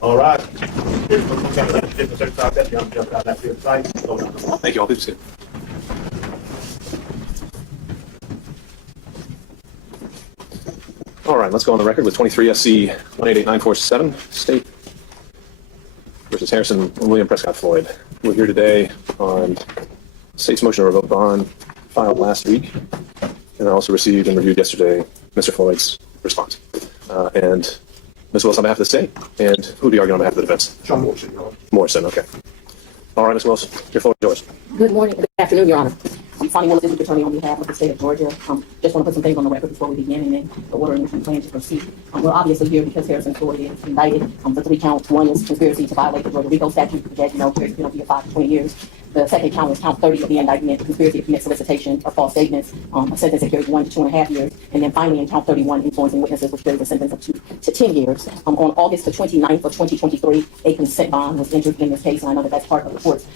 All right. Thank you all. Please sit. All right, let's go on the record with 23 SC 188947, State versus Harrison and William Prescott Floyd. We're here today on State's motion to revoke bond filed last week, and I also received and reviewed yesterday Mr. Floyd's response. And Ms. Willis on behalf of the state, and who will be arguing on behalf of the defense? John Morrison, Your Honor. Morrison, okay. All right, Ms. Willis, your floor is yours. Good morning, good afternoon, Your Honor. I'm Fani Willis, District Attorney on behalf of the state of Georgia. Just want to put some things on the record before we begin and then the order in which we plan to proceed. We're obviously here because Harrison Floyd is indicted for 3 counts. One is conspiracy to violate the Georgia RICO statute, which, as you know, carries a penalty of 5 to 20 years. The second count is count 30 of the indictment, conspiracy to commit solicitation or false statements, a sentence that carries 1 to 2.5 years. And then finally, in count 31, influencing witnesses, which carries a sentence of 2 to 10 years. On August the 29th of 2023, a consent bond was entered in this case, and I know that that's part of the court's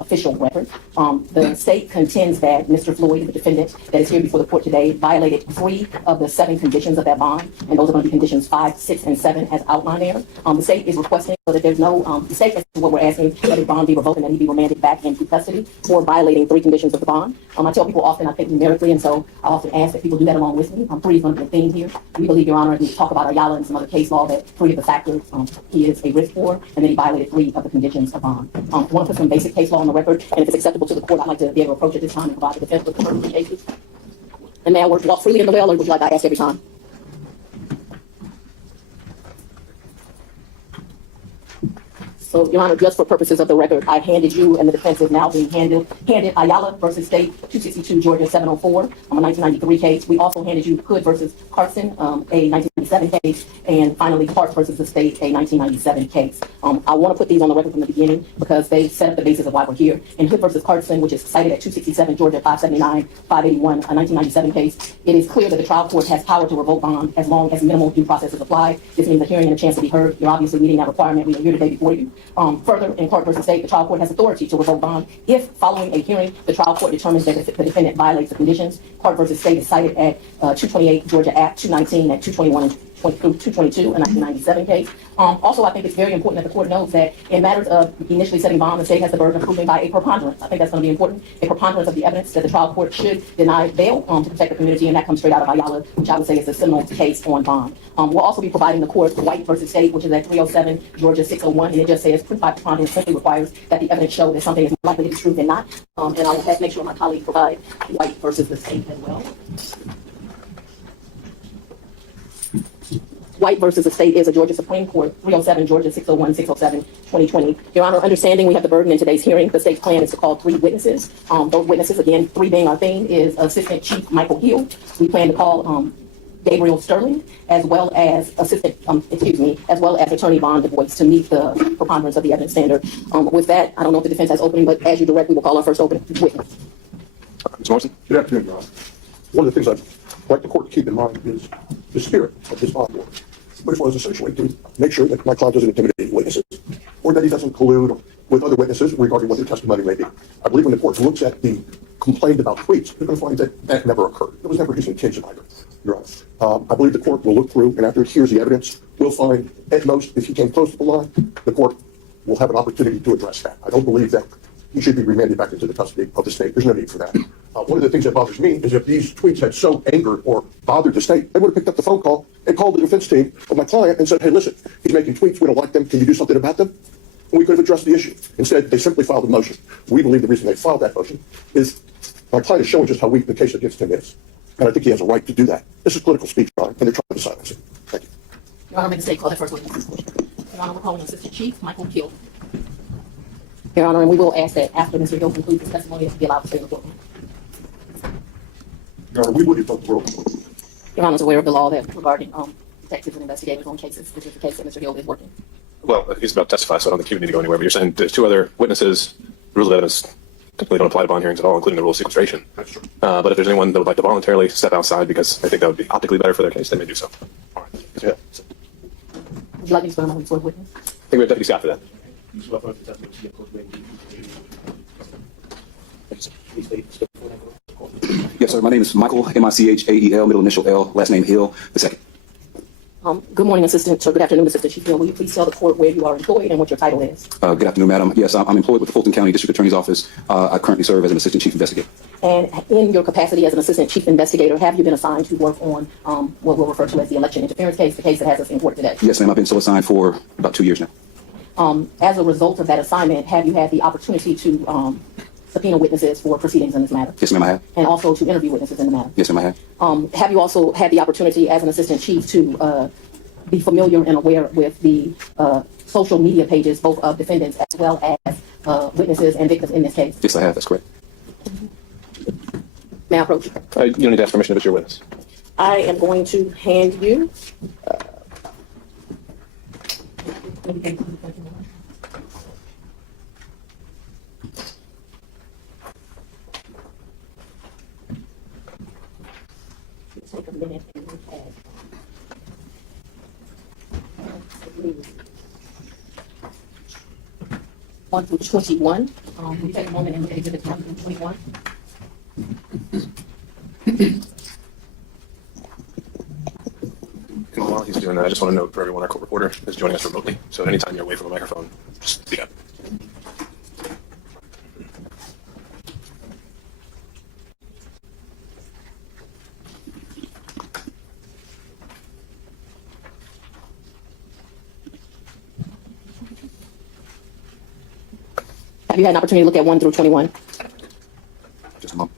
official record. The state contends that Mr. Floyd, the defendant that is here before the court today, violated 3 of the 7 conditions of that bond, and those are going to be conditions 5, 6, and 7 as outlined there. The state is requesting so that there's no mistake as to what we're asking, that the bond be revoked and that he be remanded back into custody for violating 3 conditions of the bond. I tell people often, I think numerically, and so I often ask that people do that along with me. 3 is going to be a theme here. We believe, Your Honor, as we talk about Ayala and some other case law, that 3 of the factors he is a risk for, and then he violated 3 of the conditions of bond. I want to put some basic case law on the record, and if it's acceptable to the court, I'd like to be able to approach at this time and provide the defense with the first 3 cases. And may I walk freely in the well, or would you like to ask every time? So, Your Honor, just for purposes of the record, I've handed you, and the defense is now being handed Ayala versus State 262 Georgia 704, a 1993 case. We also handed you Hood versus Carson, a 1997 case, and finally Clark versus the State, a 1997 case. I want to put these on the record from the beginning because they set up the basis of why we're here. In Hood versus Carson, which is cited at 267 Georgia 579, 581, a 1997 case, it is clear that the trial court has power to revoke bond as long as minimal due process is applied. This means a hearing and a chance to be heard. You're obviously meeting that requirement. We are here today before you. Further, in Clark versus State, the trial court has authority to revoke bond if, following a hearing, the trial court determines that the defendant violates the conditions. Clark versus State is cited at 228 Georgia Act 219 at 221 and 222, a 1997 case. Also, I think it's very important that the court knows that in matters of initially setting bond, the state has the burden of proving by a preponderance. I think that's going to be important. A preponderance of the evidence that the trial court should deny bail to protect the community, and that comes straight out of Ayala, which I would say is a seminal case on bond. We'll also be providing the court White versus State, which is at 307 Georgia 601, and it just says proof by preponderance simply requires that the evidence show that something is more likely to be true than not. And I will have to make sure my colleague provide White versus the State as well. White versus the State is a Georgia Supreme Court, 307 Georgia 601, 607, 2020. Your Honor, understanding we have the burden in today's hearing, the state's plan is to call 3 witnesses. Those witnesses, again, 3 being our theme, is Assistant Chief Michael Hill. We plan to call Gabriel Sterling, as well as as well as Attorney Von Du Bois to meet the preponderance of the evidence standard. With that, I don't know if the defense has opening, but as you direct, we will call our first open witness. Ms. Morrison? Good afternoon, Your Honor. One of the things I'd like the court to keep in mind is the spirit of this bond order, which was essentially to make sure that my client doesn't intimidate witnesses or that he doesn't collude with other witnesses regarding what their testimony may be. I believe when the court looks at the complaint about tweets, they're going to find that that never occurred. It was never his intention either, Your Honor. I believe the court will look through, and after it hears the evidence, we'll find, at most, if he came close to the line, the court will have an opportunity to address that. I don't believe that he should be remanded back into the custody of the state. There's no need for that. One of the things that bothers me is if these tweets had so angered or bothered the state, they would have picked up the phone call and called the defense team of my client and said, hey, listen, he's making tweets. We don't like them. Can you do something about them? And we could have addressed the issue. Instead, they simply filed a motion. We believe the reason they filed that motion is my client is showing just how weak the case against him is. And I think he has a right to do that. This is political speech, Your Honor, and they're trying to silence it. Thank you. Your Honor, make the state call that first witness. Your Honor, we're calling Assistant Chief Michael Hill. Your Honor, and we will ask that after Mr. Hill concludes his testimony, to be allowed to stay in the courtroom. Your Honor, we would invoke the rule. Your Honor is aware of the law that regarding detectives and investigators on cases. This is the case that Mr. Hill is working. Well, he's about to testify, so I don't think he would need to go anywhere. But you're saying there's 2 other witnesses, rules of evidence completely don't apply to bond hearings at all, including the rule of sequestration. That's true. But if there's anyone that would like to voluntarily step outside because they think that would be optically better for their case, they may do so. All right. Yeah. So, Would you like me to swear him on the witness? I think we have Deputy Scott for that. Yes, sir. My name is Michael, M-I-C-H-A-E-L, middle initial L, last name Hill, the second. Good morning, Assistant, or good afternoon, Assistant Chief Hill. Will you please tell the court where you are employed and what your title is? Good afternoon, madam. Yes, I'm employed with the Fulton County District Attorney's Office. I currently serve as an Assistant Chief Investigator. And in your capacity as an Assistant Chief Investigator, have you been assigned to work on what we'll refer to as the election interference case, the case that has us in court today? Yes, ma'am. I've been so assigned for about 2 years now. As a result of that assignment, have you had the opportunity to subpoena witnesses for proceedings in this matter? Yes, ma'am, I have. And also to interview witnesses in the matter? Yes, ma'am, I have. Have you also had the opportunity as an Assistant Chief to be familiar and aware with the social media pages, both of defendants as well as witnesses and victims in this case? Yes, I have. That's correct. May I approach? You don't need to ask permission if it's your witness. I am going to hand you. Take a minute and look at. 1 through 21. Will you take a moment and look at exhibits 1 through 21? And while he's doing that, I just want to note for everyone, our court reporter is joining us remotely. So anytime you're away from a microphone, just speak up. Have you had an opportunity to look at 1 through 21? Just a moment.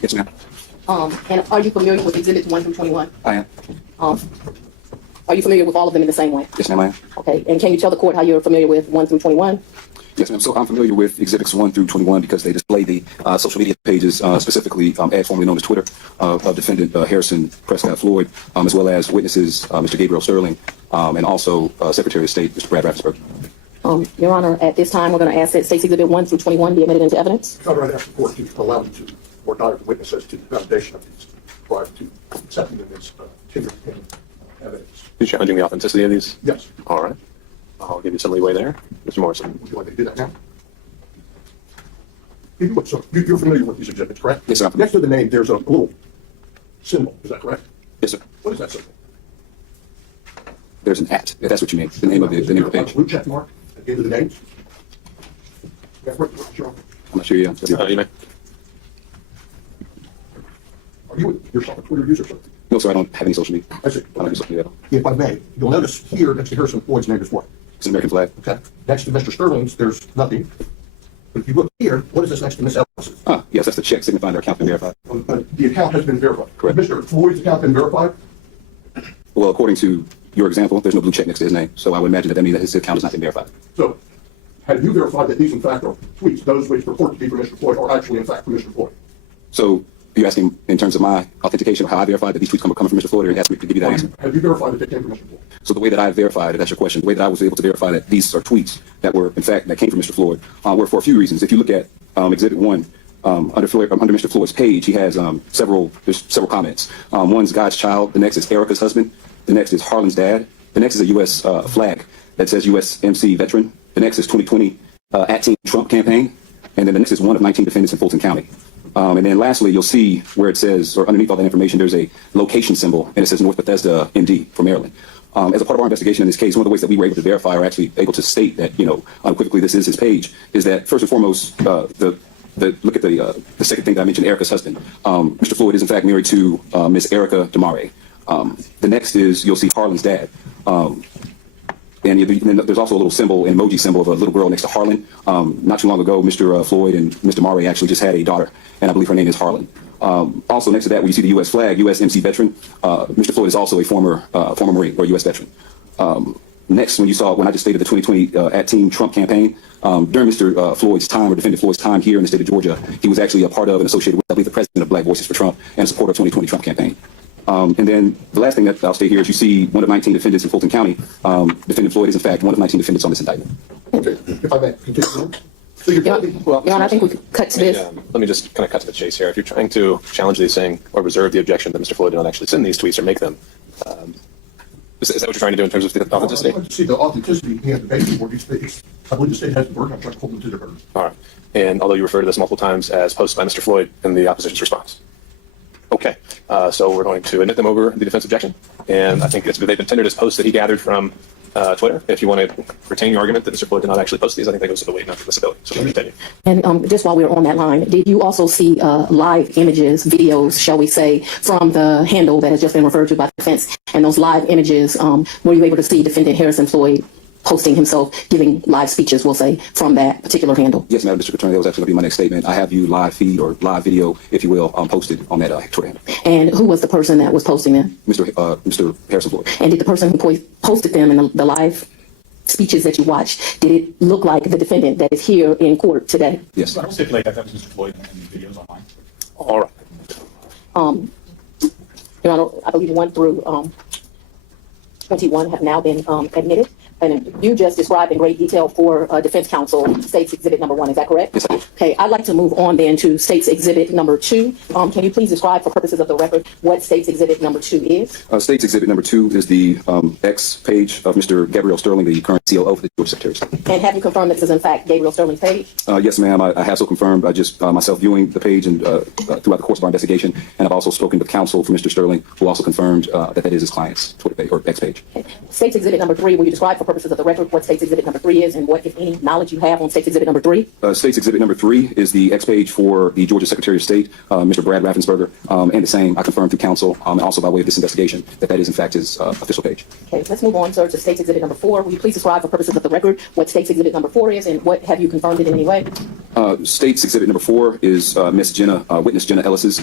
Yes, ma'am. And are you familiar with exhibits 1 through 21? I am. Are you familiar with all of them in the same way? Yes, ma'am, I am. Okay, and can you tell the court how you're familiar with 1 through 21? Yes, ma'am. So I'm familiar with exhibits 1 through 21 because they display the social media pages, specifically formerly known as Twitter, of defendant Harrison Prescott Floyd, as well as witnesses Mr. Gabriel Sterling, and also Secretary of State Mr. Brad Raffensperger. Your Honor, at this time, we're going to ask that State's Exhibit 1 through 21 be admitted into evidence. So I'd rather ask the court to allow me to, or direct the witnesses to the foundation of these prior to accepting them as continuing evidence. Are you challenging the authenticity of these? Yes. All right. I'll give you some leeway there. Mr. Morrison. Would you like me to do that now? If you would, so you're familiar with these exhibits, correct? Yes, sir. Next to the name, there's a little symbol. Is that correct? Yes, sir. What is that symbol? There's an at, if that's what you mean. The name of the name of the A page. blue check mark at the end of the name. Yeah, sure. I'm not sure. Yeah. You may. Are you yourself a Twitter user, sir? No, sir. I don't have any social media. I see. I don't do social media at all. If I may, you'll notice here next to Harrison Floyd's name is what? It's an American flag. Okay. Next to Mr. Sterling's, there's nothing. But if you look here, what is this next to Miss Ellis's? Ah, yes, that's the check signifying their account been verified. The account has been verified. Correct. Mr. Floyd's account been verified? Well, according to your example, there's no blue check next to his name, so I would imagine that means that his account has not been verified. So, have you verified that these, in fact, are tweets, those which purport to be from Mr. Floyd, are actually, in fact, from Mr. Floyd? So you're asking in terms of my authentication of how I verified that these tweets coming from Mr. Floyd, or you asked me to give you that answer? Have you verified that they came from Mr. Floyd? So the way that I verified, if that's your question, the way that I was able to verify that these are tweets that were, in fact, that came from Mr. Floyd, were for a few reasons. If you look at Exhibit 1, under Mr. Floyd's page, he has several comments. One's God's child, the next is Erica's husband, the next is Harlan's dad, the next is a U.S. Flag that says USMC veteran, the next is 2020 @Team Trump campaign, and then the next is one of 19 defendants in Fulton County. And then lastly, you'll see where it says, or underneath all that information, there's a location symbol, and it says North Bethesda, MD, for Maryland. As a part of our investigation in this case, one of the ways that we were able to verify, or actually able to state that, unequivocally this is his page, is that first and foremost, look at the second thing that I mentioned, Erica's husband. Mr. Floyd is in fact married to Miss Erica DeMare. The next is, you'll see Harlan's dad. And then there's also a little symbol, an emoji symbol of a little girl next to Harlan. Not too long ago, Mr. Floyd and Mr. Mare actually just had a daughter, and I believe her name is Harlan. Also next to that, where you see the U.S. flag, USMC veteran, Mr. Floyd is also a former Marine or U.S. veteran. Next, when I just stated the 2020 @Team Trump campaign, during Mr. Floyd's time, or defendant Floyd's time here in the state of Georgia, he was actually a part of and associated with, I believe, the president of Black Voices for Trump and a supporter of the 2020 Trump campaign. And then the last thing that I'll state here is you see one of 19 defendants in Fulton County. Defendant Floyd is in fact one of 19 defendants on this indictment. Okay, if I may continue. So you're Your telling me, Well, Honor, I think we could cut to this. Let me just kind of cut to the chase here. If you're trying to challenge these thing or reserve the objection that Mr. Floyd did not actually send these tweets or make them, is that what you're trying to do in terms of the I'd authenticity? like to see the authenticity and the basis for these things. I believe the state has the burden. I'm trying to hold them to their burden. All right. And although you refer to this multiple times as posted by Mr. Floyd in the opposition's response. Okay. So we're going to admit them over the defense objection. And I think they've been tendered as posts that he gathered from Twitter. If you want to retain your argument that Mr. Floyd did not actually post these, I think that goes to the weight, not the admissibility. So let me continue. And just while we're on that line, did you also see live images, videos, shall we say, from the handle that has just been referred to by the defense? And those live images, were you able to see Defendant Harrison Floyd posting himself, giving live speeches, we'll say, from that particular handle? Yes, Madam District Attorney, that was actually going to be my next statement. I have you live feed or live video, if you will, posted on that Twitter handle. And who was the person that was posting them? Mr. Harrison Floyd. And did the person who posted them in the live speeches that you watched, did it look like the defendant that is here in court today? Yes. I will stipulate that was Mr. Floyd and the videos online. All right. Your Honor, I believe 1 through 21 have now been admitted. And you just described in great detail for defense counsel State's Exhibit number 1. Is that correct? Yes, I did. Okay, I'd like to move on then to State's Exhibit number 2. Can you please describe for purposes of the record what State's Exhibit number 2 is? State's Exhibit number 2 is the X page of Mr. Gabriel Sterling, the current COO for the Georgia Secretary of State. And have you confirmed that this is in fact Gabriel Sterling's page? Yes, ma'am. I have so confirmed. I just myself viewing the page and throughout the course of our investigation, and I've also spoken with counsel for Mr. Sterling, who also confirmed that is his client's Twitter page or X page. Okay. State's Exhibit number 3, will you describe for purposes of the record what State's Exhibit number 3 is and what, if any, knowledge you have on State's Exhibit number 3? State's Exhibit number 3 is the X page for the Georgia Secretary of State, Mr. Brad Raffensperger, and the same I confirmed through counsel, and also by way of this investigation, that is in fact his official page. Okay, let's move on, sir, to State's Exhibit number 4. Will you please describe for purposes of the record what State's Exhibit number 4 is and what have you confirmed it in any way? State's Exhibit number 4 is witness Jenna Ellis's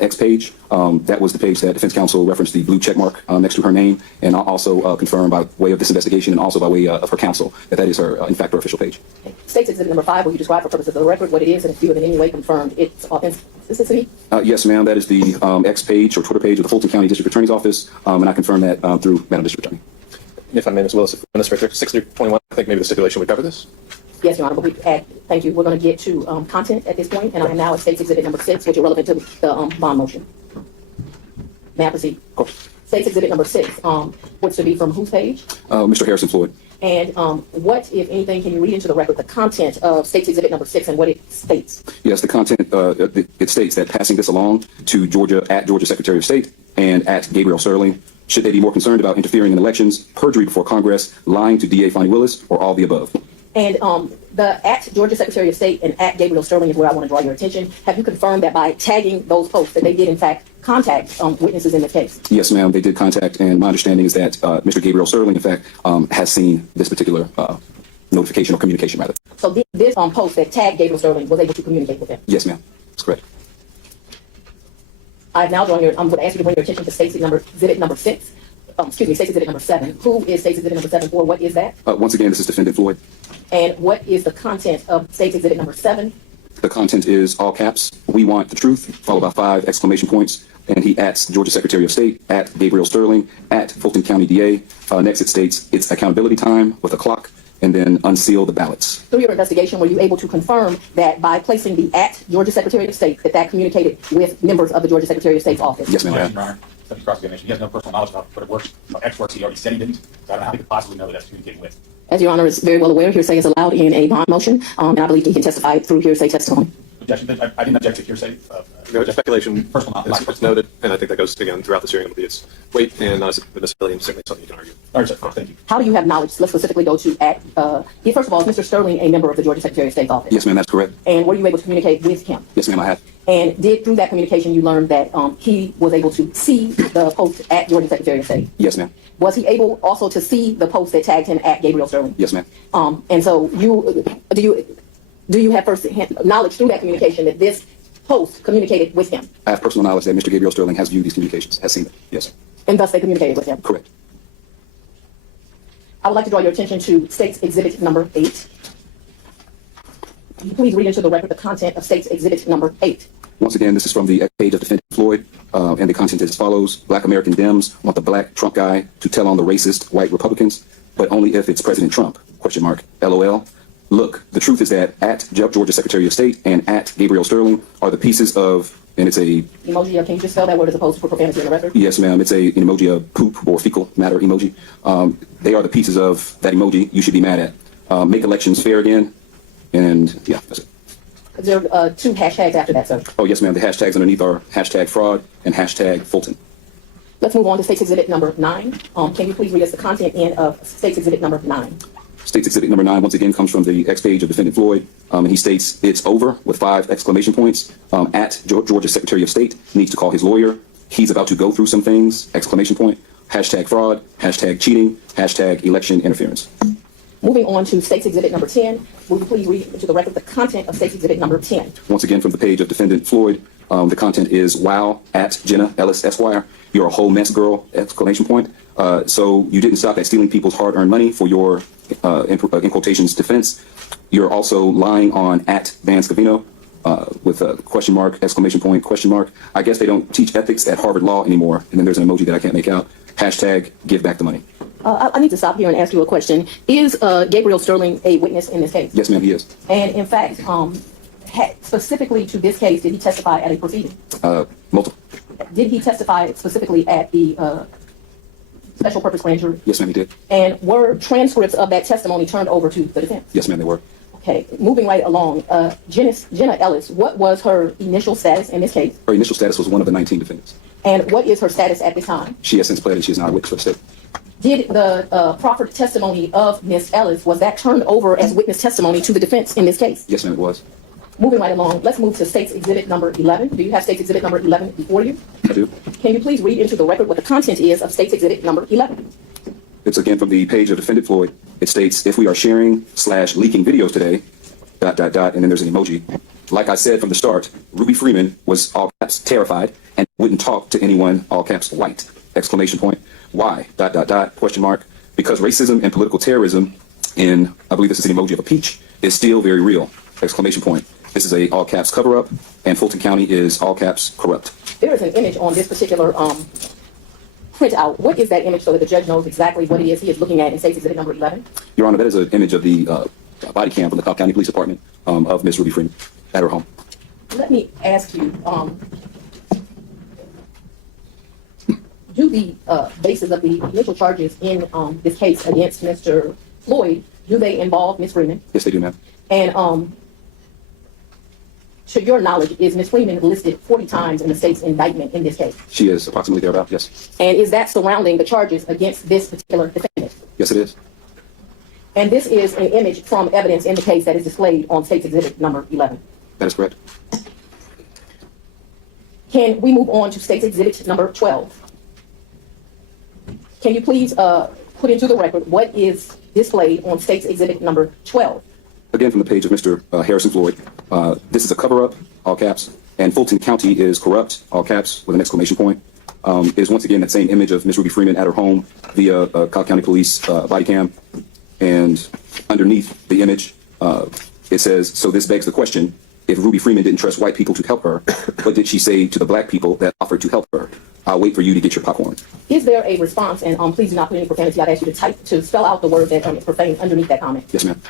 X page. That was the page that defense counsel referenced the blue check mark next to her name, and also confirmed by way of this investigation and also by way of her counsel that is her, in fact, her official page. Okay. State's Exhibit number 5, will you describe for purposes of the record what it is and if you have in any way confirmed its authenticity? Yes, ma'am. That is the X page or Twitter page of the Fulton County District Attorney's Office, and I confirm that through Madam District Attorney. If I may, Ms. Willis, Administrator 6-21, I think maybe the stipulation would cover this. Yes, Your Honor, but thank you. We're going to get to content at this point, and I am now at State's Exhibit number 6, which is relevant to the bond motion. May I proceed? Of course. State's Exhibit number 6, what's to be from whose page? Mr. Harrison Floyd. And what, if anything, can you read into the record the content of State's Exhibit number 6 and what it states? Yes, the content, it states that passing this along to Georgia Secretary of State and at Gabriel Sterling, should they be more concerned about interfering in elections, perjury before Congress, lying to DA Fani Willis, or all the above? And the at Georgia Secretary of State and at Gabriel Sterling is where I want to draw your attention. Have you confirmed that by tagging those posts that they did in fact contact witnesses in this case? Yes, ma'am, they did contact, and my understanding is that Mr. Gabriel Sterling, in fact, has seen this particular notification or communication, rather. So this post that tagged Gabriel Sterling was able to communicate with him? Yes, ma'am, that's correct. I've now drawn I'm going to ask you to bring your attention to State's Exhibit number 6. State's Exhibit number 7. Who is State's Exhibit number 7 for? What is that? Once again, this is Defendant Floyd. And what is the content of State's Exhibit number 7? The content is all caps, "We want the truth," followed by 5 exclamation points. And he adds Georgia Secretary of State, at Gabriel Sterling, at Fulton County DA. Next it states, "It's accountability time," with a clock, and then unseal the ballots. Through your investigation, were you able to confirm that by placing the at Georgia Secretary of State, that communicated with members of the Georgia Secretary of State's office? Yes, ma'am. I Yes, have. Your Honor. Subject to cross-examination. He has no personal knowledge about what it works, about X works. He already said he didn't. So I don't know how he could possibly know that that's communicating with. As Your Honor is very well aware, hearsay is allowed in a bond motion, and I believe he can testify through hearsay testimony. Objection. I didn't object to hearsay. Speculation Personal knowledge. is noted, and I think that goes again throughout this hearing. It'll be its weight and admissibility, and certainly something you can argue. All right, sir. Thank you. How do you have knowledge? Let's specifically go to at, first of all, is Mr. Sterling a member of the Georgia Secretary of State's office? Yes, ma'am, that's correct. And were you able to communicate with him? Yes, ma'am, I have. And through that communication, you learned that he was able to see the post at Georgia Secretary of State? Yes, ma'am. Was he able also to see the post that tagged him at Gabriel Sterling? Yes, ma'am. And so do you have first knowledge through that communication that this post communicated with him? I have personal knowledge that Mr. Gabriel Sterling has viewed these communications, has seen it. Yes, And thus they communicated with him? correct. I would like to draw your attention to State's Exhibit number 8. Can you please read into the record the content of State's Exhibit number 8? Once again, this is from the page of Defendant Floyd, and the content is as follows. Black American Dems want the black Trump guy to tell on the racist white Republicans, but only if it's President Trump, ? LOL. Look, the truth is that at Georgia Secretary of State and at Gabriel Sterling are the pieces of, and it's a Emoji, can you just spell that word as opposed to put profanity in the record? yes, ma'am. It's an emoji of poop or fecal matter emoji. They are the pieces of that emoji you should be mad at. Make elections fair again, and yeah, that's it. Is there two hashtags after that, sir? Oh yes, ma'am. The hashtags underneath are hashtag fraud and hashtag Fulton. Let's move on to State's Exhibit number 9. Can you please read us the content in of State's Exhibit number 9? State's Exhibit number 9 once again comes from the X page of Defendant Floyd, and he states it's over with 5 exclamation points. At Georgia Secretary of State needs to call his lawyer. He's about to go through some things. Exclamation point. Hashtag fraud. Hashtag cheating. Hashtag election interference. Moving on to State's Exhibit number 10. Will you please read into the record the content of State's Exhibit number 10? Once again from the page of Defendant Floyd, the content is wow at Jenna Ellis Esquire. You're a whole mess, girl! Exclamation point. So you didn't stop at stealing people's hard-earned money for your, in quotations, defense. You're also lying on at Van Scavino with a question mark, exclamation point, question mark. I guess they don't teach ethics at Harvard Law anymore. And then there's an emoji that I can't make out. Hashtag give back the money. I need to stop here and ask you a question. Is Gabriel Sterling a witness in this case? Yes, ma'am, he is. And in fact, specifically to this case, did he testify at a proceeding? Multiple. Did he testify specifically at the special purpose grand jury? Yes, ma'am, he did. And were transcripts of that testimony turned over to the defense? Yes, ma'am, they were. Okay, moving right along. Jenna Ellis, what was her initial status in this case? Her initial status was one of the 19 defendants. And what is her status at this time? She has since pled and she is not a witness for the state. Did the proffered testimony of Ms. Ellis, was that turned over as witness testimony to the defense in this case? Yes, ma'am, it was. Moving right along, let's move to State's Exhibit number 11. Do you have State's Exhibit number 11 before you? I do. Can you please read into the record what the content is of State's Exhibit number 11? It's again from the page of Defendant Floyd. It states, if we are sharing/leaking videos today, ... and then there's an emoji. Like I said from the start, Ruby Freeman was all caps terrified and wouldn't talk to anyone all caps white. Exclamation point. Why? ... question mark. Because racism and political terrorism in, I believe this is an emoji of a peach, is still very real. Exclamation point. This is a all caps cover up and Fulton County is all caps corrupt. There is an image on this particular printout. What is that image so that the judge knows exactly what it is he is looking at in State's Exhibit number 11? Your Honor, that is an image of the body cam from the Cobb County Police Department of Miss Ruby Freeman at her home. Let me ask you, do the basis of the initial charges in this case against Mr. Floyd, do they involve Ms. Freeman? Yes, they do, ma'am. And to your knowledge, is Ms. Freeman listed 40 times in the state's indictment in this case? She is approximately thereabout, yes. And is that surrounding the charges against this particular defendant? Yes, it is. And this is an image from evidence in the case that is displayed on State's Exhibit number 11. That is correct. Can we move on to State's Exhibit number 12? Can you please put into the record what is displayed on State's Exhibit number 12? Again, from the page of Mr. Harrison Floyd, this is a cover-up, all caps, and Fulton County is corrupt, all caps, with an exclamation point. It is once again that same image of Miss Ruby Freeman at her home via Cobb County Police body cam. And underneath the image, it says, so this begs the question, if Ruby Freeman didn't trust white people to help her, what did she say to the black people that offered to help her? I'll wait for you to get your popcorn. Is there a response, and please do not put any profanity, I'd ask you to spell out the word that is profane underneath that comment. Yes, ma'am.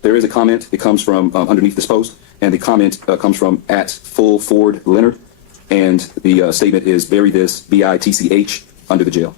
There is a comment. It comes from underneath this post, and the comment comes from at Full Ford Leonard, and the statement is bury this, BITCH, under the jail.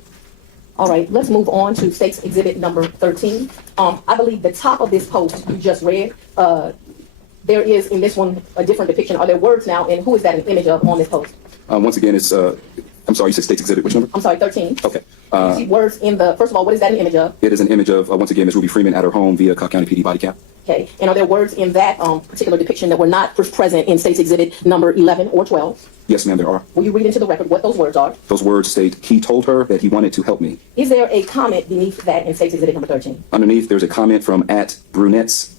All right, let's move on to State's Exhibit number 13. I believe the top of this post you just read, there is in this one a different depiction. Are there words now, and who is that an image of on this post? Once again, it's, I'm sorry, you said State's Exhibit, which number? I'm sorry, 13. Okay. You see words in the, first of all, what is that an image of? It is an image of, once again, Miss Ruby Freeman at her home via Cobb County PD body cam. Okay, and are there words in that particular depiction that were not present in State's Exhibit number 11 or 12? Yes, ma'am, there are. Will you read into the record what those words are? Those words state, he told her that he wanted to help me. Is there a comment beneath that in State's Exhibit number 13? Underneath, there's a comment from at Brunettes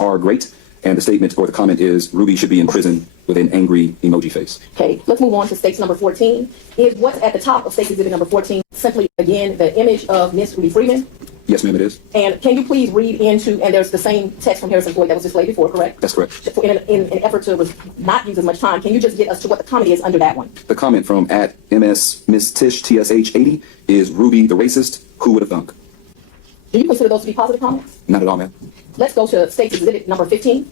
are great, and the statement or the comment is, Ruby should be in prison with an angry emoji face. Okay, let's move on to State's number 14. Is what's at the top of State's Exhibit number 14 simply, again, the image of Miss Ruby Freeman? Yes, ma'am, it is. And can you please read into, and there's the same text from Harrison Floyd that was displayed before, correct? That's correct. In an effort to not use as much time, can you just get us to what the comment is under that one? The comment from at MS Miss Tish TSH 80 is Ruby the racist, who would have thunk? Do you consider those to be positive comments? Not at all, ma'am. Let's go to State's Exhibit number 15.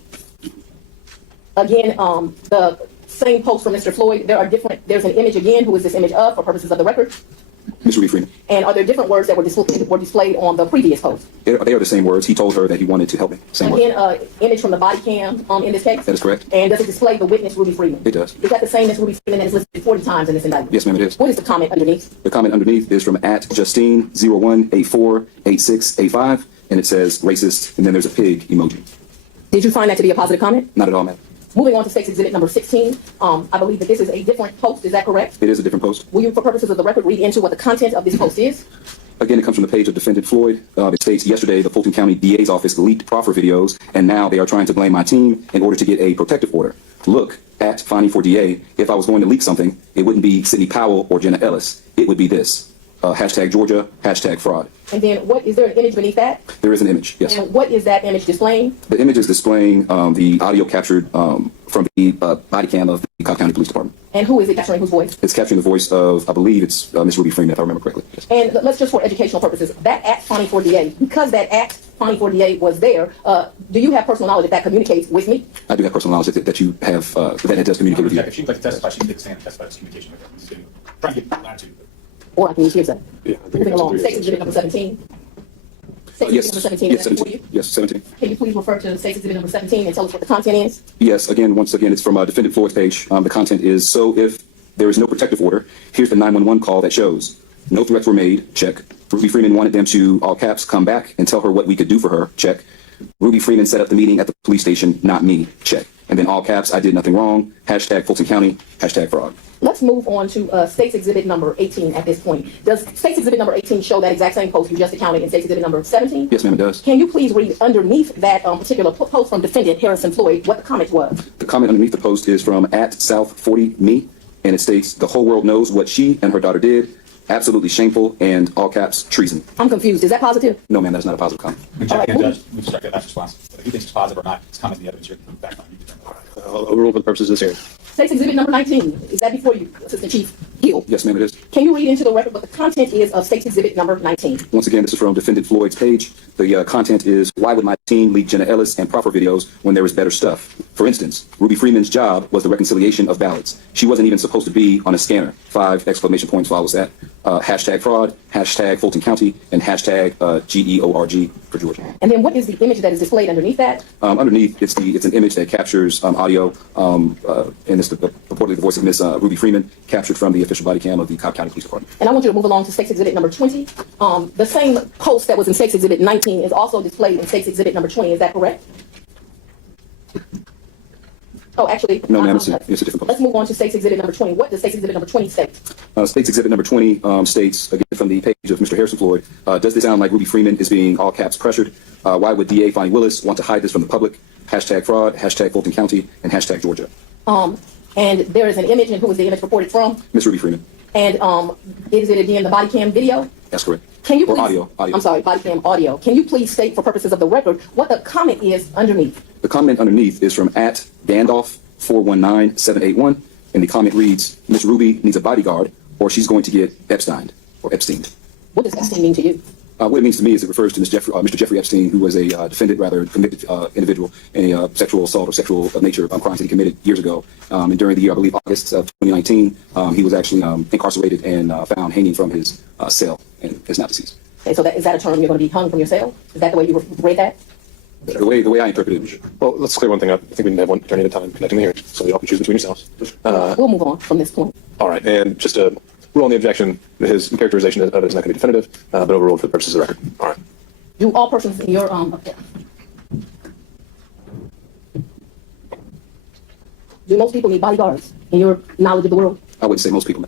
Again, the same post from Mr. Floyd. There's an image again. Who is this image of for purposes of the record? Ms. Ruby Freeman. And are there different words that were displayed on the previous post? They are the same words. He told her that he wanted to help me. Same words. Again, image from the body cam in this case? That is correct. And does it display the witness, Ruby Freeman? It does. Is that the same as Ruby Freeman that is listed 40 times in this indictment? Yes, ma'am, it is. What is the comment underneath? The comment underneath is from @Justine01848685, and it says racist, and then there's a pig emoji. Did you find that to be a positive comment? Not at all, ma'am. Moving on to State's Exhibit number 16, I believe that this is a different post. Is that correct? It is a different post. Will you, for purposes of the record, read into what the content of this post is? Again, it comes from the page of defendant Floyd. It states, yesterday, the Fulton County DA's office leaked proffer videos, and now they are trying to blame my team in order to get a protective order. Look, at Fani for DA, if I was going to leak something, it wouldn't be Sidney Powell or Jenna Ellis. It would be this. Hashtag Georgia, hashtag fraud. And then is there an image beneath that? There is an image, yes. And what is that image displaying? The image is displaying the audio captured from the body cam of the Cobb County Police Department. And who is it capturing whose voice? It's capturing the voice of, I believe it's Miss Ruby Freeman, if I remember correctly. Yes. And let's just for educational purposes, that at Fani for DA, because that at Fani for DA was there, do you have personal knowledge that communicates with me? I do have personal knowledge that you have, that it does communicate with you. If she'd like to testify, she can take the stand and testify to communication with her. He's trying to get latitude. Or I can use hearsay. Yeah, I think Moving that's along, agreed. State's Exhibit number 17. State's Yes, Exhibit number 17, yes, is that for 17. you? Yes, 17. Can you please refer to State's Exhibit number 17 and tell us what the content is? Yes, once again, it's from defendant Floyd's page. The content is, so if there is no protective order, here's the 911 call that shows no threats were made, check. Ruby Freeman wanted them to, all caps, come back and tell her what we could do for her, check. Ruby Freeman set up the meeting at the police station, not me, check. And then all caps, I did nothing wrong, hashtag Fulton County, hashtag fraud. Let's move on to State's Exhibit number 18 at this point. Does State's Exhibit number 18 show that exact same post you just accounted in State's Exhibit number 17? Yes, ma'am, it does. Can you please read underneath that particular post from defendant Harrison Floyd what the comment was? The comment underneath the post is from @South40me, and it states, the whole world knows what she and her daughter did. Absolutely shameful, and all caps, treason. I'm confused. Is that positive? No, ma'am, that's not a positive comment. We check the judge. We strike that last response. If he thinks it's positive or not, it's comment the evidence you're back on. You determine. I'll overrule for the purposes of this hearing. State's Exhibit number 19. Is that before you, Assistant Chief Hill? Yes, ma'am, it is. Can you read into the record what the content is of State's Exhibit number 19? Once again, this is from defendant Floyd's page. The content is, why would my team leak Jenna Ellis and proffer videos when there is better stuff? For instance, Ruby Freeman's job was the reconciliation of ballots. She wasn't even supposed to be on a scanner. 5 exclamation points follows that. Hashtag fraud, hashtag Fulton County, and hashtag GEORG for Georgia. And then what is the image that is displayed underneath that? Underneath, it's an image that captures audio, and it's reportedly the voice of Miss Ruby Freeman, captured from the official body cam of the Cobb County Police Department. And I want you to move along to State's Exhibit number 20. The same post that was in State's Exhibit 19 is also displayed in State's Exhibit number 20. Is that correct? Oh, actually. No, ma'am, it's a different post. Let's move on to State's Exhibit number 20. What does State's Exhibit number 20 state? State's Exhibit number 20 states, again from the page of Mr. Harrison Floyd, does this sound like Ruby Freeman is being all caps pressured? Why would DA Fani Willis want to hide this from the public? Hashtag fraud, hashtag Fulton County, and hashtag Georgia. And there is an image, and who is the image reported from? Miss Ruby Freeman. And is it again the body cam video? That's correct. Can you Or please, audio. I'm sorry, body cam audio. Can you please state for purposes of the record what the comment is underneath? The comment underneath is from @Gandalf419781, and the comment reads, Miss Ruby needs a bodyguard, or she's going to get Epsteined, or Epsteined. What does Epstein mean to you? What it means to me is it refers to Mr. Jeffrey Epstein, who was a convicted individual in a sexual assault or sexual nature crimes that he committed years ago. And during the year, I believe, August of 2019, he was actually incarcerated and found hanging from his cell and is now deceased. Okay, so is that a term you're going to be hung from your cell? Is that the way you read that? The way I interpret it. Well, let's clear one thing up. I think we need to have one attorney at a time conducting the hearing, so y'all can choose between yourselves. We'll move on from this point. All right, and just to rule on the objection, his characterization of it is not going to be definitive, but overruled for the purposes of the record. All right. Do all persons in your do most people need bodyguards in your knowledge of the world? I wouldn't say most people.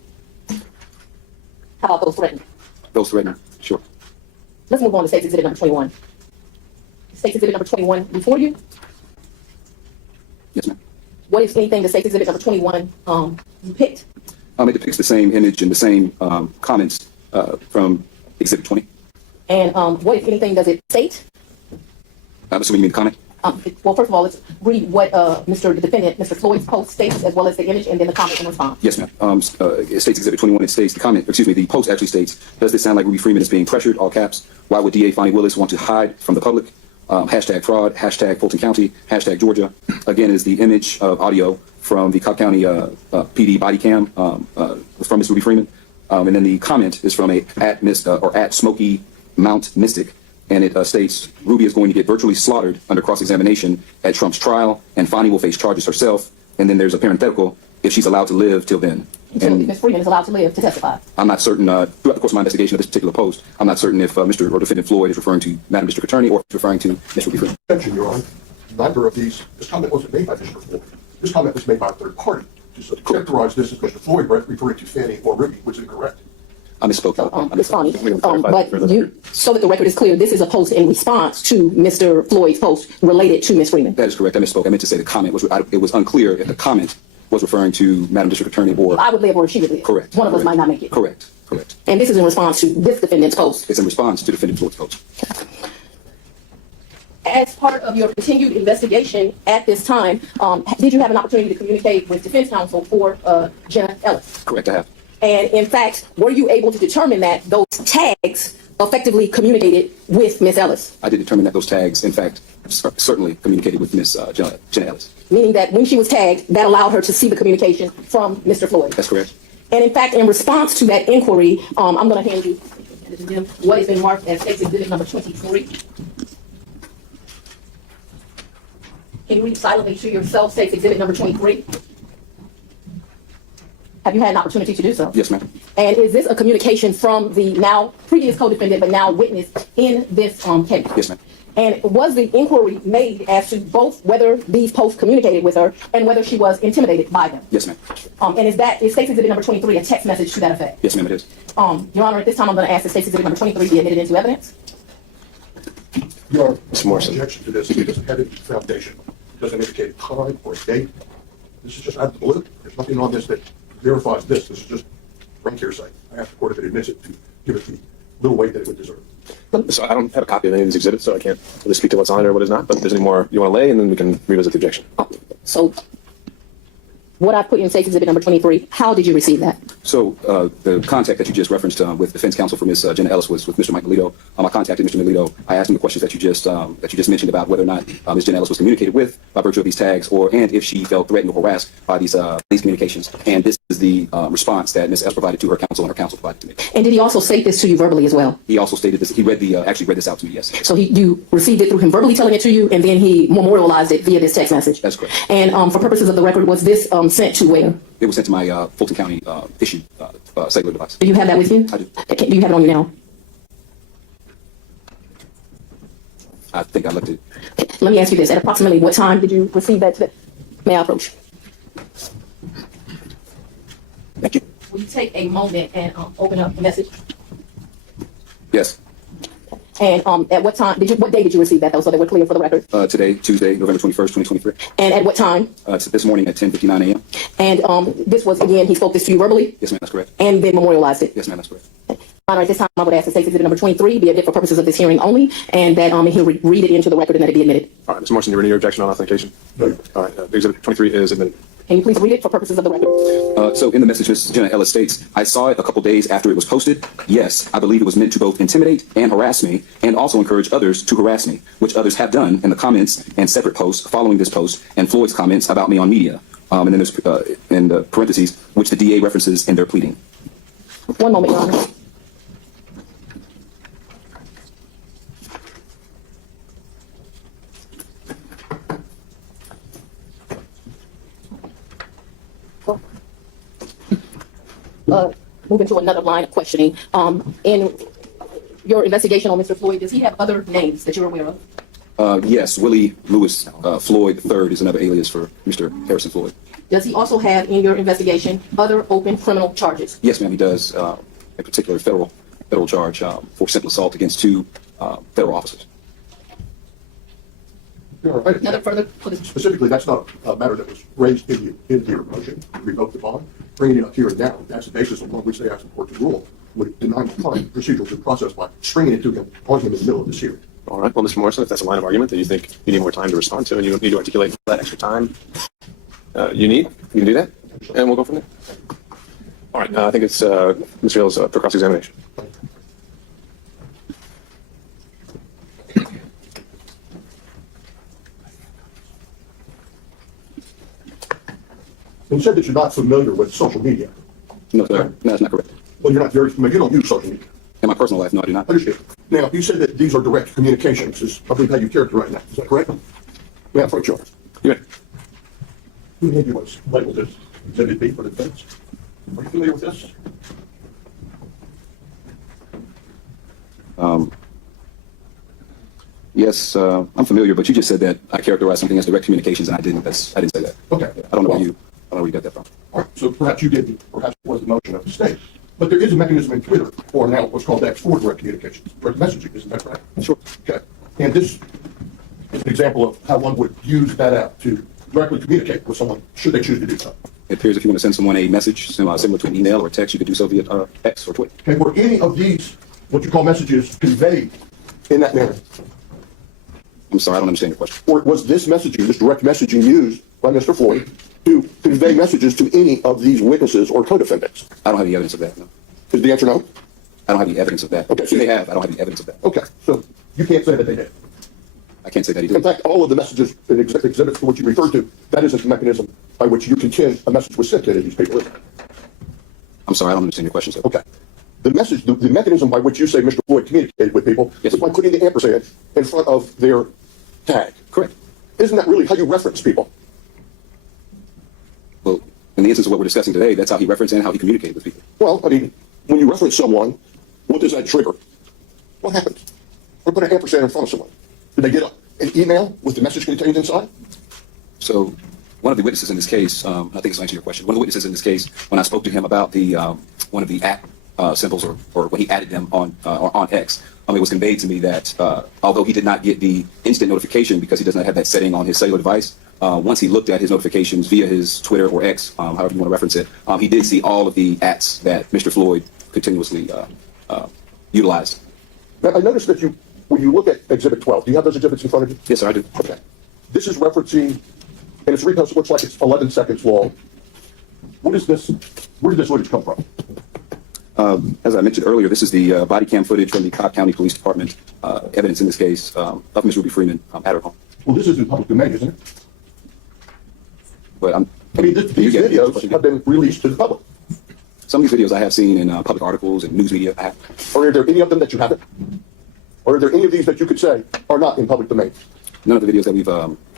How about those threatened? Those threatened, sure. Let's move on to State's Exhibit number 21. State's Exhibit number 21 before you. Yes, ma'am. What, if anything, does State's Exhibit number 21 depict? It depicts the same image and the same comments from Exhibit 20. And what, if anything, does it state? I'm assuming you mean the comment? Well, first of all, let's read what the defendant, Mr. Floyd's post states, as well as the image, and then the comment in response. Yes, ma'am. It states Exhibit 21. It states the post actually states, does this sound like Ruby Freeman is being pressured? All caps. Why would DA Fani Willis want to hide from the public? Hashtag fraud, hashtag Fulton County, hashtag Georgia. Again, is the image of audio from the Cobb County PD body cam from Miss Ruby Freeman. And then the comment is from at Smoky Mount Mystic. And it states, Ruby is going to get virtually slaughtered under cross-examination at Trump's trial, and Fani will face charges herself. And then there's a parenthetical, if she's allowed to live till then. Until And Ms. Freeman is allowed to live to testify. I'm not certain, throughout the course of my investigation of this particular post, I'm not certain if Mr. or Defendant Floyd is referring to Madam District Attorney or referring to Ms. Ruby Freeman. Attention, Your Honor, neither of these, this comment wasn't made by Mr. Floyd. This comment was made by a third party. To characterize this as Mr. Floyd referring to Fannie or Ruby was incorrect. I misspoke. Ms. Fani, We can clarify that further. but you, so that the record is clear, this is a post in response to Mr. Floyd's post related to Ms. Freeman. That is correct. I misspoke. I meant to say the comment was, it was unclear if the comment was referring to Madam District Attorney or. I would live or she would live. Correct. One of us Correct. might not make it. Correct. Correct. And this is in response to this defendant's post. It's in response to Defendant Floyd's post. As part of your continued investigation at this time, did you have an opportunity to communicate with defense counsel for Jenna Ellis? Correct, I have. And in fact, were you able to determine that those tags effectively communicated with Ms. Ellis? I did determine that those tags, in fact, certainly communicated with Ms. Jenna Ellis. Meaning that when she was tagged, that allowed her to see the communication from Mr. Floyd. That's correct. And in fact, in response to that inquiry, I'm going to hand you what has been marked as State's Exhibit number 23. Can you read silently to yourself State's Exhibit number 23? Have you had an opportunity to do so? Yes, ma'am. And is this a communication from the now previous co-defendant but now witness in this case? Yes, ma'am. And was the inquiry made as to both whether these posts communicated with her and whether she was intimidated by them? Yes, ma'am. And is State's Exhibit number 23 a text message to that effect? Yes, ma'am, it is. Your Honor, at this time I'm going to ask that State's Exhibit number 23 be admitted into evidence. Your Honor, Mr. Morrison. objection to this, it doesn't have any foundation. It doesn't indicate a time or a date. This is just out of the blue. There's nothing on this that verifies this. This is just rank hearsay. I ask the court if it admits it to give it the little weight that it would deserve. So I don't have a copy of any of these exhibits, so I can't really speak to what's on it or what is not, but if there's any more you want to lay, and then we can revisit the objection. So what I put in State's Exhibit number 23, how did you receive that? So the contact that you just referenced with defense counsel for Ms. Jenna Ellis was with Mr. Mike Melito. I contacted Mr. Melito. I asked him the questions that you just mentioned about whether or not Ms. Jenna Ellis was communicated with by virtue of these tags, and if she felt threatened or harassed by these communications. And this is the response that Ms. Ellis provided to her counsel and her counsel provided to me. And did he also state this to you verbally as well? He also stated this. He actually read this out to me. Yes. So you received it through him verbally telling it to you, and then he memorialized it via this text message? That's correct. And for purposes of the record, was this sent to where? It was sent to my Fulton County issued cellular device. Do you have that with you? I do. Do you have it on you now? I think I left it. Let me ask you this. At approximately what time did you receive that? May I approach? Thank you. Will you take a moment and open up the message? Yes. And at what time what day did you receive that though, so that we're clear for the record? Today, Tuesday, November 21st, 2023. And at what time? It's this morning at 10:59 a.m. And this was, again, he spoke this to you verbally? Yes, ma'am, that's correct. And then memorialized it? Yes, ma'am, that's correct. Honor, at this time, I would ask that State's Exhibit number 23 be admitted for purposes of this hearing only, and that he'll read it into the record and that it be admitted. All right, Mr. Morrison, you ready your objection on authentication? No. All right, Exhibit 23 is admitted. Can you please read it for purposes of the record? So in the message, Ms. Jenna Ellis states, I saw it a couple days after it was posted. Yes, I believe it was meant to both intimidate and harass me, and also encourage others to harass me, which others have done in the comments and separate posts following this post and Floyd's comments about me on media. And then there's in the parentheses, which the DA references in their pleading. One moment, Your Honor. Moving to another line of questioning. In your investigation on Mr. Floyd, does he have other names that you're aware of? Yes, Willie Lewis Floyd III is another alias for Mr. Harrison Floyd. Does he also have, in your investigation, other open criminal charges? Yes, ma'am, he does. A particular federal charge for simple assault against two federal officers. Your Honor, Another further, please. specifically, that's not a matter that was raised in your motion to revoke the bond. Bringing it up here and now, that's the basis upon which they asked the court to rule, would deny the client procedural due process by stringing it to him, on him in the middle of this hearing. All right. Well, Mr. Morrison, if that's a line of argument that you think you need more time to respond to and you need to articulate that extra time you can do that, and we'll go from there. All right. I think it's Mr. Hill's for cross-examination. You said that you're not familiar with social media. No, sir. No, that's not correct. Well, you're not very familiar. You don't use social media. In my personal life, no, I do not. Understood. Now, you said that these are direct communications, is I believe how you characterize that. Is that correct? Yeah, approach yours. You ready? Who named you was labeled as Exhibit B for the defense? Are you familiar with this? Yes, I'm familiar, but you just said that I characterized something as direct communications, and I didn't. I didn't say that. Okay. I don't know where you got that from. All right, so perhaps you didn't, perhaps it was the motion of the state. But there is a mechanism in Twitter, or now what's called X, for direct communications, direct messaging, isn't that correct? Sure. Okay. And this is an example of how one would use that app to directly communicate with someone, should they choose to do so. It appears if you want to send someone a message similar to an email or text, you could do so via X or Twitter. Okay, were any of these, what you call messages, conveyed in that manner? I'm sorry, I don't understand your question. Or was this messaging, this direct messaging used by Mr. Floyd to convey messages to any of these witnesses or co-defendants? I don't have any evidence of that, no. Is the answer no? I don't have any evidence of that. Okay, so they have. I don't have any evidence of that. Okay, so you can't say that they did. I can't say that he In did. fact, all of the messages and exhibits to which you referred to, that is a mechanism by which you contend a message was sent to these people. Isn't it? I'm sorry, I don't understand your question, sir. Okay. The message, the mechanism by which you say Mr. Floyd communicated with people Yes, is by putting the ampersand in front of their tag. Correct. Isn't that really how you reference people? Well, in the instance of what we're discussing today, that's how he referenced and how he communicated with people. Well, I mean, when you reference someone, what does that trigger? What happens? Or put an ampersand in front of someone. Did they get an email with the message contained inside? So one of the witnesses in this case, I think it's answering your question. One of the witnesses in this case, when I spoke to him about the one of the symbols or when he added them on X, it was conveyed to me that although he did not get the instant notification because he does not have that setting on his cellular device, once he looked at his notifications via his Twitter or X, however you want to reference it, he did see all of the ats that Mr. Floyd continuously utilized. Now, I noticed that when you look at Exhibit 12, do you have those exhibits in front of you? Yes, sir, I do. Okay. This is referencing, and it's repost, it looks like it's 11 seconds long. What is this? Where did this footage come from? As I mentioned earlier, this is the body cam footage from the Cobb County Police Department, evidence in this case of Ms. Ruby Freeman at her home. Well, this is in public domain, isn't it? But These videos have been released to the public. some of these videos I have seen in public articles and news media. Or are there any of them that you haven't? Or are there any of these that you could say are not in public domain? None of the videos that we've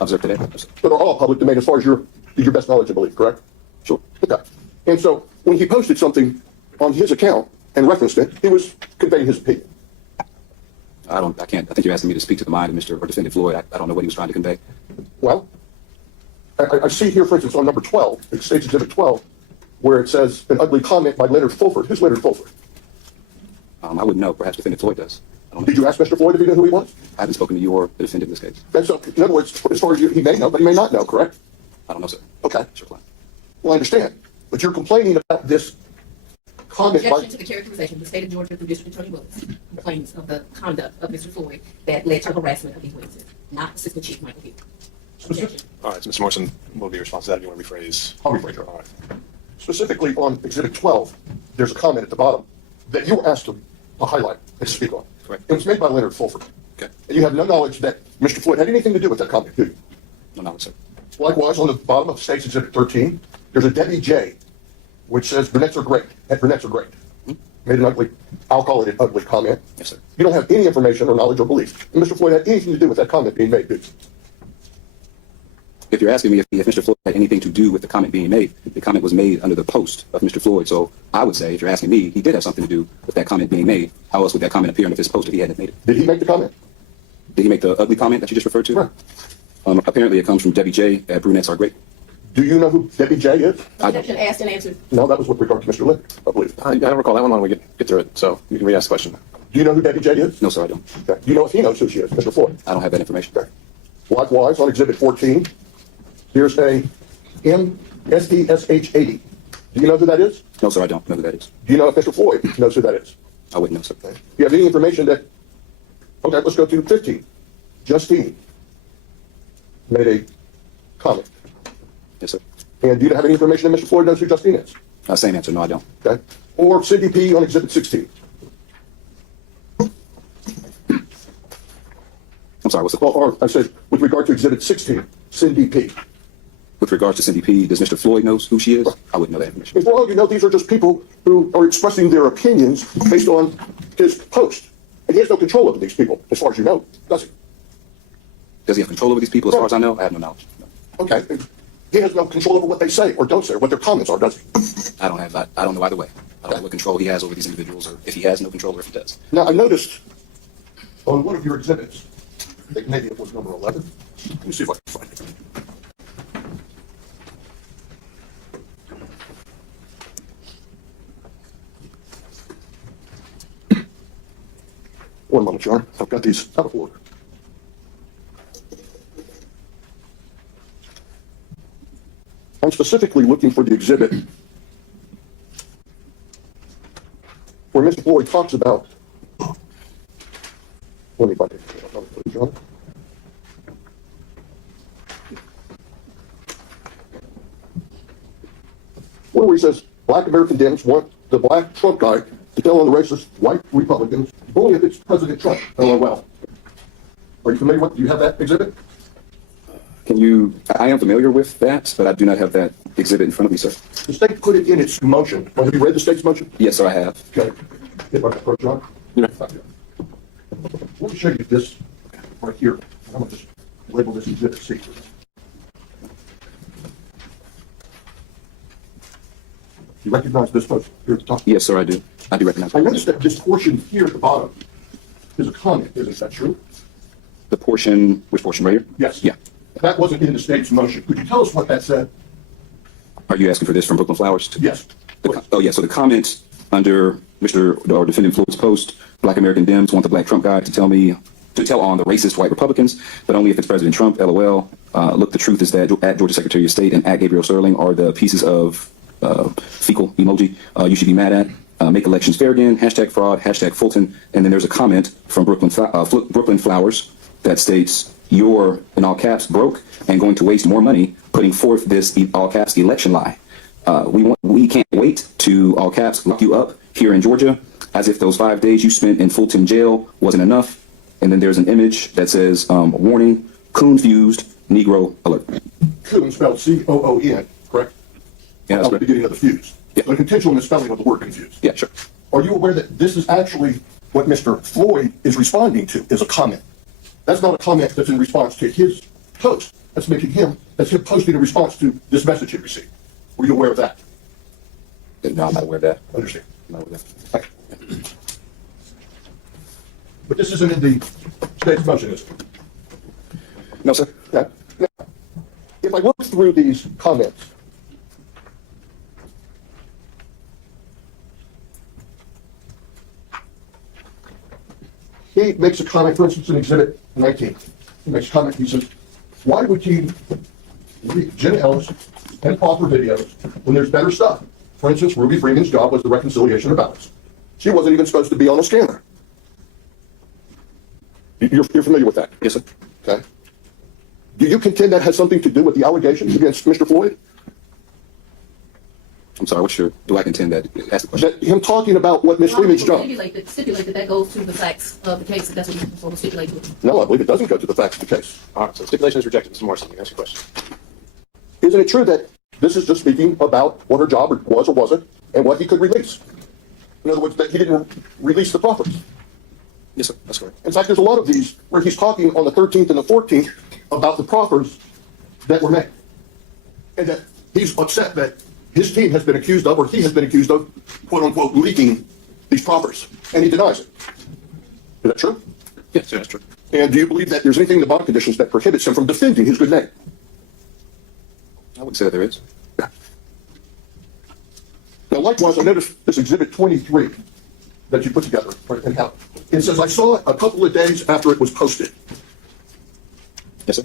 observed today. But are all public domain as far as your best knowledge and belief, correct? Sure. Okay. And so when he posted something on his account and referenced it, he was conveying his opinion. I think you're asking me to speak to the mind of Mr. or Defendant Floyd. I don't know what he was trying to convey. Well, I see here, for instance, on number 12, it states Exhibit 12, where it says an ugly comment by Leonard Fulford. Who's Leonard Fulford? I wouldn't know. Perhaps Defendant Floyd does. I don't know. Did you ask Mr. Floyd if he knew who he was? I haven't spoken to you or the defendant in this case. And so, in other words, as far as he may know, but he may not know, correct? I don't know, sir. Okay. Sure, Client. Well, I understand. But you're complaining about this comment by... Objection to the characterization. The state of Georgia through District Attorney Willis complains of the conduct of Mr. Floyd that led to harassment of these witnesses, not Assistant Chief Michael Hill. Objection. All right, so Mr. Morrison, what will be your response to that if you want to rephrase? I'll rephrase it. All right. Specifically on Exhibit 12, there's a comment at the bottom that you were asked to highlight and speak on. Correct. It was made by Leonard Fulford. Okay. And you have no knowledge that Mr. Floyd had anything to do with that comment, do you? No knowledge, sir. Likewise, on the bottom of State's Exhibit 13, there's a Debbie J, which says brunettes are great, and brunettes are great. Made an ugly, I'll call it an ugly comment. Yes, sir. You don't have any information or knowledge or belief. And Mr. Floyd had anything to do with that comment being made, do you? If you're asking me if Mr. Floyd had anything to do with the comment being made, the comment was made under the post of Mr. Floyd. So I would say, if you're asking me, he did have something to do with that comment being made. How else would that comment appear under his post if he hadn't made it? Did he make the comment? Did he make the ugly comment that you just referred to? Right. Apparently it comes from Debbie J. at Brunettes Are Great. Do you know who Debbie J is? Objection asked and answered. No, that was with regard to Mr. Lick, I believe. I don't recall that one. Why don't we get through it? So you can re-ask the question. Do you know who Debbie J is? No, sir, I don't. Okay. Do you know if he knows who she is, Mr. Floyd? I don't have that information. Okay. Likewise, on Exhibit 14, here's a MSTSH80. Do you know who that is? No, sir, I don't know who that is. Do you know if Mr. Floyd knows who that is? I wouldn't know, sir. Okay. Do you have any information that Okay, let's go to 15. Justine made a comment. Yes, sir. And do you have any information that Mr. Floyd knows who Justine is? Same answer. No, I don't. Okay. Or Cindy P. on Exhibit 16. I'm sorry, what's the Well, or I said, with regard to Exhibit 16, Cindy P. With regards to Cindy P, does Mr. Floyd know who she is? I wouldn't know that information. For all you know, these are just people who are expressing their opinions based on his post. And he has no control over these people, as far as you know, does he? Does he have control over these people? As far as I know, I have no knowledge. No. Okay. He has no control over what they say or don't say, or what their comments are, does he? I don't know either way. I don't know what control he has over these individuals, or if he has no control, or if he does. Now, I noticed on one of your exhibits, I think maybe it was number 11. Let me see if I can find it. One moment, John. I've got these out of order. I'm specifically looking for the exhibit where Mr. Floyd talks about. Let me find it, John. Where he says Black American Dems want the black Trump guy to tell on the racist white Republicans, only if it's President Trump. LOL. Are you familiar with? Do you have that exhibit? I am familiar with that, but I do not have that exhibit in front of me, sir. The state put it in its motion. Have you read the state's motion? Yes, sir, I have. Okay. Hit my approach, John. Yeah. Let me show you this right here. I'm going to just label this exhibit C. You recognize this post here at the top? Yes, sir, I do. I do recognize I that. noticed that this portion here at the bottom is a comment. Isn't that true? The portion, which portion right here? Yes. Yeah. That wasn't in the state's motion. Could you tell us what that said? Are you asking for this from Brooklyn Flowers? Yes. Oh, yeah. So the comment under Mr. or Defendant Floyd's post, Black American Dems want the black Trump guy to tell on the racist white Republicans, but only if it's President Trump, LOL. Look, the truth is that at Georgia Secretary of State and at Gabriel Sterling are the pieces of fecal emoji you should be mad at. Make elections fair again, #fraud, #Fulton. And then there's a comment from Brooklyn Flowers that states, you're, in all caps, broke and going to waste more money putting forth this, all caps, election lie. We can't wait to, all caps, lock you up here in Georgia as if those 5 days you spent in Fulton jail wasn't enough. And then there's an image that says, warning, coon-fused, Negro alert. Coon spelled C-O-O-N, correct? Yeah, that's At the right. beginning of the fuse. Yeah. The intentional misspelling of the word confused. Yeah, sure. Are you aware that this is actually what Mr. Floyd is responding to, is a comment? That's not a comment that's in response to his post. That's him posting in response to this message he received. Were you aware of that? No, I'm not aware of that. Understand. I'm not aware of that. Thank you. But this isn't in the state's motion, is it? No, sir. Okay. Now, if I look through these comments, he makes a comment, for instance, in Exhibit 19. He makes a comment, he says, why would he read Jen Ellis and author videos when there's better stuff? For instance, Ruby Freeman's job was the reconciliation of ballots. She wasn't even supposed to be on a scanner. You're familiar with that? Yes, sir. Okay. Do you contend that has something to do with the allegations against Mr. Floyd? I'm sorry, do I contend that? Ask the question. That him talking about what Ms. Freeman's job? Stipulate that goes to the facts of the case, if that's what you're supposed to stipulate to. No, I believe it doesn't go to the facts of the case. All right, so stipulation is rejected. Mr. Morrison, you can ask your question. Isn't it true that this is just speaking about what her job was or wasn't and what he could release? In other words, that he didn't release the proffers. Yes, sir. That's correct. In fact, there's a lot of these where he's talking on the 13th and the 14th about the proffers that were made. And that he's upset that his team has been accused of, or he has been accused of, quote unquote, leaking these proffers. And he denies it. Is that true? Yes, sir, that's true. And do you believe that there's anything in the bond conditions that prohibits him from defending his good name? I wouldn't say that there is. Now, likewise, I noticed this Exhibit 23 that you put together, right, and how it says, I saw it a couple of days after it was posted. Yes, sir.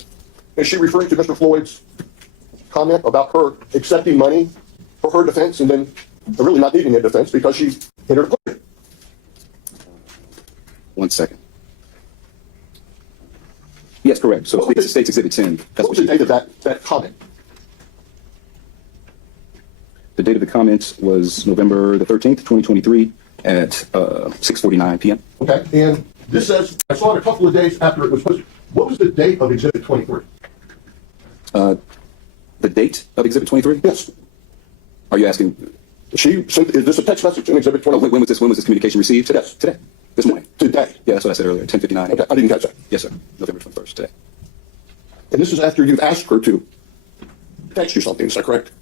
Is she referring to Mr. Floyd's comment about her accepting money for her defense and then really not needing a defense because she hit her opponent? 1 second. Yes, correct. So What was State's Exhibit 10. What That's was the date of that comment? The date of the comment was November the 13th, 2023 at 6:49 p.m. Okay, and this says, I saw it a couple of days after it was posted. What was the date of Exhibit 23? The date of Exhibit 23? Yes. Are you asking? She sent, is this a text message in Exhibit Oh, 23? when was this communication received? Today. Yes. Today. This morning. Today. Yeah, that's what I said earlier. 10:59. Okay, I didn't catch that. Yes, sir. November 21st. Today. And this is after you've asked her to text you something, is that correct?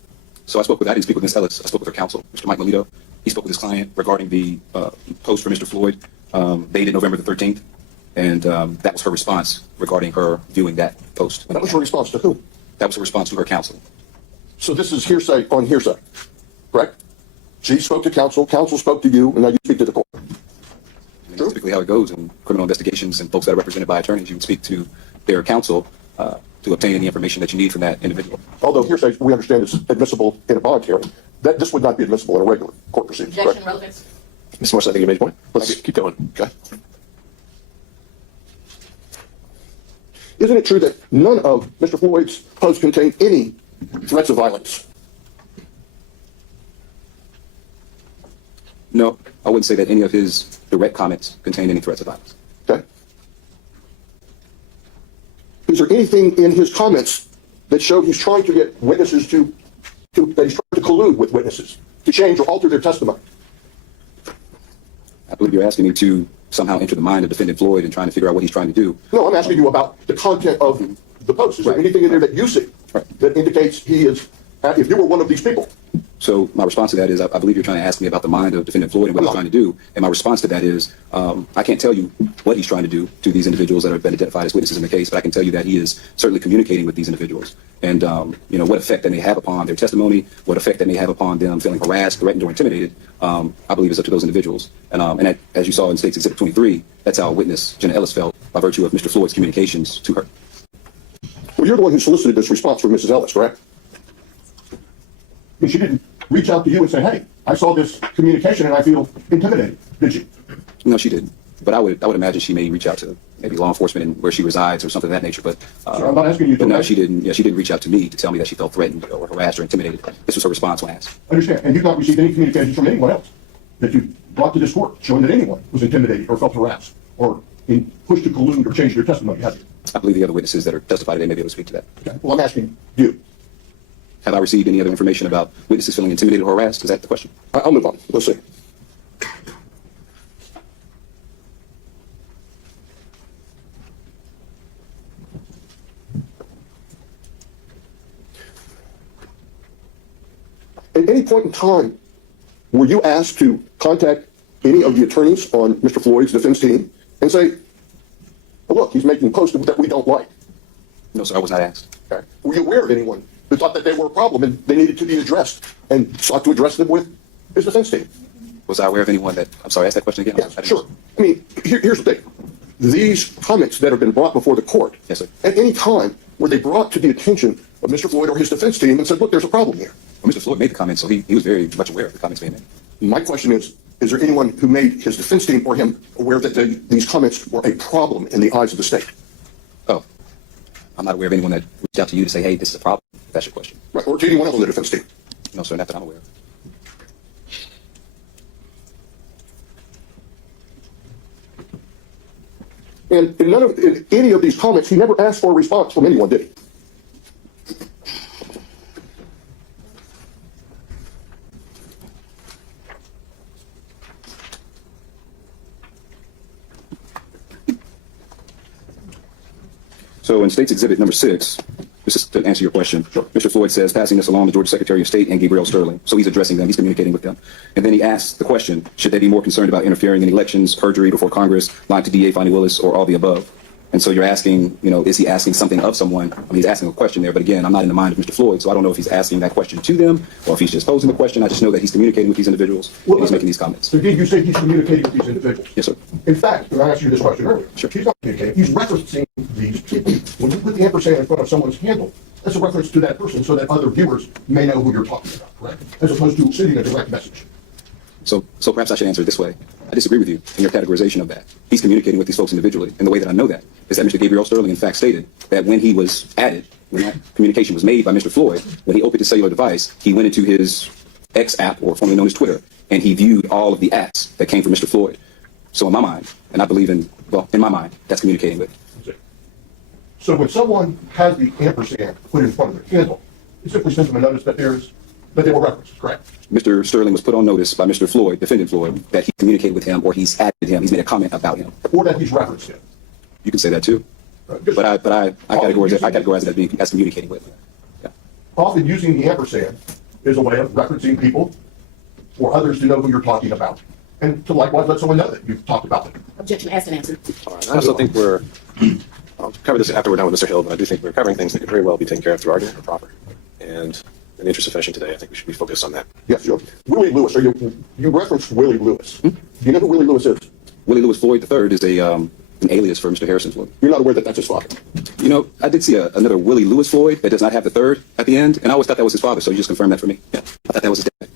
So I didn't speak with Ms. Ellis. I spoke with her counsel, Mr. Mike Melito. He spoke with his client regarding the post for Mr. Floyd, dated November the 13th. And that was her response regarding her viewing that post. That was her response to who? That was her response to her counsel. So this is hearsay on hearsay, correct? She spoke to counsel, counsel spoke to you, and now you speak to the court. I mean, that's typically how it goes in criminal investigations, and folks that are represented by attorneys. You would speak to their counsel to obtain any information that you need from that individual. Although hearsay, we understand is admissible in a bond hearing, that this would not be admissible in a regular court proceeding, Objection, correct? relevance. Mr. Morris, I think you made a point. Let's keep going. Okay. Isn't it true that none of Mr. Floyd's posts contain any threats of violence? No, I wouldn't say that any of his direct comments contained any threats of violence. Okay. Is there anything in his comments that showed he's trying to get witnesses that he's trying to collude with witnesses to change or alter their testimony? I believe you're asking me to somehow enter the mind of defendant Floyd and trying to figure out what he's trying to do. No, I'm asking you about the content of the post. Is there Right. anything in there that you see Right. that indicates he is, if you were one of these people? So my response to that is, I believe you're trying to ask me about the mind of defendant Floyd and what he's trying to do. And my response to that is, I can't tell you what he's trying to do to these individuals that have been identified as witnesses in the case, but I can tell you that he is certainly communicating with these individuals. And, what effect that may have upon their testimony, what effect that may have upon them feeling harassed, threatened, or intimidated, I believe is up to those individuals. And as you saw in State's Exhibit 23, that's how witness Jenna Ellis felt by virtue of Mr. Floyd's communications to her. Well, you're the one who solicited this response from Mrs. Ellis, correct? I mean, she didn't reach out to you and say, hey, I saw this communication and I feel intimidated, did she? No, she didn't. But I would imagine she may reach out to maybe law enforcement and where she resides or something of that nature. But I'm not asking you to. But no, she didn't. Yeah, she didn't reach out to me to tell me that she felt threatened or harassed or intimidated. This was her response when asked. I understand. And you've not received any communications from anyone else that you brought to this court showing that anyone was intimidated or felt harassed or pushed to collude or change their testimony, have you? I believe the other witnesses that are testified today may be able to speak to that. Okay. Well, I'm asking you. Have I received any other information about witnesses feeling intimidated or harassed? Is that the question? I'll move on. Let's see. At any point in time, were you asked to contact any of the attorneys on Mr. Floyd's defense team and say, oh, look, he's making posts that we don't like? No, sir, I was not asked. Okay. Were you aware of anyone who thought that they were a problem and they needed to be addressed and sought to address them with his defense team? Was I aware of anyone that, I'm sorry, ask that question again? Yes, sure. I mean, here's the thing. These comments that have been brought before the court, Yes, sir. at any time were they brought to the attention of Mr. Floyd or his defense team and said, look, there's a problem here? Well, Mr. Floyd made the comment, so he was very much aware of the comments being made. My question is there anyone who made his defense team or him aware that these comments were a problem in the eyes of the state? Oh, I'm not aware of anyone that reached out to you to say, hey, this is a problem. If that's your question. Right, or to anyone else on the defense team? No, sir, not that I'm aware of. And in any of these comments, he never asked for a response from anyone, did he? So in State's Exhibit number 6, this is to answer your question. Sure. Mr. Floyd says, passing this along to Georgia Secretary of State and Gabriel Sterling. So he's addressing them. He's communicating with them. And then he asks the question, should they be more concerned about interfering in elections, perjury before Congress, lying to DA Fani Willis, or all the above? And so you're asking, is he asking something of someone? I mean, he's asking a question there, but again, I'm not in the mind of Mr. Floyd, so I don't know if he's asking that question to them or if he's just posing the question. I just know that he's communicating with these individuals and he's making these comments. So did you say he's communicating with these individuals? Yes, sir. In fact, and I asked you this question earlier, Sure. he's not communicating, he's referencing these people. When you put the ampersand in front of someone's handle, that's a reference to that person so that other viewers may know who you're talking about, correct? As opposed to sending a direct message. So perhaps I should answer it this way. I disagree with you in your categorization of that. He's communicating with these folks individually, and the way that I know that is that Mr. Gabriel Sterling, in fact, stated that when he was added, when that communication was made by Mr. Floyd, when he opened his cellular device, he went into his X app, or formerly known as Twitter, and he viewed all of the acts that came from Mr. Floyd. So in my mind, and I believe in my mind, that's communicating with. So when someone has the ampersand put in front of their handle, it simply sends them a notice that they were referenced, correct? Mr. Sterling was put on notice by Mr. Floyd, defendant Floyd, that he communicated with him, or he's added him, he's made a comment about him. Or that he's referenced him. You can say that too. But I categorize it as communicating with. Yeah. Often using the ampersand is a way of referencing people for others to know who you're talking about. And to likewise let someone know that you've talked about them. Objection, asked and answered. All right. I also think I'll cover this after we're done with Mr. Hill, but I do think we're covering things that could very well be taken care of through argument or proper. And in the interest of finishing today, I think we should be focused on that. Yes, Joe. Willie Lewis, you referenced Willie Lewis. Do you know who Willie Lewis is? Willie Lewis Floyd III is an alias for Mr. Harrison Floyd. You're not aware that that's his father? You know, I did see another Willie Lewis Floyd that does not have the third at the end, and I always thought that was his father, so you just confirmed that for me. Yeah, I thought that was his dad.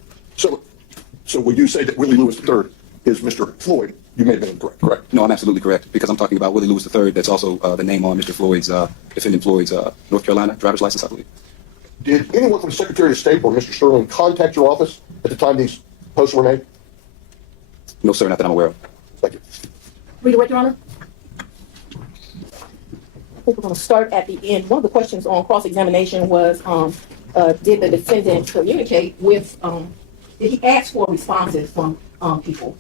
So when you say that Willie Lewis III is Mr. Floyd, you may have been incorrect, correct? No, I'm absolutely correct, because I'm talking about Willie Lewis III. That's also the name on Mr. Floyd's, defendant Floyd's North Carolina driver's license, I believe. Did anyone from the Secretary of State or Mr. Sterling contact your office at the time these posts were made? No, sir, not that I'm aware of. Thank you. Redirect, Your Honor. I think we're going to start at the end. One of the questions on cross-examination was, did the defendant communicate with, did he ask for responses from people?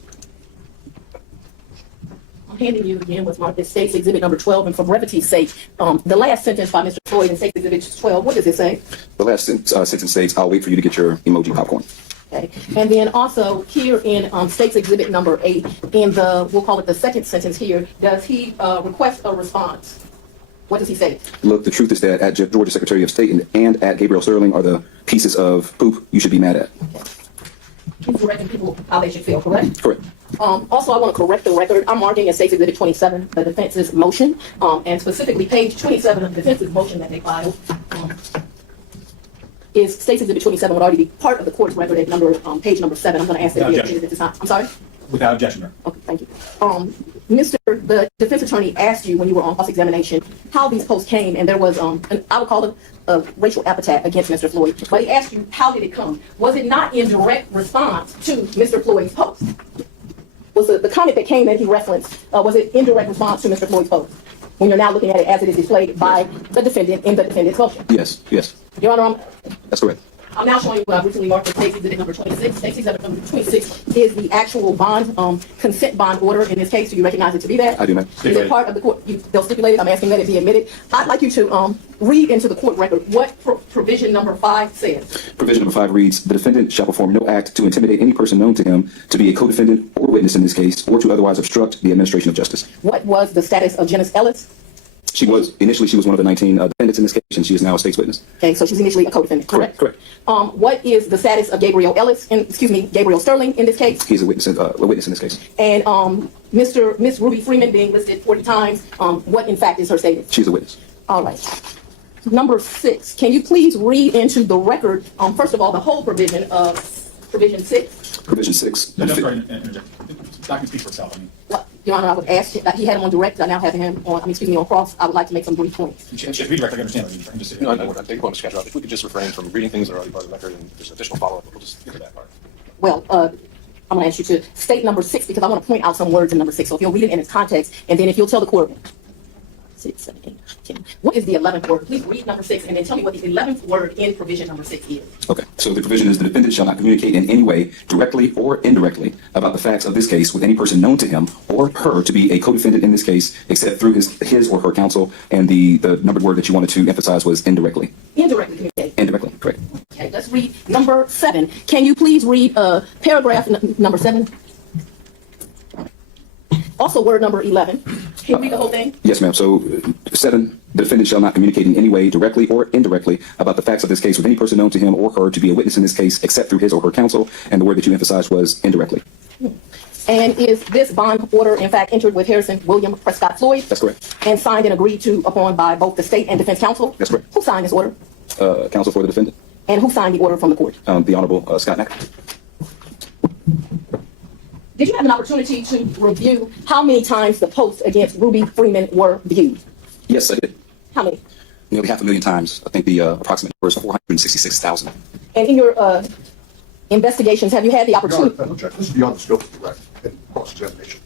I'm handing you again what's marked as State's Exhibit number 12, and for brevity's sake, the last sentence by Mr. Floyd in State's Exhibit 12, what does it say? The last sentence states, "I'll wait for you to get your emoji popcorn." Okay. And then also here in State's Exhibit number 8, in the, we'll call it the second sentence here, does he request a response? What does he say? Look, the truth is that at Georgia Secretary of State and at Gabriel Sterling are the pieces of poop you should be mad at. He's directing people how they should feel, correct? Correct. Also, I want to correct the record. I'm marking as State's Exhibit 27, the defense's motion, and specifically page 27 of the defense's motion that they filed is State's Exhibit 27 would already be part of the court's record at page number 7. I'm going to ask that it be updated at this time. I'm sorry? Without objection, Your Honor. Okay, thank you. The defense attorney asked you when you were on cross-examination how these posts came, and there was, I would call it a racial epithet against Mr. Floyd, but he asked you, how did it come? Was it not in direct response to Mr. Floyd's post? Was the comment that came that he referenced, was it in direct response to Mr. Floyd's post? When you're now looking at it as it is displayed by the defendant in the defendant's motion? Yes, yes. Your Honor, That's correct. I'm now showing you what I've recently marked as State's Exhibit number 26. State's Exhibit number 26 is the actual bond, consent bond order in this case. Do you recognize it to be that? I do, ma'am. Is it part of the court? They'll stipulate it. I'm asking that it be admitted. I'd like you to read into the court record what provision number 5 says. Provision number 5 reads, "The defendant shall perform no act to intimidate any person known to him to be a co-defendant or witness in this case, or to otherwise obstruct the administration of justice." What was the status of Janice Ellis? Initially she was one of the 19 defendants in this case, and she is now a state's witness. Okay, so she's initially a co-defendant, correct? Correct. What is the status of Gabriel Sterling in this case? He's a witness in this case. And Miss Ruby Freeman being listed 40 times, what in fact is her status? She's a witness. All right. Number 6, can you please read into the record, first of all, the whole provision of provision 6? Provision 6. No, sorry, interject. The document speaks for itself. I mean, Well, Your Honor, I would ask that he had him on direct. I now have him on, on cross. I would like to make some brief points. you should redirect. I understand. I'm just No, I'm taking one to sketch out. If we could just refrain from reading things that are already part of the record, and if there's additional follow-up, we'll just get to that part. Well, I'm going to ask you to state number 6 because I want to point out some words in number 6. So if you'll read it in its context, and then if you'll tell the court 6, 7, 8, 10. What is the 11th word? Please read number 6 and then tell me what the 11th word in provision number 6 is. Okay, so the provision is, "The defendant shall not communicate in any way, directly or indirectly, about the facts of this case with any person known to him or her to be a co-defendant in this case, except through his or her counsel." And the numbered word that you wanted to emphasize was indirectly. Indirectly communicate. Indirectly, correct. Okay, let's read number 7. Can you please read paragraph number 7? Also, word number 11. Can you read the whole thing? Yes, ma'am. So 7, "The defendant shall not communicate in any way, directly or indirectly, about the facts of this case with any person known to him or her to be a witness in this case, except through his or her counsel." And the word that you emphasized was indirectly. And is this bond order, in fact, entered with Harrison William Prescott Floyd? That's correct. And signed and agreed to upon by both the state and defense counsel? That's correct. Who signed this order? Counsel for the defendant. And who signed the order from the court? The Honorable Scott McAfee. Did you have an opportunity to review how many times the posts against Ruby Freeman were viewed? Yes, I did. How many? Nearly 500,000 times. I think the approximate number is 466,000. And in your investigations, have you had the Your opportunity? Honor, this is beyond the scope of direct and cross-examination.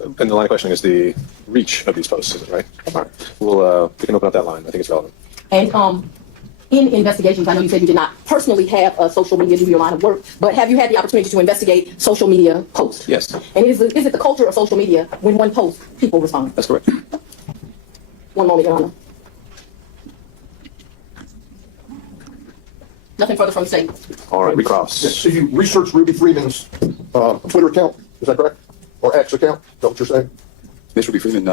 And the line of questioning is the reach of these posts, is it right? All right. We can open up that line. I think it's relevant. And in investigations, I know you said you did not personally have social media due to your line of work, but have you had the opportunity to investigate social media posts? Yes, And is it the culture of social media when one posts, people respond? that's correct. One moment, Your Honor. Nothing further from the state. All right, Yes, recross. so you researched Ruby Freeman's Twitter account, is that correct? Or X account, is that what you're saying? Ms. Ruby Freeman,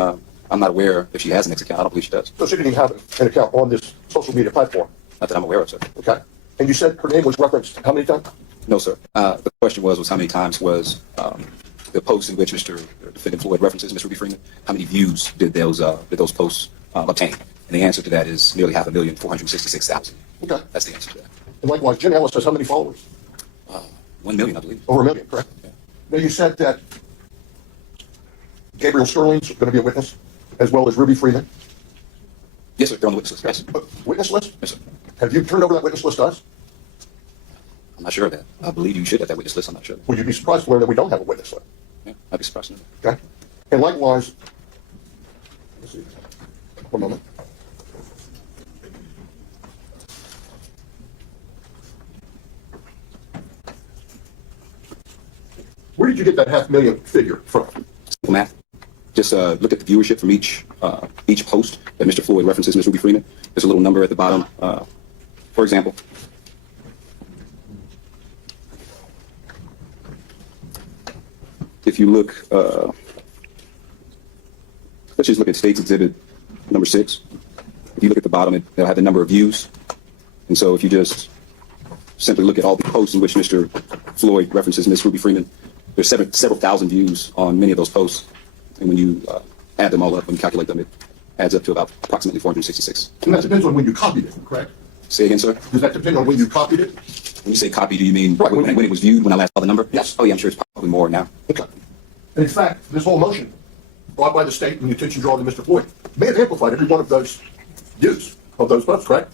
I'm not aware if she has an X account. I don't believe she does. So she didn't even have an account on this social media platform, Not that I'm aware of, sir. okay? And you said her name was referenced how many times? No, sir. The question was how many times was the post in which Mr. Defendant Floyd references Ms. Ruby Freeman, how many views did those posts obtain? And the answer to that is nearly 500,466,000. Okay. That's the answer to that. And likewise, Jen Ellis has how many followers? 1 million, I believe. Over 1 million, correct? Yeah. Now, you said that Gabriel Sterling's going to be a witness, as well as Ruby Freeman. Yes, sir. They're on the witness list. Yes. Witness list? Yes, sir. Have you turned over that witness list to us? I'm not sure of that. I believe you should have that witness list. I'm not sure. Would you be surprised to learn that we don't have a witness list? Yeah, I'd be surprised to know. Okay? And likewise, let's see, one moment. Where did you get that 500,000 figure from? Simple math. Just look at the viewership from each post that Mr. Floyd references Ms. Ruby Freeman. There's a little number at the bottom. For example, if you look, let's just look at State's Exhibit number 6. If you look at the bottom, it'll have the number of views. And so if you just simply look at all the posts in which Mr. Floyd references Ms. Ruby Freeman, there's several thousand views on many of those posts. And when you add them all up, when you calculate them, it adds up to about approximately 466. And that depends on when you copied it, correct? Say again, sir? Does that depend on when you copied it? When you say copy, do you mean Right, when it was viewed, when I last saw the number? Yes. Oh, yeah, I'm sure it's probably more now. Okay. And in fact, this whole motion brought by the state and the attention drawn to Mr. Floyd may have amplified every one of those views of those posts, correct?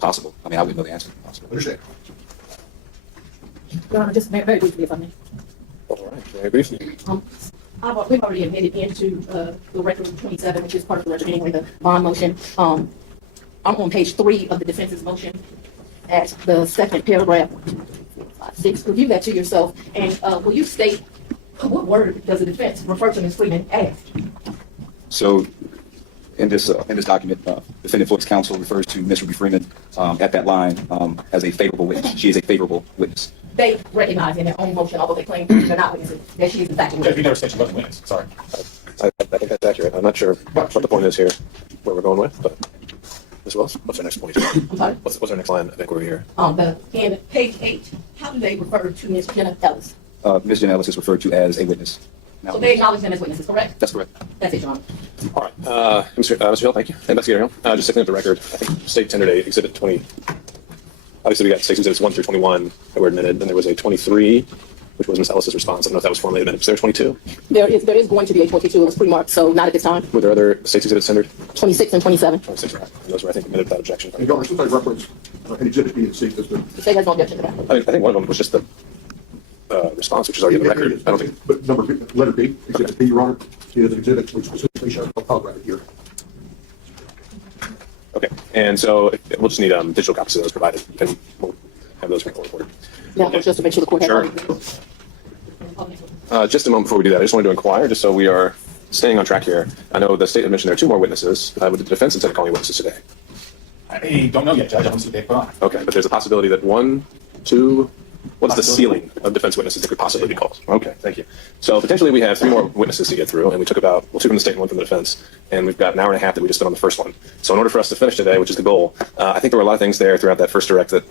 Possible. I mean, I wouldn't know the answer. Possible. Understand? Your Honor, just very briefly, if I may. All right, very briefly. We've already admitted into the record of 27, which is part of the record anyway, the bond motion. I'm on page 3 of the defense's motion at the second paragraph. 6. Review that to yourself, and will you state what word does the defense refer to Ms. Freeman as? So in this document, Defendant Floyd's counsel refers to Ms. Ruby Freeman at that line as a favorable witness. She is a favorable witness. They recognize in their own motion, although they claim they're not witnesses, that she is in fact a Judge, we witness. never said she wasn't a witness. Sorry. I think that's accurate. I'm not sure what the point is here, where we're going with, but Ms. Willis, what's our next point? I'm sorry. What's our next line? I think we're here. In page 8, how do they refer to Ms. Jenna Ellis? Ms. Jen Ellis is referred to as a witness. Now, So they acknowledge them as witnesses, correct? that's correct. That's it, Your Honor. All right, Mr. Hill, thank you. Investigator Hill, just looking at the record, I think State tendered a exhibit 20. Obviously, we got State exhibits 1 through 21 that were admitted. Then there was a 23, which was Ms. Ellis's response. I don't know if that was formally admitted. Was there a 22? There is going to be a 22, it was pre-marked, so not at this time. Were there other State exhibits tendered? 26 and 27. 26, right. And those were, I think, admitted without objection. And Your Honor, since I referenced an exhibit B and C, does the The state has no objection to that. I think one of them was just the response, which is already in the record. I don't think. But letter B, exhibit B, Your Honor, is an exhibit which specifically shows, I'll grab it here. Okay, and so we'll just need digital copies of those provided, and we'll have those recorded. Now, just to make sure the court has. Sure. Just a moment before we do that, I just wanted to inquire, just so we are staying on track here. I know the state had mentioned there are 2 more witnesses. Would the defense intend to call any witnesses today? I don't know yet, Judge. I don't see what they put on. Okay, but there's a possibility that 1, 2. What is the ceiling of defense witnesses that could possibly be called? Okay, thank you. So potentially we have 3 more witnesses to get through, and we took 2 from the state and 1 from the defense, and we've got an hour and a half that we just did on the first one. So in order for us to finish today, which is the goal, I think there were a lot of things there throughout that first direct that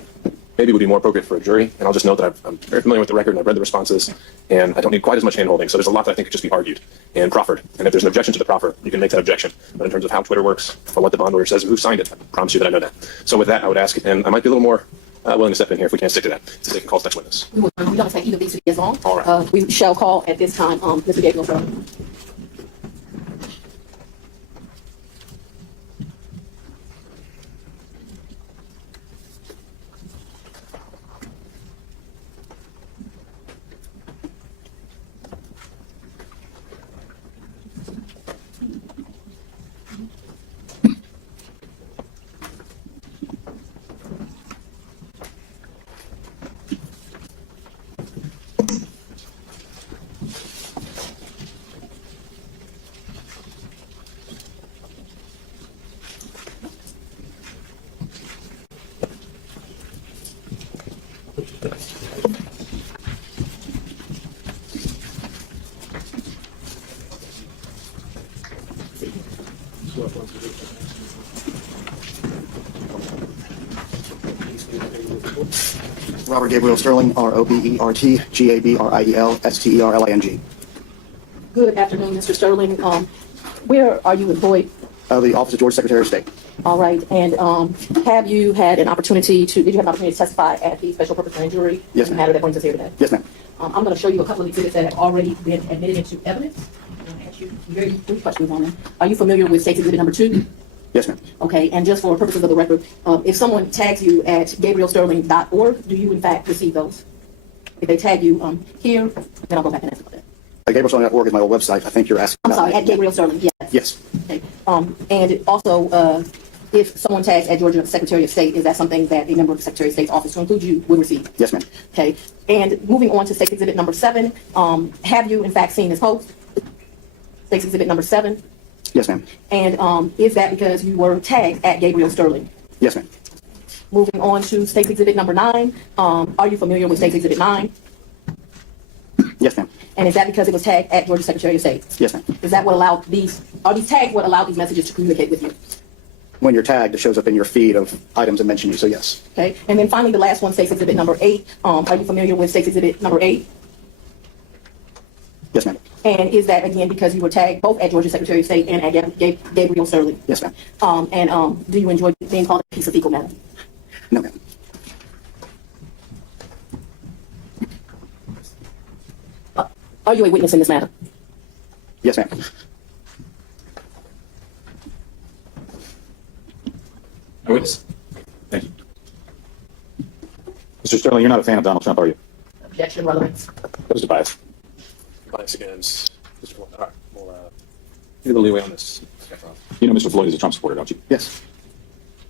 maybe would be more appropriate for a jury. And I'll just note that I'm very familiar with the record and I've read the responses, and I don't need quite as much hand-holding. So there's a lot that I think could just be argued and proffered. And if there's an objection to the proffer, you can make that objection. But in terms of how Twitter works or what the bond order says, who signed it, I promise you that I know that. So with that, I would ask, and I might be a little more willing to step in here if we can't stick to that, to take a call to next witness. We don't take either of these to be as long. All right. We shall call at this time, Mr. Gabriel Sterling. Robert Gabriel Sterling, Robert Gabriel Sterling. Good afternoon, Mr. Sterling. Where are you employed? The Office of Georgia Secretary of State. All right, and have you had an opportunity to, did you have an opportunity to testify at the special purpose grand jury? Yes, The ma'am. matter that brings us here today. Yes, ma'am. I'm going to show you a couple of exhibits that have already been admitted into evidence. I'm going to ask you very brief questions on them. Are you familiar with State's Exhibit number 2? Yes, ma'am. Okay, and just for purposes of the record, if someone tags you at gabrielsterling.org, do you in fact receive those? If they tag you here, then I'll go back and ask about that. GabrielSterling.org is my old website. I think you're asking I'm about sorry, that. at Gabriel Sterling, yes. Yes. Okay. And also, if someone tags at Georgia Secretary of State, is that something that a member of the Secretary of State's office, to include you, would receive? Yes, ma'am. Okay. And moving on to State's Exhibit number 7, have you in fact seen this post? State's Exhibit number 7. Yes, ma'am. And is that because you were tagged at Gabriel Sterling? Yes, ma'am. Moving on to State's Exhibit number 9, are you familiar with State's Exhibit 9? Yes, ma'am. And is that because it was tagged at Georgia Secretary of State? Yes, ma'am. Is that what allowed are these tags what allowed these messages to communicate with you? When you're tagged, it shows up in your feed of items that mention you, so yes. Okay. And then finally, the last one, State's Exhibit number 8. Are you familiar with State's Exhibit number 8? Yes, ma'am. And is that, again, because you were tagged both at Georgia Secretary of State and at Gabriel Sterling? Yes, ma'am. And do you enjoy being called a piece of fecal matter? No, ma'am. Are you a witness in this matter? Yes, ma'am. A witness. Thank you. Mr. Sterling, you're not a fan of Donald Trump, are you? Objection, relevance. What is the bias? Bias against Mr. Floyd. All right, we'll give a little leeway on this. You know Mr. Floyd is a Trump supporter, don't you? Yes.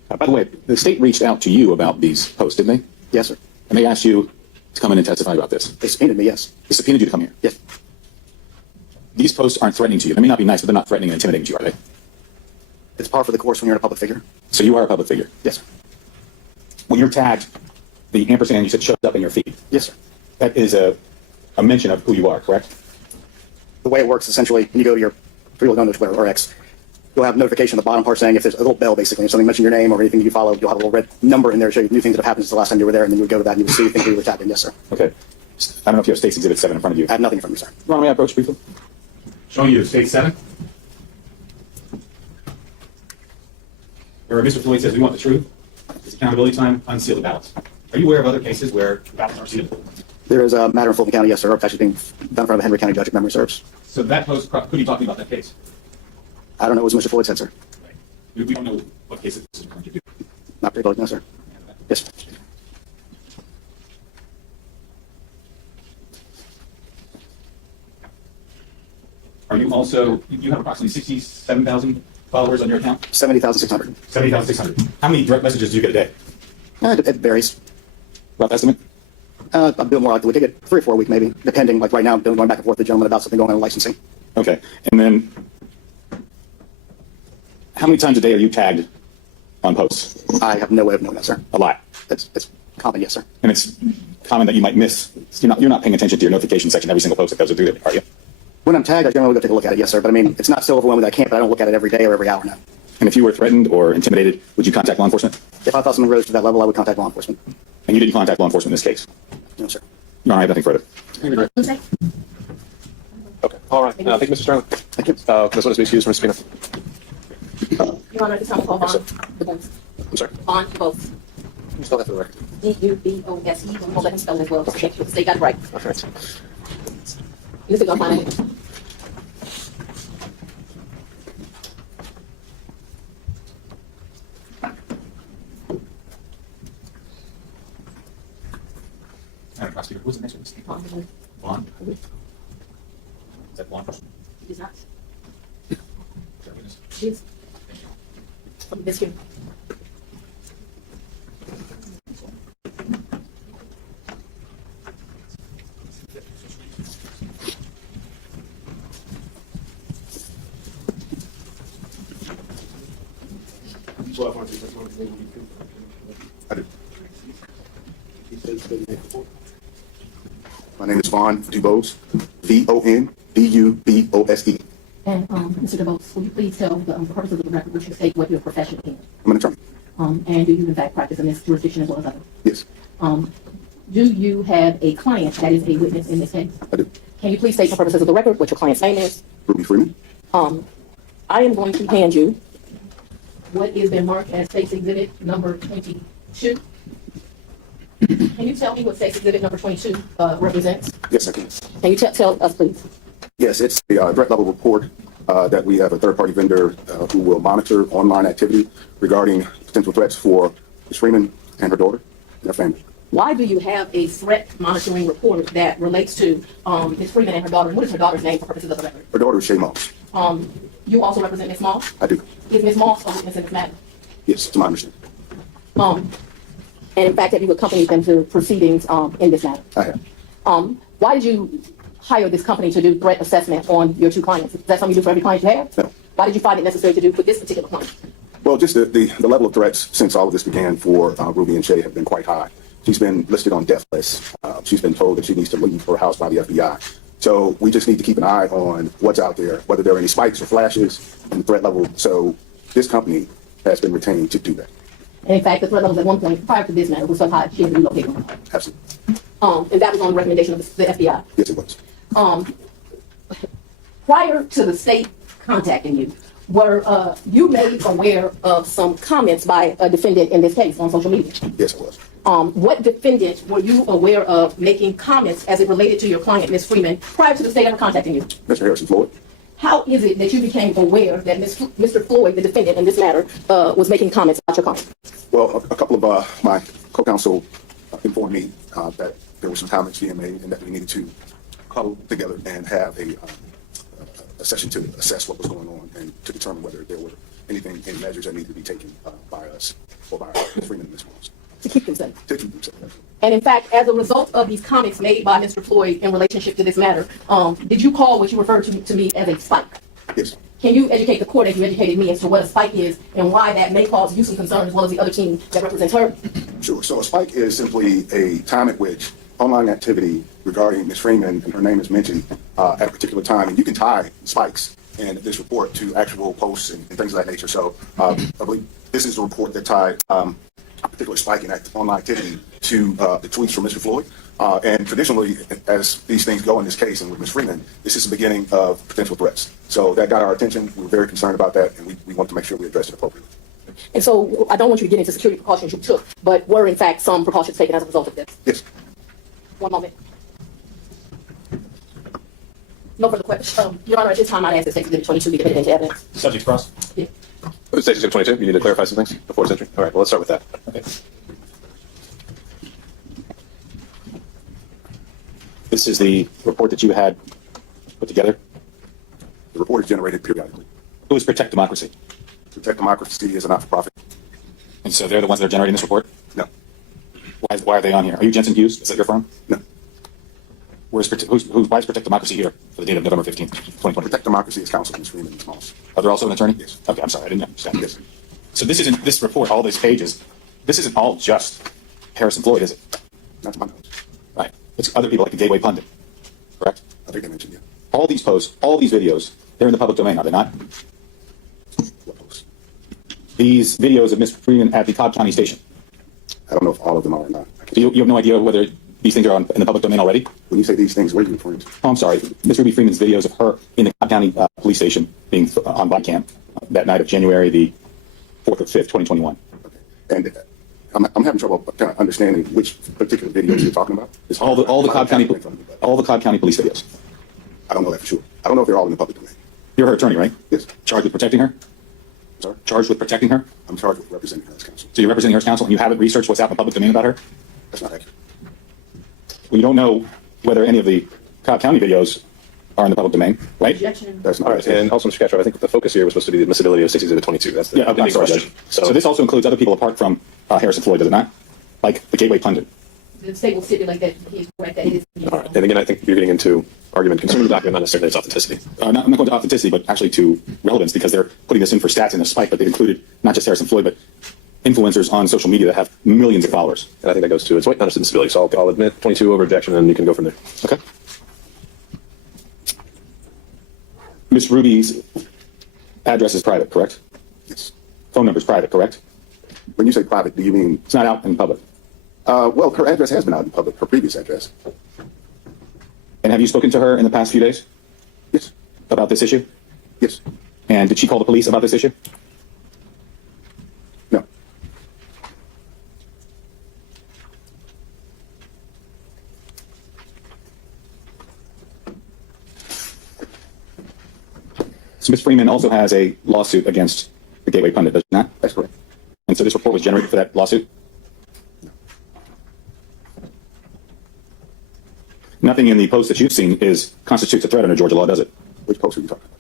By the way, the state reached out to you about these posts, didn't they? Yes, sir. And they asked you to come in and testify about this. They subpoenaed me, yes. They subpoenaed you to come here. Yes. These posts aren't threatening to you. They may not be nice, but they're not threatening and intimidating to you, are they? It's par for the course when you're a public figure. So you are a public figure. Yes, sir. When you're tagged, the ampersand you said shows up in your feed. Yes, sir. That is a mention of who you are, correct? The way it works, essentially, when you go to your, for people who don't know Twitter or X, you'll have a notification at the bottom part saying if there's a little bell, basically, if something mentions your name or anything that you follow, you'll have a little red number in there to show you new things that have happened since the last time you were there, and then you would go to that and you would see things that you were tagged in. Yes, sir. Okay. I don't know if you have State's Exhibit 7 in front of you. I have nothing from you, sir. Ron, may I approach briefly? Showing you State 7. Where Mr. Floyd says we want the truth. It's accountability time, unseal the ballots. Are you aware of other cases where ballots are sealed? There is a matter in Fulton County, yes, sir. It's actually being done in front of a Henry County judge, if memory serves. So that post, who are you talking about that case? I don't know what Mr. Floyd said, sir. We don't know what case this is referring to. Not particularly, no, sir. Yes, sir. Are you also, you have approximately 67,000 followers on your account? 70,600. 70,600. How many direct messages do you get a day? It varies. Rough estimate? I'm doing more like we could get 3 or 4 a week, maybe, depending. Like right now, I'm going back and forth with the gentleman about something going on in licensing. Okay. And then, how many times a day are you tagged on posts? I have no way of knowing that, sir. A lot. It's common, yes, sir. And it's common that you might miss. You're not paying attention to your notification section every single post that goes through there, are you? When I'm tagged, I generally go take a look at it, yes, sir. But I mean, it's not so overwhelming that I can't, but I don't look at it every day or every hour now. And if you were threatened or intimidated, would you contact law enforcement? If I thought something rose to that level, I would contact law enforcement. And you didn't contact law enforcement in this case? No, sir. No, I have nothing further. Okay. Okay. All right. Thank you, Mr. Sterling. Thank you. Can this witness be excused from subpoena? Your Honor, at this time, we'll call bond. The both. I'm sorry. Bond, both. Spell that for the record. D-U-B-O-S-E. I'm gonna let him spell it as well, just to make sure the state got it right. All right. This is gonna find it. Madam Prosecutor, who's the next witness? Vaughn? Is that Vaughn? It is not. Is that witness? It is. This here. I do. My name is Vaughn Dubose, V-O-N-D-U-B-O-S-E. And, Mr. DeVos, will you please tell the purposes of the record, would you state what your profession is? I'm an attorney. And do you in fact practice in this jurisdiction as well as other? Yes, Do you have a client that is a witness in this case? I do. Can you please state for purposes of the record what your client's name is? Ruby Freeman. I am going to hand you what has been marked as State's Exhibit number 22. Can you tell me what State's Exhibit number 22 represents? Yes, I can. Can you tell us, please? Yes, it's the threat level report that we have a third-party vendor who will monitor online activity regarding potential threats for Ms. Freeman and her daughter and her family. Why do you have a threat monitoring report that relates to Ms. Freeman and her daughter? And what is her daughter's name for purposes of the record? Her daughter is Shay Moss. You also represent Ms. Moss? I do. Is Ms. Moss a witness in this matter? Yes, to my understanding. And in fact, have you accompanied them to proceedings in this matter? I have. Why did you hire this company to do threat assessment on your two clients? Is that something you do for every client you have? No. Why did you find it necessary to do for this particular client? Well, just the level of threats since all of this began for Ruby and Shay have been quite high. She's been listed on death lists. She's been told that she needs to leave her house by the FBI. So we just need to keep an eye on what's out there, whether there are any spikes or flashes in the threat level. So this company has been retained to do that. And in fact, the threat levels at one point prior to this matter was so high she had to relocate her. Absolutely. And that was on the recommendation of the FBI. Yes, it was. Prior to the state contacting you, were you made aware of some comments by a defendant in this case on social media? Yes, it was. What defendant were you aware of making comments as it related to your client, Ms. Freeman, prior to the state ever contacting you? Mr. Harrison Floyd. How is it that you became aware that Mr. Floyd, the defendant in this matter, was making comments about your client? Well, a couple of my co-counsel informed me that there were some comments being made and that we needed to huddle together and have a session to assess what was going on and to determine whether there were any measures that needed to be taken by us or by Ms. Freeman and Ms. Moss. To keep them safe. To keep them safe. And in fact, as a result of these comments made by Mr. Floyd in relationship to this matter, did you call what you referred to me as a spike? Yes. Can you educate the court as you educated me as to what a spike is and why that may cause you some concern as well as the other team that represents her? Sure. So a spike is simply a time at which online activity regarding Ms. Freeman and her name is mentioned at a particular time, and you can tie spikes in this report to actual posts and things of that nature. So I believe this is the report that tied a particular spike in online activity to the tweets from Mr. Floyd. And traditionally, as these things go in this case and with Ms. Freeman, this is the beginning of potential threats. So that got our attention. We were very concerned about that, and we want to make sure we address it appropriately. And so I don't want you to get into security precautions you took, but were in fact some precautions taken as a result of this? Yes. One moment. No further questions. Your Honor, at this time, I'd ask that Exhibit 22 be admitted into evidence. Subject cross? Yeah. State Exhibit 22, you need to clarify some things before it's entry? All right, well, let's start with that. Okay. This is the report that you had put together. The report is generated periodically. Who is Protect Democracy? Protect Democracy is a not-for-profit. And so they're the ones that are generating this report? No. Why are they on here? Are you Jensen Hughes? Is that your firm? No. Why is Protect Democracy here for the date of November 15th, 2020? Protect Democracy is counsel Ms. Freeman and Ms. Moss. Are there also an attorney? Yes. Okay, I'm sorry, I didn't understand. Yes. So this report, all these pages, this isn't all just Harrison Floyd, is it? That's my knowledge. Right. It's other people like the Gateway Pundit, correct? I think I mentioned it. All these posts, all these videos, they're in the public domain, are they not? What post? These videos of Ms. Freeman at the Cobb County station. I don't know if all of them are or not. So you have no idea whether these things are in the public domain already? When you say these things, what are you referring to? Oh, I'm sorry. Ms. Ruby Freeman's videos of her in the Cobb County police station being on body cam that night of January the 4th or 5th, 2021. Okay. And I'm having trouble kind of understanding which particular videos you're talking about. It's All the Cobb County police videos. I don't know that for sure. I don't know if they're all in the public domain. You're her attorney, right? Yes. Charged with protecting her? Sorry? Charged with protecting her? I'm charged with representing her as counsel. So you're representing her as counsel and you haven't researched what's out in the public domain about her? That's not accurate. Well, you don't know whether any of the Cobb County videos are in the public domain, right? Objection. That's not All right, accurate. and also, Mr. Castro, I think the focus here was supposed to be the admissibility of 6 Exhibit 22. That's the Yeah, I'm big sorry, question. Judge. So this also includes other people apart from Harrison Floyd, does it not? Like the Gateway Pundit. The state will stipulate that he's correct, that it is. All right, and again, I think you're getting into argument concerning the document, not necessarily its authenticity. I'm not going to authenticity, but actually to relevance, because they're putting this in for stats in a spike, but they've included not just Harrison Floyd, but influencers on social media that have millions of followers. And I think that goes to its weight, not its admissibility. So I'll admit 22 over objection, and you can go from there. Okay. Miss Ruby's address is private, correct? Yes. Phone number is private, correct? When you say private, do you mean, It's not out in public. well, her address has been out in public, her previous address. And have you spoken to her in the past few days Yes. about this issue? Yes. And did she call the police about this issue? No. So Ms. Freeman also has a lawsuit against the Gateway Pundit, does she not? That's correct. And so this report was generated for that lawsuit? Nothing in the post that you've seen constitutes a threat under Georgia law, does it? Which post are you talking about?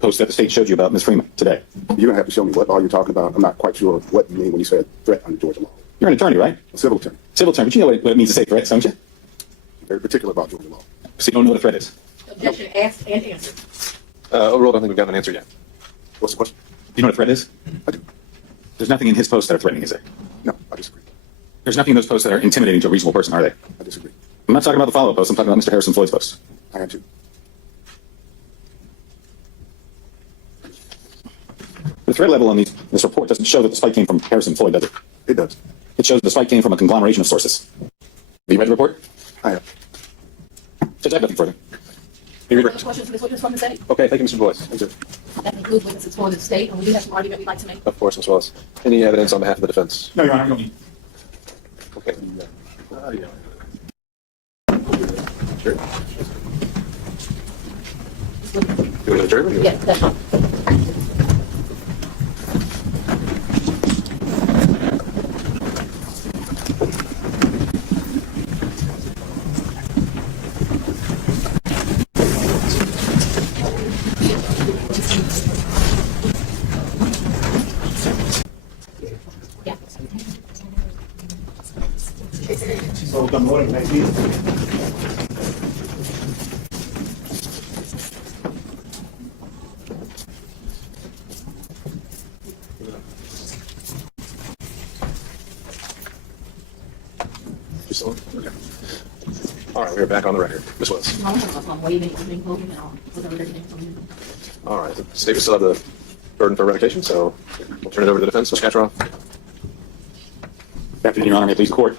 Post that the state showed you about Ms. Freeman today. You're going to have to show me what all you're talking about. I'm not quite sure what you mean when you said threat under Georgia law. You're an attorney, right? A civil attorney. Civil attorney, but you know what it means to say threats, don't you? Very particular about Georgia law. So you don't know what a threat is. Objection asked and answered. Overall, I don't think we've gotten an answer yet. What's the question? Do you know what a threat is? I do. There's nothing in his posts that are threatening, is there? No, I disagree. There's nothing in those posts that are intimidating to a reasonable person, are they? I disagree. I'm not talking about the follow-up post. I'm talking about Mr. Harrison Floyd's posts. I am too. The threat level on this report doesn't show that the spike came from Harrison Floyd, does it? It does. It shows the spike came from a conglomeration of sources. Have you read the report? I have. Judge, I have nothing further. Any other questions for this witness from the state? Okay, thank you, Mr. Boyce. Thank you. That includes witnesses for the state, and we do have some argument we'd like to make. Of course, Ms. Willis. Any evidence on behalf of the defense? No, Your Honor, you don't need. Okay. Sure. You want to adjourn? Yes, that's fine. Yeah. So the morning next meeting. You still on? Okay. All right, we're back on the record. Ms. Willis. I'm waiving evening closing now. Whatever they're doing from here. All right, the state will still have the burden for revocation, so we'll turn it over to the defense. Mr. Kaczmarov. After Your Honor, may it please the court.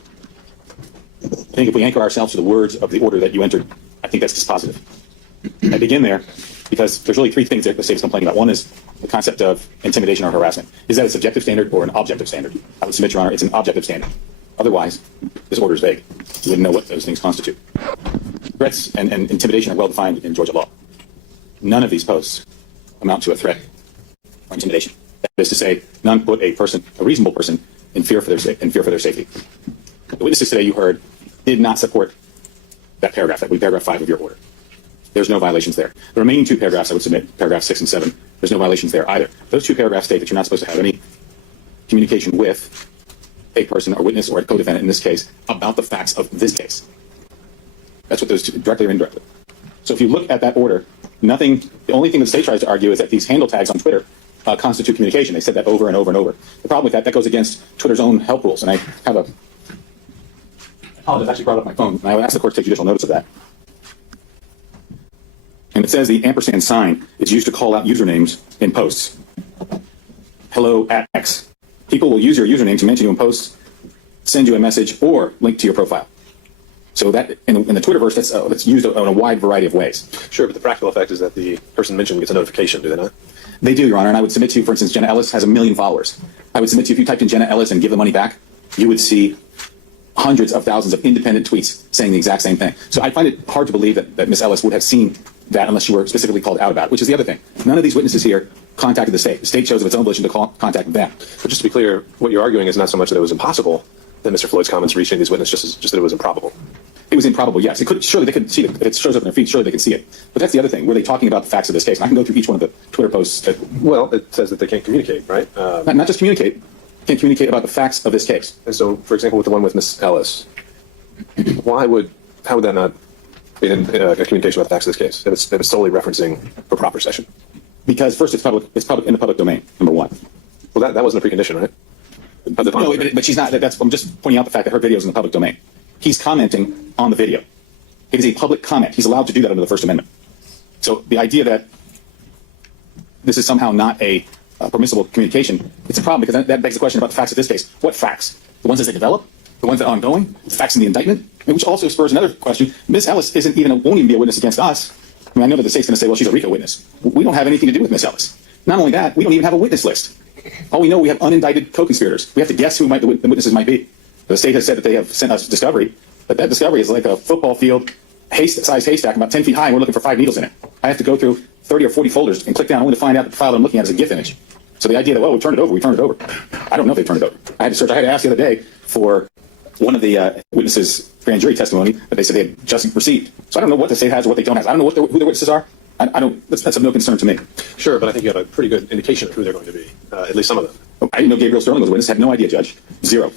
I think if we anchor ourselves to the words of the order that you entered, I think that's dispositive. I begin there because there's really three things that the state is complaining about. One is the concept of intimidation or harassment. Is that a subjective standard or an objective standard? I would submit, Your Honor, it's an objective standard. Otherwise, this order is vague. You wouldn't know what those things constitute. Threats and intimidation are well defined in Georgia law. None of these posts amount to a threat or intimidation. That is to say, none put a reasonable person in fear for their safety. The witnesses today you heard did not support that paragraph. That would be paragraph 5 of your order. There's no violations there. The remaining two paragraphs I would submit, paragraph 6 and 7, there's no violations there either. Those two paragraphs state that you're not supposed to have any communication with a person or witness or a co-defendant in this case about the facts of this case. That's what those two, directly or indirectly. So if you look at that order, the only thing the state tries to argue is that these handle tags on Twitter constitute communication. They said that over and over and over. The problem with that goes against Twitter's own help rules. And I have I apologize, I actually brought up my phone, and I would ask the court to take judicial notice of that. And it says the ampersand sign is used to call out usernames in posts. Hello at X. People will use your username to mention you in posts, send you a message, or link to your profile. So that in the Twitterverse, that's used in a wide variety of ways. Sure, but the practical effect is that the person mentioned gets a notification, do they not? They do, Your Honor, and I would submit to you, for instance, Jenna Ellis has 1 million followers. I would submit to you if you typed in Jenna Ellis and give the money back, you would see hundreds of thousands of independent tweets saying the exact same thing. So I find it hard to believe that Ms. Ellis would have seen that unless she were specifically called out about it, which is the other thing. None of these witnesses here contacted the state. The state chose of its own volition to contact them. But just to be clear, what you're arguing is not so much that it was impossible that Mr. Floyd's comments reached any of these witnesses, just that it was improbable. It was improbable, yes. It could, surely they could see it. If it shows up in their feed, surely they can see it. But that's the other thing. Were they talking about the facts of this case? And I can go through each one of the Twitter posts. Well, it says that they can't communicate, right? Not just communicate. Can't communicate about the facts of this case. And so, for example, with the one with Ms. Ellis, how would that not be a communication about the facts of this case? If it's solely referencing a proper session. Because first, it's public in the public domain, number one. Well, that wasn't a precondition, right? No, but she's not. I'm just pointing out the fact that her video is in the public domain. He's commenting on the video. It is a public comment. He's allowed to do that under the First Amendment. So the idea that this is somehow not a permissible communication, it's a problem because that begs the question about the facts of this case. What facts? The ones that they develop? The ones that are ongoing? The facts in the indictment? Which also spurs another question. Ms. Ellis won't even be a witness against us. I mean, I know that the state's going to say, well, she's a RICO witness. We don't have anything to do with Ms. Ellis. Not only that, we don't even have a witness list. All we know, we have unindicted co-conspirators. We have to guess who the witnesses might be. The state has said that they have sent us discovery, but that discovery is like a football field size haystack about 10 feet high, and we're looking for 5 needles in it. I have to go through 30 or 40 folders and click down only to find out that the file that I'm looking at is a GIF image. So the idea that, well, we turned it over. I don't know if they turned it over. I had to search. I had to ask the other day for one of the witnesses' grand jury testimony that they said they had just received. So I don't know what the state has or what they don't have. I don't know who the witnesses are. I don't. That's of no concern to me. Sure, but I think you have a pretty good indication of who they're going to be, at least some of them. I didn't know Gabriel Sterling was a witness. Had no idea, Judge. Zero.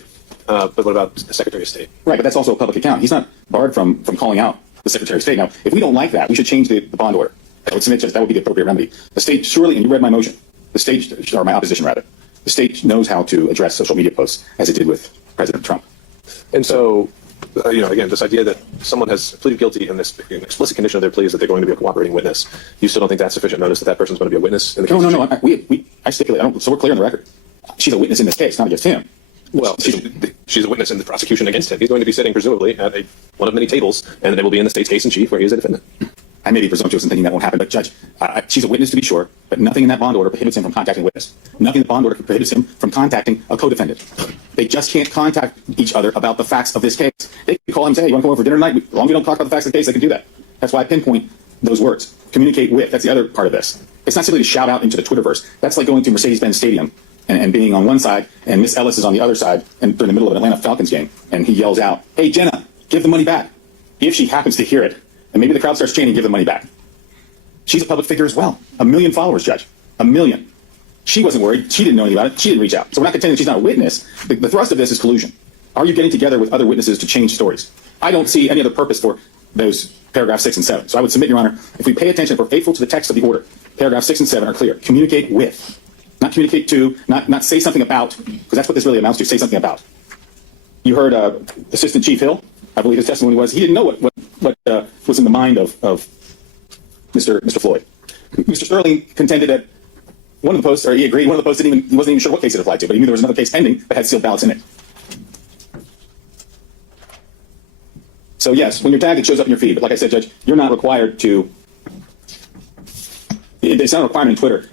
But what about the Secretary of State? Right, but that's also a public account. He's not barred from calling out the Secretary of State. Now, if we don't like that, we should change the bond order. I would submit, Judge, that would be the appropriate remedy. The state surely, and you read my motion, the state, or my opposition rather, the state knows how to address social media posts as it did with President Trump. And so, again, this idea that someone has pleaded guilty and this explicit condition of their plea is that they're going to be a cooperating witness, you still don't think that's sufficient notice that that person's going to be a witness in the case? No. I stipulate. So we're clear on the record. She's a witness in this case, not against him. Well, she's a witness in the prosecution against him. He's going to be sitting, presumably, at one of many tables, and it will be in the state's case in chief where he is a defendant. I may be presumptuous in thinking that won't happen, but Judge, she's a witness to be sure, but nothing in that bond order prohibits him from contacting a witness. Nothing in the bond order prohibits him from contacting a co-defendant. They just can't contact each other about the facts of this case. They can call him and say, hey, you want to come over for dinner tonight? As long as we don't talk about the facts of the case, they can do that. That's why I pinpoint those words. Communicate with. That's the other part of this. It's not simply to shout out into the Twitterverse. That's like going to Mercedes-Benz Stadium and being on one side, and Miss Ellis is on the other side, and they're in the middle of an Atlanta Falcons game, and he yells out, hey, Jenna, give the money back. If she happens to hear it, and maybe the crowd starts chanting, give the money back. She's a public figure as well. 1 million followers, Judge. 1 million. She wasn't worried. She didn't know anything about it. She didn't reach out. So we're not contending she's not a witness. The thrust of this is collusion. Are you getting together with other witnesses to change stories? I don't see any other purpose for those paragraphs 6 and 7. So I would submit, Your Honor, if we pay attention, if we're faithful to the text of the order, paragraphs 6 and 7 are clear. Communicate with. Not communicate to, not say something about, because that's what this really amounts to, say something about. You heard Assistant Chief Hill, I believe his testimony was, he didn't know what was in the mind of Mr. Floyd. Mr. Sterling contended that one of the posts, or he agreed, one of the posts he wasn't even sure what case it applied to, but he knew there was another case pending that had sealed ballots in it. So yes, when you're tagged, it shows up in your feed. But like I said, Judge, you're not required to, it's not a requirement in Twitter.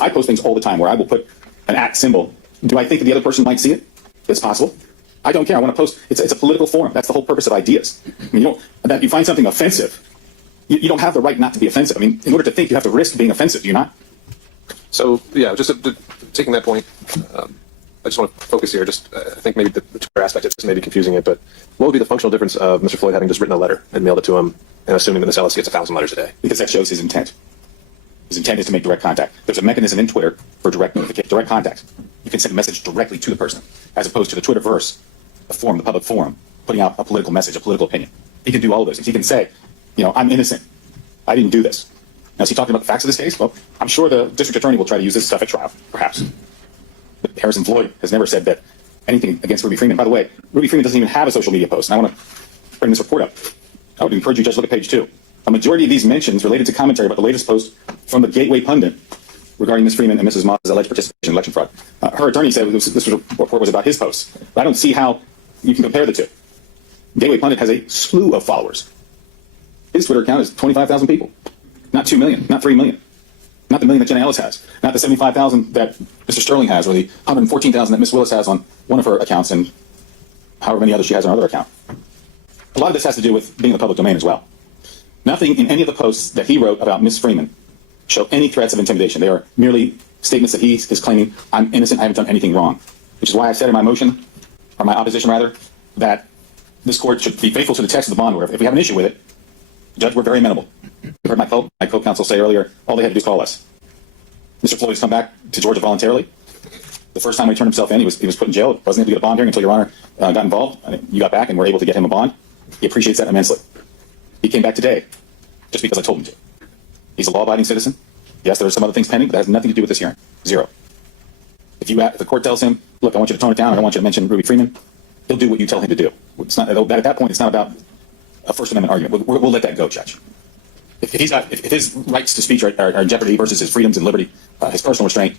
I post things all the time where I will put an @ symbol. Do I think that the other person might see it? It's possible. I don't care. I want to post. It's a political forum. That's the whole purpose of ideas. I mean, you find something offensive, you don't have the right not to be offensive. I mean, in order to think, you have to risk being offensive, do you not? So, yeah, just taking that point, I just want to focus here. I think maybe the Twitter aspect of this may be confusing it, but what would be the functional difference of Mr. Floyd having just written a letter and mailed it to him and assuming that Ms. Ellis gets 1,000 letters a day? Because that shows his intent. His intent is to make direct contact. There's a mechanism in Twitter for direct notification, direct contact. You can send a message directly to the person, as opposed to the Twitterverse, the forum, the public forum, putting out a political message, a political opinion. He can do all of those things. He can say, I'm innocent. I didn't do this. Now, is he talking about the facts of this case? Well, I'm sure the district attorney will try to use this stuff at trial, perhaps. But Harrison Floyd has never said that anything against Ruby Freeman. By the way, Ruby Freeman doesn't even have a social media post, and I want to bring this report up. I would encourage you, Judge, to look at page 2. A majority of these mentions related to commentary about the latest post from the Gateway Pundit regarding Ms. Freeman and Mrs. Moss's alleged participation in election fraud. Her attorney said this report was about his posts. But I don't see how you can compare the two. Gateway Pundit has a slew of followers. His Twitter account is 25,000 people. Not 2 million, not 3 million. Not the million that Jenna Ellis has. Not the 75,000 that Mr. Sterling has, or the 114,000 that Ms. Willis has on one of her accounts, and however many others she has on her other account. A lot of this has to do with being in the public domain as well. Nothing in any of the posts that he wrote about Ms. Freeman show any threats of intimidation. They are merely statements that he is claiming, I'm innocent, I haven't done anything wrong. Which is why I said in my motion, or my opposition rather, that this court should be faithful to the text of the bond order. If we have an issue with it, Judge, we're very amenable. You heard my co-counsel say earlier, all they had to do is call us. Mr. Floyd has come back to Georgia voluntarily. The first time he turned himself in, he was put in jail. Wasn't able to get a bond hearing until Your Honor got involved. You got back and were able to get him a bond. He appreciates that immensely. He came back today just because I told him to. He's a law-abiding citizen. Yes, there are some other things pending, but that has nothing to do with this hearing. Zero. If the court tells him, look, I want you to tone it down, I don't want you to mention Ruby Freeman, he'll do what you tell him to do. It's not, at that point, it's not about a First Amendment argument. We'll let that go, Judge. If his rights to speech are in jeopardy versus his freedoms and liberty, his personal restraint,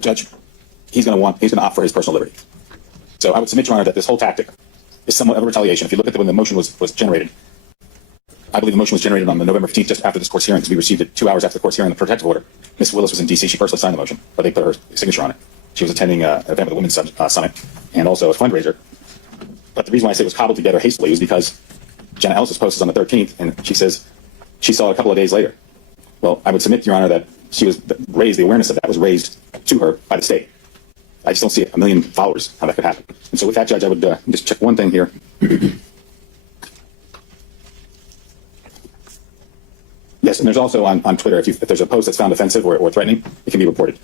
Judge, he's going to opt for his personal liberty. So I would submit, Your Honor, that this whole tactic is somewhat of a retaliation. If you look at when the motion was generated, I believe the motion was generated on the November 15th, just after this court's hearing, because we received it 2 hours after the court's hearing, the protective order. Ms. Willis was in D.C. She personally signed the motion, but they put her signature on it. She was attending an event with the Women's Summit and also a fundraiser. But the reason why I say it was cobbled together hastily is because Jenna Ellis's post is on the 13th, and she says she saw it a couple of days later. Well, I would submit, Your Honor, that the awareness of that was raised to her by the state. I just don't see a million followers how that could happen. And so with that, Judge, I would just check one thing here. Yes, and there's also on Twitter, if there's a post that's found offensive or threatening, it can be reported.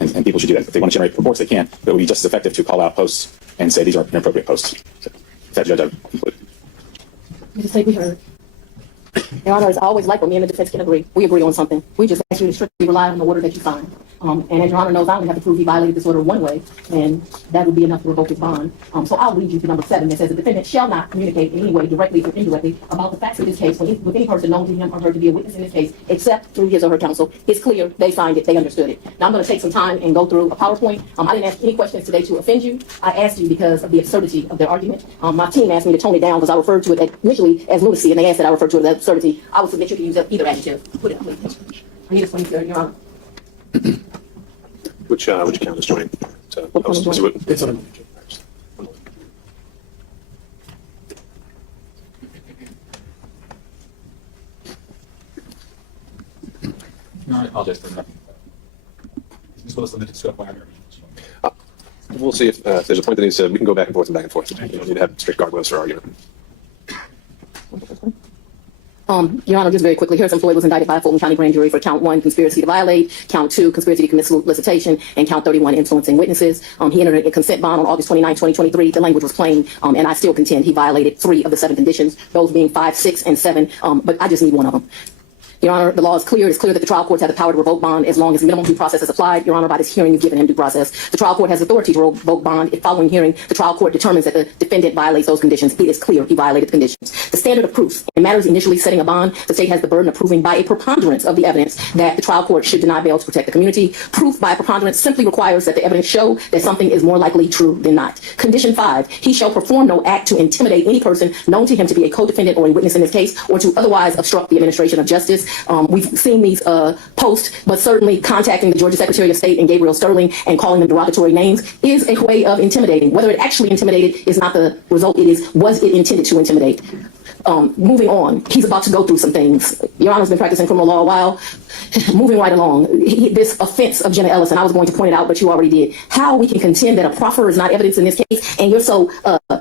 And people should do that. If they want to generate reports, they can. But it would be just as effective to call out posts and say these are inappropriate posts. So, with that, Judge, I would conclude. You just say we heard. Your Honor, it's always like when me and the defense can agree. We agree on something. We just ask you to strictly rely on the order that you signed. And as Your Honor knows, I only have to prove he violated this order one way, and that would be enough to revoke his bond. So I'll lead you to number 7 that says the defendant shall not communicate in any way, directly or indirectly, about the facts of this case with any person known to him or her to be a witness in this case, except through his or her counsel. It's clear they signed it, they understood it. Now I'm going to take some time and go through a PowerPoint. I didn't ask any questions today to offend you. I asked you because of the absurdity of their argument. My team asked me to tone it down because I referred to it initially as lunacy, and they asked that I refer to it as absurdity. I would submit you can use either adjective. Put it, please. I need a swing, sir, Your Honor. Which account is joining? What account is joining? It's on. No, I apologize for interrupting. Ms. Willis limited to We'll see if there's a point that needs we can go back and forth and back and forth. You don't need to have strict guardrails for argument. Your Honor, just very quickly, Harrison Floyd was indicted by a Fulton County grand jury for count 1, conspiracy to violate, count 2, conspiracy to commit solicitation, and count 31, influencing witnesses. He entered a consent bond on August 29, 2023. The language was plain, and I still contend he violated 3 of the 7 conditions, those being 5, 6, and 7, but I just need one of them. Your Honor, the law is clear. It's clear that the trial courts have the power to revoke bond as long as minimum due process is applied. Your Honor, by this hearing, you've given him due process. The trial court has authority to revoke bond if following hearing, the trial court determines that the defendant violates those conditions. It is clear he violated the conditions. The standard of proof in matters initially setting a bond, the state has the burden of proving by a preponderance of the evidence that the trial court should deny bail to protect the community. Proof by a preponderance simply requires that the evidence show that something is more likely true than not. Condition 5, he shall perform no act to intimidate any person known to him to be a co-defendant or a witness in this case, or to otherwise obstruct the administration of justice. We've seen these posts, but certainly contacting the Georgia Secretary of State and Gabriel Sterling and calling them derogatory names is a way of intimidating. Whether it actually intimidated is not the result. It is, was it intended to intimidate? Moving on, he's about to go through some things. Your Honor's been practicing criminal law a while. Moving right along, this offense of Jenna Ellis, and I was going to point it out, but you already did. How we can contend that a proffer is not evidence in this case, and you're so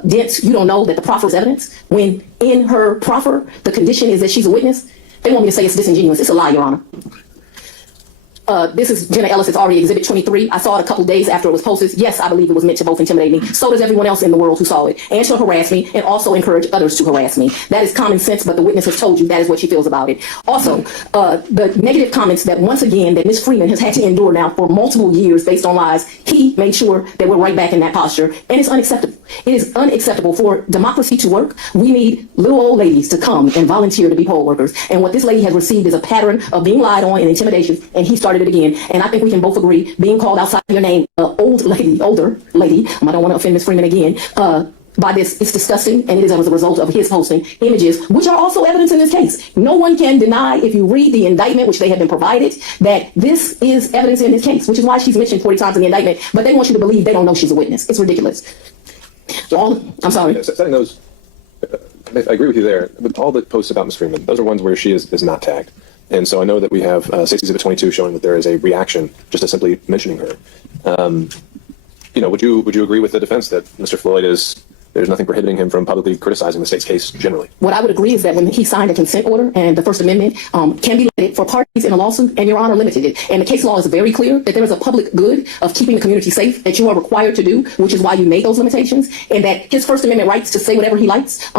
dense you don't know that the proffer is evidence, when in her proffer, the condition is that she's a witness. They want me to say it's disingenuous. It's a lie, Your Honor. This is Jenna Ellis. It's already Exhibit 23. I saw it a couple days after it was posted. Yes, I believe it was meant to both intimidate me. So does everyone else in the world who saw it. And to harass me and also encourage others to harass me. That is common sense, but the witness has told you that is what she feels about it. Also, the negative comments that once again that Ms. Freeman has had to endure now for multiple years based on lies, he made sure that we're right back in that posture. And it's unacceptable. It is unacceptable for democracy to work. We need little old ladies to come and volunteer to be poll workers. And what this lady has received is a pattern of being lied on and intimidation, and he started it again. And I think we can both agree, being called outside your name, older lady, I don't want to offend Ms. Freeman again, by this, it's disgusting, and it is as a result of his posting images, which are also evidence in this case. No one can deny, if you read the indictment, which they have been provided, that this is evidence in this case, which is why she's mentioned 40 times in the indictment, but they want you to believe they don't know she's a witness. It's ridiculous. I'm sorry. Setting those, I agree with you there, but all the posts about Ms. Freeman, those are ones where she is not tagged. And so I know that we have Stacey Exhibit 22 showing that there is a reaction just to simply mentioning her. Would you agree with the defense that Mr. Floyd there's nothing prohibiting him from publicly criticizing the state's case generally? What I would agree is that when he signed a consent order and the First Amendment can be limited for parties in a lawsuit, and Your Honor limited it. And the case law is very clear that there is a public good of keeping the community safe that you are required to do, which is why you made those limitations, and that his First Amendment rights to say whatever he likes,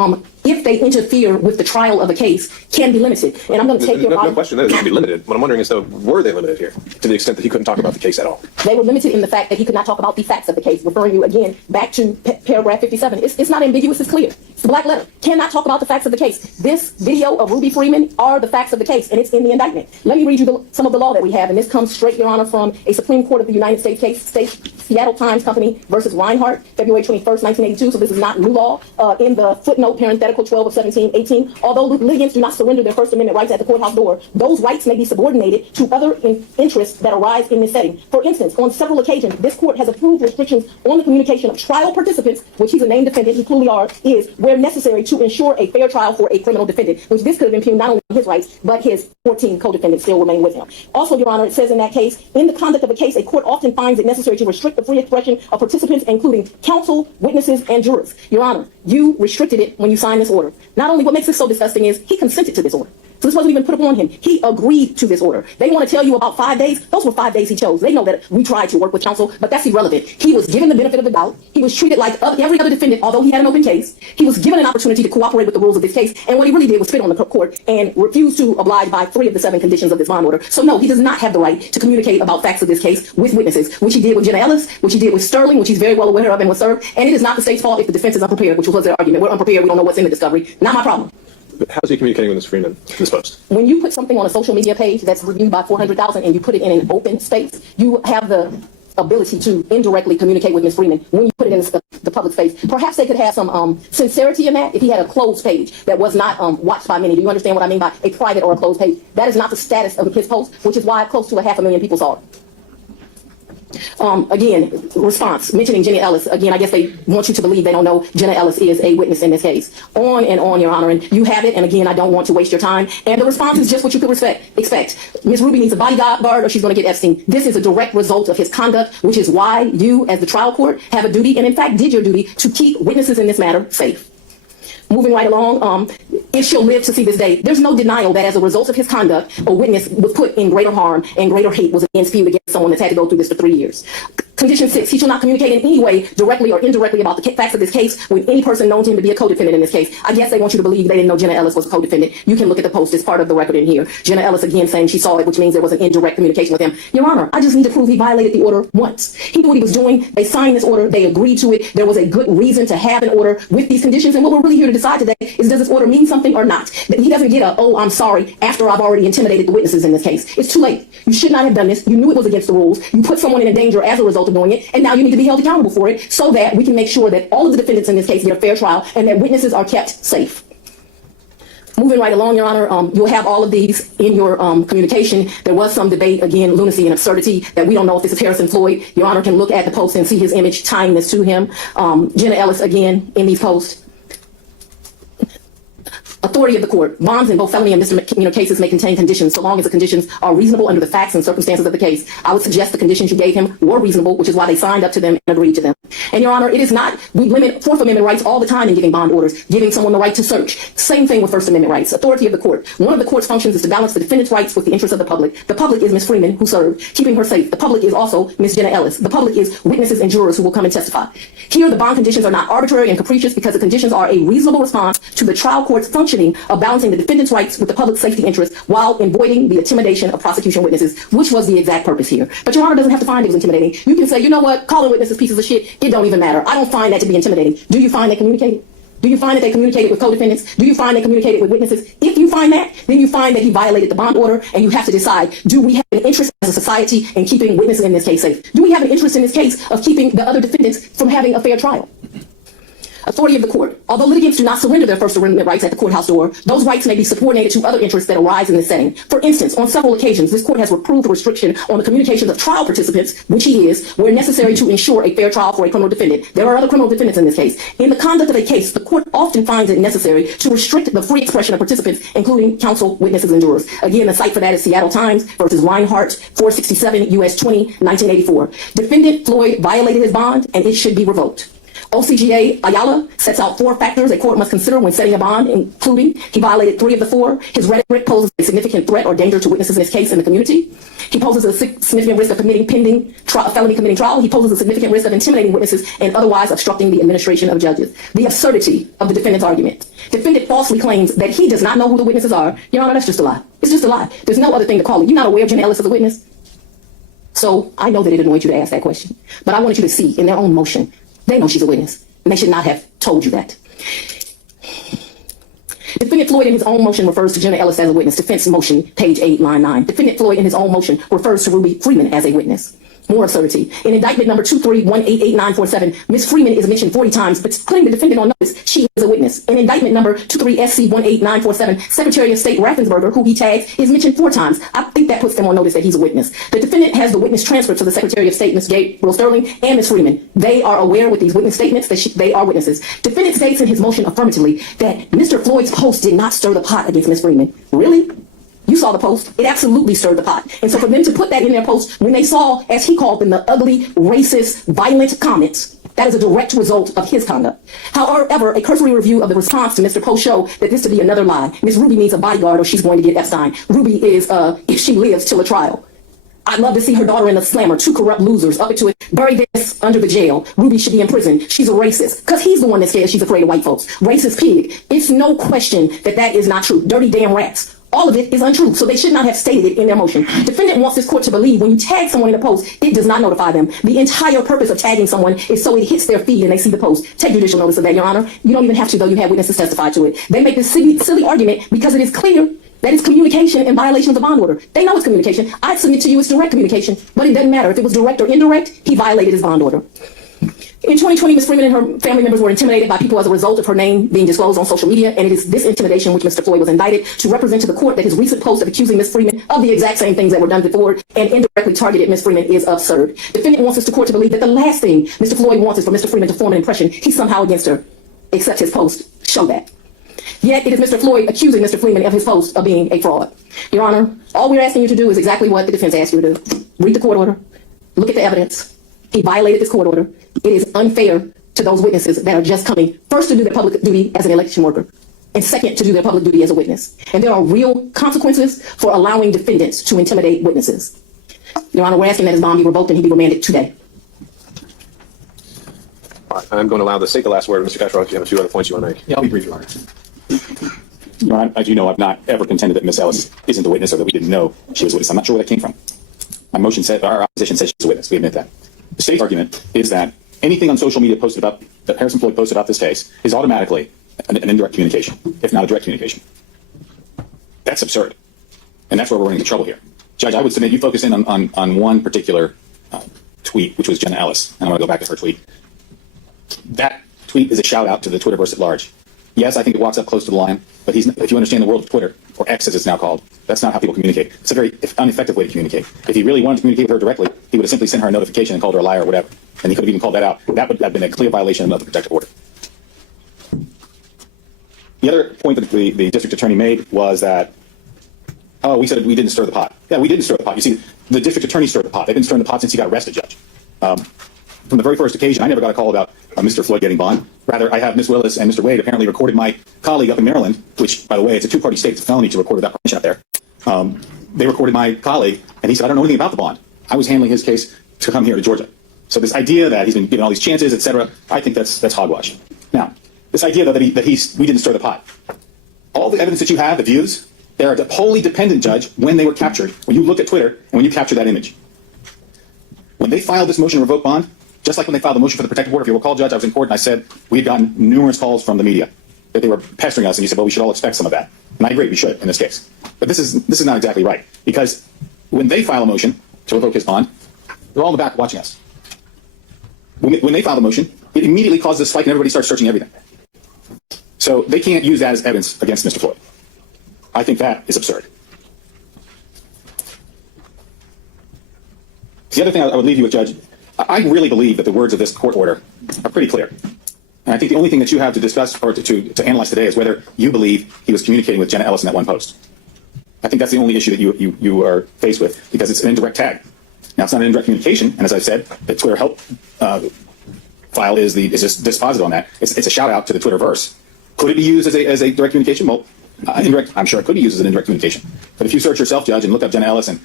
if they interfere with the trial of a case, can be limited. And I'm going to take your no question that it can be limited. What I'm wondering is, though, were they limited here to the extent that he couldn't talk about the case at all? They were limited in the fact that he could not talk about the facts of the case, referring you again back to paragraph 57. It's not ambiguous, it's clear. It's a black letter. Cannot talk about the facts of the case. This video of Ruby Freeman are the facts of the case, and it's in the indictment. Let me read you some of the law that we have, and this comes straight, Your Honor, from a Supreme Court of the United States case, Seattle Times Company versus Reinhardt, February 21st, 1982. So this is not new law. In the footnote, parenthetical 12 of 1718, although litigants do not surrender their First Amendment rights at the courthouse door, those rights may be subordinated to other interests that arise in this setting. For instance, on several occasions, this court has approved restrictions on the communication of trial participants, which he's a named defendant, he clearly is, where necessary to ensure a fair trial for a criminal defendant, which this could have impugned not only his rights, but his 14 co-defendants still remain with him. Also, Your Honor, it says in that case, in the conduct of a case, a court often finds it necessary to restrict the free expression of participants, including counsel, witnesses, and jurors. Your Honor, you restricted it when you signed this order. Not only what makes this so disgusting is he consented to this order. So this wasn't even put upon him. He agreed to this order. They want to tell you about 5 days. Those were 5 days he chose. They know that we tried to work with counsel, but that's irrelevant. He was given the benefit of the doubt. He was treated like every other defendant, although he had an open case. He was given an opportunity to cooperate with the rules of this case. And what he really did was spit on the court and refuse to oblige by 3 of the 7 conditions of this bond order. So no, he does not have the right to communicate about facts of this case with witnesses, which he did with Jenna Ellis, which he did with Sterling, which he's very well aware of and was served. And it is not the state's fault if the defense is unprepared, which was their argument. We're unprepared. We don't know what's in the discovery. Not my problem. How's he communicating with Ms. Freeman in this post? When you put something on a social media page that's reviewed by 400,000 and you put it in an open space, you have the ability to indirectly communicate with Ms. Freeman when you put it in the public space. Perhaps they could have some sincerity in that if he had a closed page that was not watched by many. Do you understand what I mean by a private or a closed page? That is not the status of his post, which is why close to 500,000 people saw it. Again, response, mentioning Jenna Ellis. Again, I guess they want you to believe they don't know Jenna Ellis is a witness in this case. On and on, Your Honor, and you have it. And again, I don't want to waste your time. And the response is just what you could expect. Ms. Ruby needs a bodyguard or she's going to get Epstein. This is a direct result of his conduct, which is why you, as the trial court, have a duty, and in fact did your duty, to keep witnesses in this matter safe. Moving right along, if she'll live to see this day, there's no denial that as a result of his conduct, a witness was put in greater harm and greater hate was spewed against someone that's had to go through this for 3 years. Condition 6, he shall not communicate in any way, directly or indirectly, about the facts of this case with any person known to him to be a co-defendant in this case. I guess they want you to believe they didn't know Jenna Ellis was a co-defendant. You can look at the post, it's part of the record in here. Jenna Ellis again saying she saw it, which means there was an indirect communication with him. Your Honor, I just need to prove he violated the order once. He knew what he was doing. They signed this order. They agreed to it. There was a good reason to have an order with these conditions. And what we're really here to decide today is, does this order mean something or not? He doesn't get oh, I'm sorry, after I've already intimidated the witnesses in this case. It's too late. You should not have done this. You knew it was against the rules. You put someone in danger as a result of doing it, and now you need to be held accountable for it so that we can make sure that all of the defendants in this case get a fair trial and that witnesses are kept safe. Moving right along, Your Honor, you'll have all of these in your communication. There was some debate, again, lunacy and absurdity, that we don't know if this is Harrison Floyd. Your Honor can look at the post and see his image tying this to him. Jenna Ellis, again, in these posts. Authority of the court. Bonds in both felony and misdemeanor cases may contain conditions so long as the conditions are reasonable under the facts and circumstances of the case. I would suggest the conditions you gave him were reasonable, which is why they signed up to them and agreed to them. And Your Honor, it is not, we limit Fourth Amendment rights all the time in giving bond orders, giving someone the right to search. Same thing with First Amendment rights. Authority of the court. One of the court's functions is to balance the defendant's rights with the interests of the public. The public is Ms. Freeman, who served, keeping her safe. The public is also Ms. Jenna Ellis. The public is witnesses and jurors who will come and testify. Here, the bond conditions are not arbitrary and capricious because the conditions are a reasonable response to the trial court's functioning of balancing the defendant's rights with the public's safety interests while avoiding the intimidation of prosecution witnesses, which was the exact purpose here. But Your Honor doesn't have to find it was intimidating. You can say, you know what, calling witnesses pieces of shit, it don't even matter. I don't find that to be intimidating. Do you find they communicated? Do you find that they communicated with co-defendants? Do you find they communicated with witnesses? If you find that, then you find that he violated the bond order, and you have to decide, do we have an interest as a society in keeping witnesses in this case safe? Do we have an interest in this case of keeping the other defendants from having a fair trial? Authority of the court. Although litigants do not surrender their First Amendment rights at the courthouse door, those rights may be subordinated to other interests that arise in this setting. For instance, on several occasions, this court has approved a restriction on the communications of trial participants, which he is, where necessary to ensure a fair trial for a criminal defendant. There are other criminal defendants in this case. In the conduct of a case, the court often finds it necessary to restrict the free expression of participants, including counsel, witnesses, and jurors. Again, the cite for that is Seattle Times versus Reinhart, 467 U.S. 20, 1984. Defendant Floyd violated his bond, and it should be revoked. OCGA Ayala sets out 4 factors a court must consider when setting a bond, including he violated 3 of the 4. His rhetoric poses a significant threat or danger to witnesses in this case in the community. He poses a significant risk of felony committing trial. He poses a significant risk of intimidating witnesses and otherwise obstructing the administration of judges. The absurdity of the defendant's argument. Defendant falsely claims that he does not know who the witnesses are. Your Honor, that's just a lie. It's just a lie. There's no other thing to call it. You're not aware of Jenna Ellis as a witness? So I know that it annoyed you to ask that question, but I wanted you to see in their own motion, they know she's a witness, and they should not have told you that. Defendant Floyd in his own motion refers to Jenna Ellis as a witness. Defense motion, page 8, line 9. Defendant Floyd in his own motion refers to Ruby Freeman as a witness. More absurdity. In indictment number 231888947, Ms. Freeman is mentioned 40 times, but putting the defendant on notice, she is a witness. In indictment number 23SC18947, Secretary of State Raffensperger, who he tags, is mentioned 4 times. I think that puts them on notice that he's a witness. The defendant has the witness transcripts of the Secretary of State, Ms. Gabriel Sterling, and Ms. Freeman. They are aware with these witness statements that they are witnesses. Defendant states in his motion affirmatively that Mr. Floyd's post did not stir the pot against Ms. Freeman. Really? You saw the post. It absolutely stirred the pot. And so for them to put that in their post when they saw, as he called them, the ugly, racist, violent comments, that is a direct result of his conduct. However, a cursory review of the response to Mr. Post show that this to be another lie. Ms. Ruby needs a bodyguard or she's going to get Epstein. Ruby is, if she lives till a trial. I'd love to see her daughter in the slammer, 2 corrupt losers, up into it, bury this under the jail. Ruby should be in prison. She's a racist. Because he's the one that says she's afraid of white folks. Racist pig. It's no question that that is not true. Dirty damn rats. All of it is untrue, so they should not have stated it in their motion. Defendant wants this court to believe when you tag someone in a post, it does not notify them. The entire purpose of tagging someone is so it hits their feed and they see the post. Take judicial notice of that, Your Honor. You don't even have to, though. You have witnesses testify to it. They make this silly argument because it is clear that it's communication in violation of the bond order. They know it's communication. I submit to you it's direct communication, but it doesn't matter. If it was direct or indirect, he violated his bond order. In 2020, Ms. Freeman and her family members were intimidated by people as a result of her name being disclosed on social media, and it is this intimidation which Mr. Floyd was indicted to represent to the court that his recent post of accusing Ms. Freeman of the exact same things that were done before and indirectly targeted Ms. Freeman is absurd. Defendant wants us to court to believe that the last thing Mr. Floyd wants is for Mr. Freeman to form an impression he's somehow against her, except his post show that. Yet it is Mr. Floyd accusing Mr. Freeman of his post of being a fraud. Your Honor, all we're asking you to do is exactly what the defense asked you to do. Read the court order, look at the evidence. He violated this court order. It is unfair to those witnesses that are just coming, first to do their public duty as an election worker, and second to do their public duty as a witness. And there are real consequences for allowing defendants to intimidate witnesses. Your Honor, we're asking that his bond be revoked and he be remanded today. All right, I'm going to allow the state the last word. Mr. Castro, if you have a few other points you want to make. Yeah, I'll be brief, Your Honor. Your Honor, as you know, I've not ever contended that Ms. Ellis isn't a witness or that we didn't know she was a witness. I'm not sure where that came from. My motion said, our opposition says she's a witness. We admit that. The state's argument is that anything on social media posted about, that Harrison Floyd posted about this case is automatically an indirect communication, if not a direct communication. That's absurd. And that's where we're running into trouble here. Judge, I would submit you focus in on one particular tweet, which was Jenna Ellis, and I want to go back to her tweet. That tweet is a shout out to the Twitterverse at large. Yes, I think it walks up close to the line, but if you understand the world of Twitter, or X as it's now called, that's not how people communicate. It's a very ineffective way to communicate. If he really wanted to communicate with her directly, he would have simply sent her a notification and called her a liar or whatever. And he could have even called that out. That would have been a clear violation of the protective order. The other point that the district attorney made was that, oh, we said we didn't stir the pot. Yeah, we didn't stir the pot. You see, the district attorney stirred the pot. They've been stirring the pot since he got arrested, Judge. From the very first occasion, I never got a call about Mr. Floyd getting bond. Rather, I have Ms. Willis and Mr. Wade apparently recorded my colleague up in Maryland, which, by the way, it's a 2-party state. It's a felony to record without permission out there. They recorded my colleague, and he said, I don't know anything about the bond. I was handling his case to come here to Georgia. So this idea that he's been given all these chances, et cetera, I think that's hogwash. Now, this idea, though, we didn't stir the pot. All the evidence that you have, the views, they are wholly dependent, Judge, when they were captured, when you looked at Twitter, and when you captured that image. When they filed this motion to revoke bond, just like when they filed the motion for the protective order, if you recall, Judge, I was in court and I said we had gotten numerous calls from the media that they were pestering us, and you said, well, we should all expect some of that. And I agree, we should in this case. But this is not exactly right, because when they file a motion to revoke his bond, they're all in the back watching us. When they file the motion, it immediately causes a spike and everybody starts searching everything. So they can't use that as evidence against Mr. Floyd. I think that is absurd. The other thing I would leave you with, Judge, I really believe that the words of this court order are pretty clear. And I think the only thing that you have to discuss or to analyze today is whether you believe he was communicating with Jenna Ellis in that one post. I think that's the only issue that you are faced with, because it's an indirect tag. Now, it's not an indirect communication, and as I've said, the Twitter help file is just dispositive on that. It's a shout out to the Twitterverse. Could it be used as a direct communication? Well, indirect. I'm sure it could be used as an indirect communication. But if you search yourself, Judge, and look up Jenna Ellis and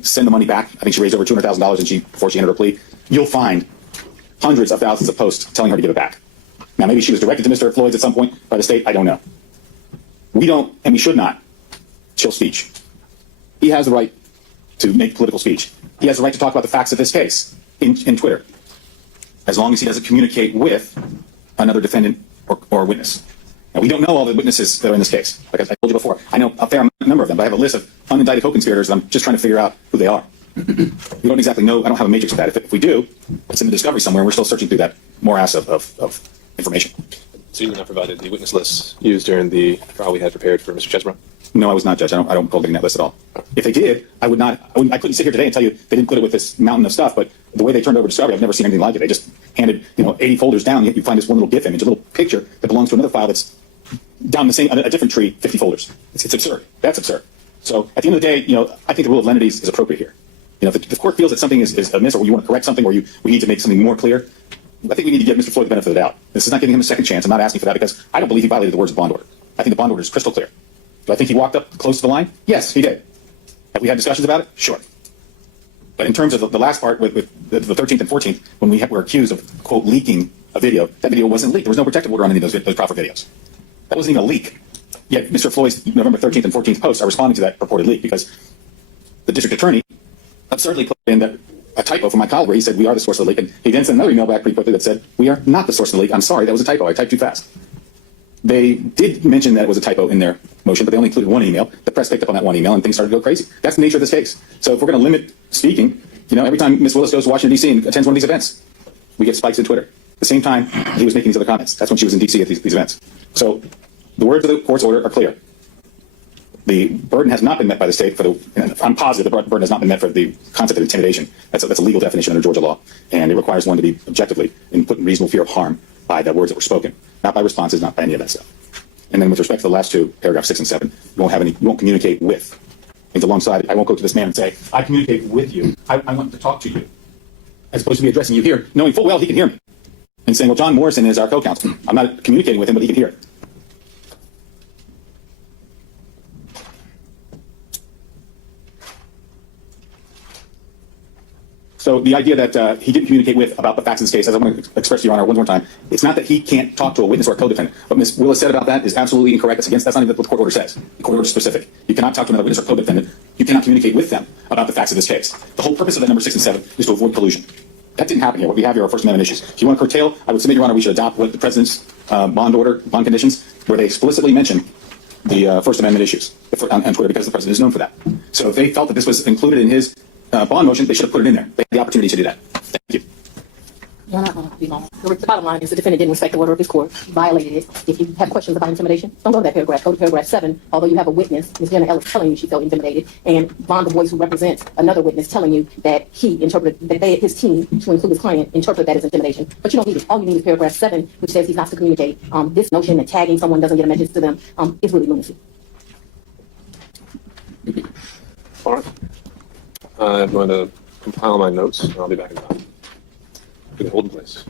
send the money back, I think she raised over $200,000 before she entered her plea, you'll find hundreds of thousands of posts telling her to give it back. Now, maybe she was directed to Mr. Floyd's at some point by the state. I don't know. We don't, and we should not, chill speech. He has the right to make political speech. He has the right to talk about the facts of this case in Twitter, as long as he doesn't communicate with another defendant or witness. Now, we don't know all the witnesses that are in this case. Like I told you before, I know a fair number of them, but I have a list of unindicted co-conspirators, and I'm just trying to figure out who they are. We don't exactly know. I don't have a matrix of that. If we do, it's in the discovery somewhere. We're still searching through that morass of information. So you were not provided the witness list used during the trial we had prepared for Mr. Chesbrough? No, I was not, Judge. I don't recall getting that list at all. If they did, I couldn't sit here today and tell you they didn't put it with this mountain of stuff, but the way they turned over discovery, I've never seen anything like it. They just handed, 80 folders down, yet you find this one little GIF image, a little picture that belongs to another file that's down a different tree, 50 folders. It's absurd. That's absurd. So at the end of the day, I think the rule of lenity is appropriate here. If the court feels that something is amiss, or you want to correct something, or we need to make something more clear, I think we need to give Mr. Floyd the benefit of the doubt. This is not giving him a second chance. I'm not asking for that, because I don't believe he violated the words of the bond order. I think the bond order is crystal clear. Do I think he walked up close to the line? Yes, he did. Have we had discussions about it? Sure. But in terms of the last part with the 13th and 14th, when we were accused of, quote, leaking a video, that video wasn't leaked. There was no protective order on any of those proffer videos. That wasn't even a leak. Yet Mr. Floyd's November 13th and 14th posts are responding to that purported leak, because the district attorney absurdly put in a typo from my colleague where he said, "We are the source of the leak." And he then sent another email back pretty quickly that said, "We are not the source of the leak. I'm sorry, that was a typo. I typed too fast." They did mention that it was a typo in their motion, but they only included one email. The press picked up on that one email, and things started to go crazy. That's the nature of this case. So if we're going to limit speaking, every time Ms. Willis goes to Washington, D.C. and attends one of these events, we get spikes in Twitter. At the same time, he was making these other comments. That's when she was in D.C. at these events. So the words of the court's order are clear. The burden has not been met by the state I'm positive the burden has not been met for the concept of intimidation. That's a legal definition under Georgia law, and it requires one to be objectively and put in reasonable fear of harm by the words that were spoken, not by responses, not by any of that stuff. And then with respect to the last two, paragraph 6 and 7, you won't communicate with. It's alongside. I won't go to this man and say, "I communicate with you. I want to talk to you," as opposed to me addressing you here, knowing full well he can hear me, and saying, "Well, John Morrison is our co-counsel. I'm not communicating with him, but he can hear it." So the idea that he didn't communicate with about the facts of this case, as I want to express to Your Honor one more time, it's not that he can't talk to a witness or a co-defendant. What Ms. Willis said about that is absolutely incorrect. That's not even what the court order says. The court order is specific. You cannot talk to another witness or co-defendant. You cannot communicate with them about the facts of this case. The whole purpose of that number 6 and 7 is to avoid collusion. That didn't happen here. What we have here are First Amendment issues. If you want to curtail, I would submit, Your Honor, we should adopt what the President's bond conditions, where they explicitly mention the First Amendment issues on Twitter, because the President is known for that. So if they felt that this was included in his bond motion, they should have put it in there. They had the opportunity to do that. Thank you. You're not going to be long. The bottom line is the defendant didn't respect the order of his court, violated it. If you have questions about intimidation, don't go to that paragraph. Go to paragraph 7. Although you have a witness, Ms. Jenna Ellis, telling you she felt intimidated, and Von Du Bois, who represents another witness, telling you that his team, to include his client, interpret that as intimidation. But you don't need it. All you need is paragraph 7, which says he's not to communicate. This notion that tagging someone doesn't get a message to them is really lunacy. All right. I'm going to compile my notes, and I'll be back in time. You can hold in place.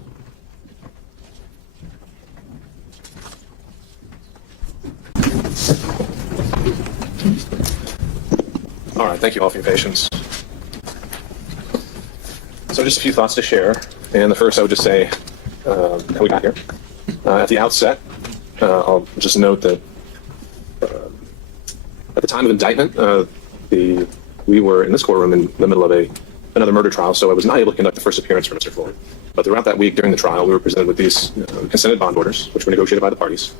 All right, thank you all for your patience. So just a few thoughts to share. And the first, I would just say how we got here. At the outset, I'll just note that at the time of indictment, we were in this courtroom in the middle of another murder trial, so I was not able to conduct the first appearance for Mr. Floyd. But throughout that week during the trial, we were presented with these consented bond orders, which were negotiated by the parties,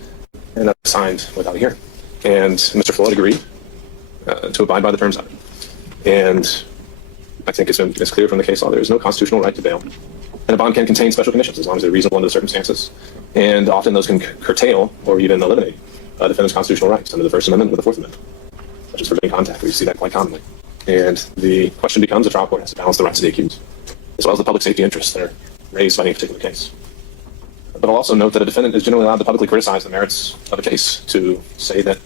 and that was signed without a hearing. And Mr. Floyd agreed to abide by the terms of it. And I think it's clear from the case law there is no constitutional right to bail. And a bond can contain special conditions as long as they're reasonable under the circumstances. And often those can curtail or even eliminate a defendant's constitutional rights under the First Amendment or the Fourth Amendment, such as forbidding contact. We see that quite commonly. And the question becomes, the trial court has to balance the rights of the accused, as well as the public safety interests that are raised by any particular case. But I'll also note that a defendant is generally allowed to publicly criticize the merits of a case, to say that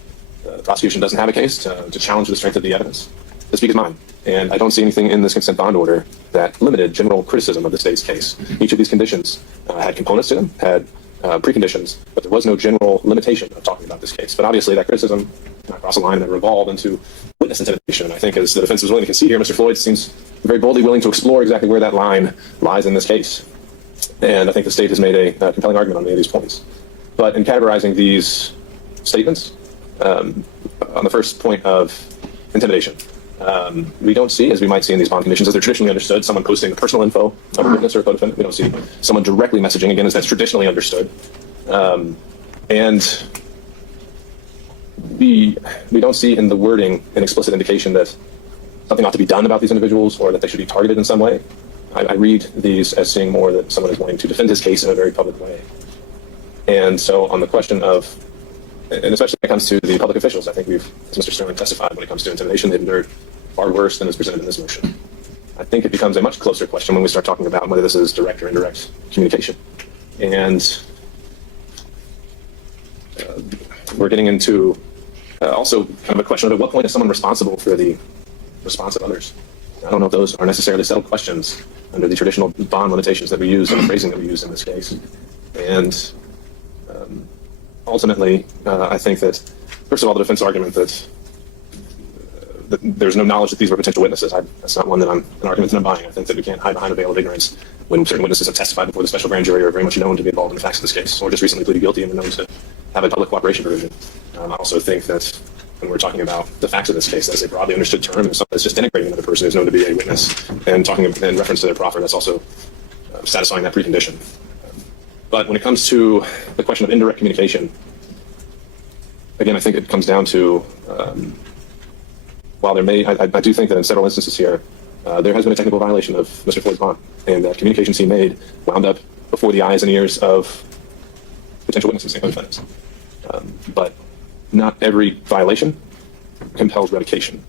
the prosecution doesn't have a case, to challenge the strength of the evidence, to speak his mind. And I don't see anything in this consent bond order that limited general criticism of the state's case. Each of these conditions had components to them, had preconditions, but there was no general limitation of talking about this case. But obviously that criticism cannot cross a line and revolve into witness intimidation. And I think, as the defense was willing to concede here, Mr. Floyd seems very boldly willing to explore exactly where that line lies in this case. And I think the state has made a compelling argument on many of these points. But in categorizing these statements, on the first point of intimidation, we don't see, as we might see in these bond conditions, as they're traditionally understood, someone posting the personal info of a witness or a co-defendant. We don't see someone directly messaging, again, as that's traditionally understood. And we don't see in the wording an explicit indication that something ought to be done about these individuals or that they should be targeted in some way. I read these as seeing more that someone is wanting to defend his case in a very public way. And so on the question of, and especially when it comes to the public officials, I think we've, as Mr. Sterling testified, when it comes to intimidation, they've endured far worse than is presented in this motion. I think it becomes a much closer question when we start talking about whether this is direct or indirect communication. And we're getting into also kind of a question of at what point is someone responsible for the response of others. I don't know if those are necessarily settled questions under the traditional bond limitations that we use and the phrasing that we use in this case. And ultimately, I think that, first of all, the defense argument that there's no knowledge that these were potential witnesses, that's not one that an argument that I'm buying. I think that we can't hide behind a veil of ignorance when certain witnesses have testified before the special grand jury or are very much known to be involved in the facts of this case, or just recently pleaded guilty and are known to have a public cooperation provision. I also think that when we're talking about the facts of this case, that's a broadly understood term, and something that's just denigrating another person who's known to be a witness and talking in reference to their proffer, that's also satisfying that precondition. But when it comes to the question of indirect communication, again, I think it comes down to, while there may, I do think that in several instances here, there has been a technical violation of Mr. Floyd's bond, and that communications he made wound up before the eyes and ears of potential witnesses and co-defendants. But not every violation compels revocation.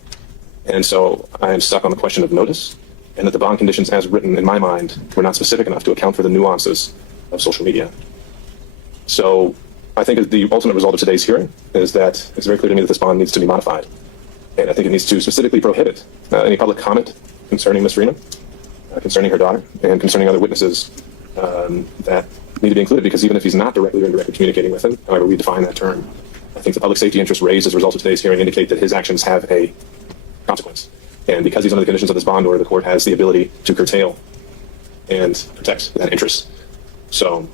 And so I am stuck on the question of notice, and that the bond conditions as written in my mind were not specific enough to account for the nuances of social media. So I think the ultimate result of today's hearing is that it's very clear to me that this bond needs to be modified. And I think it needs to specifically prohibit any public comment concerning Ms. Freeman, concerning her daughter, and concerning other witnesses that need to be included, because even if he's not directly or indirectly communicating with him, however we define that term, I think the public safety interests raised as a result of today's hearing indicate that his actions have a consequence. And because he's under the conditions of this bond order, the court has the ability to curtail and protect that interest. So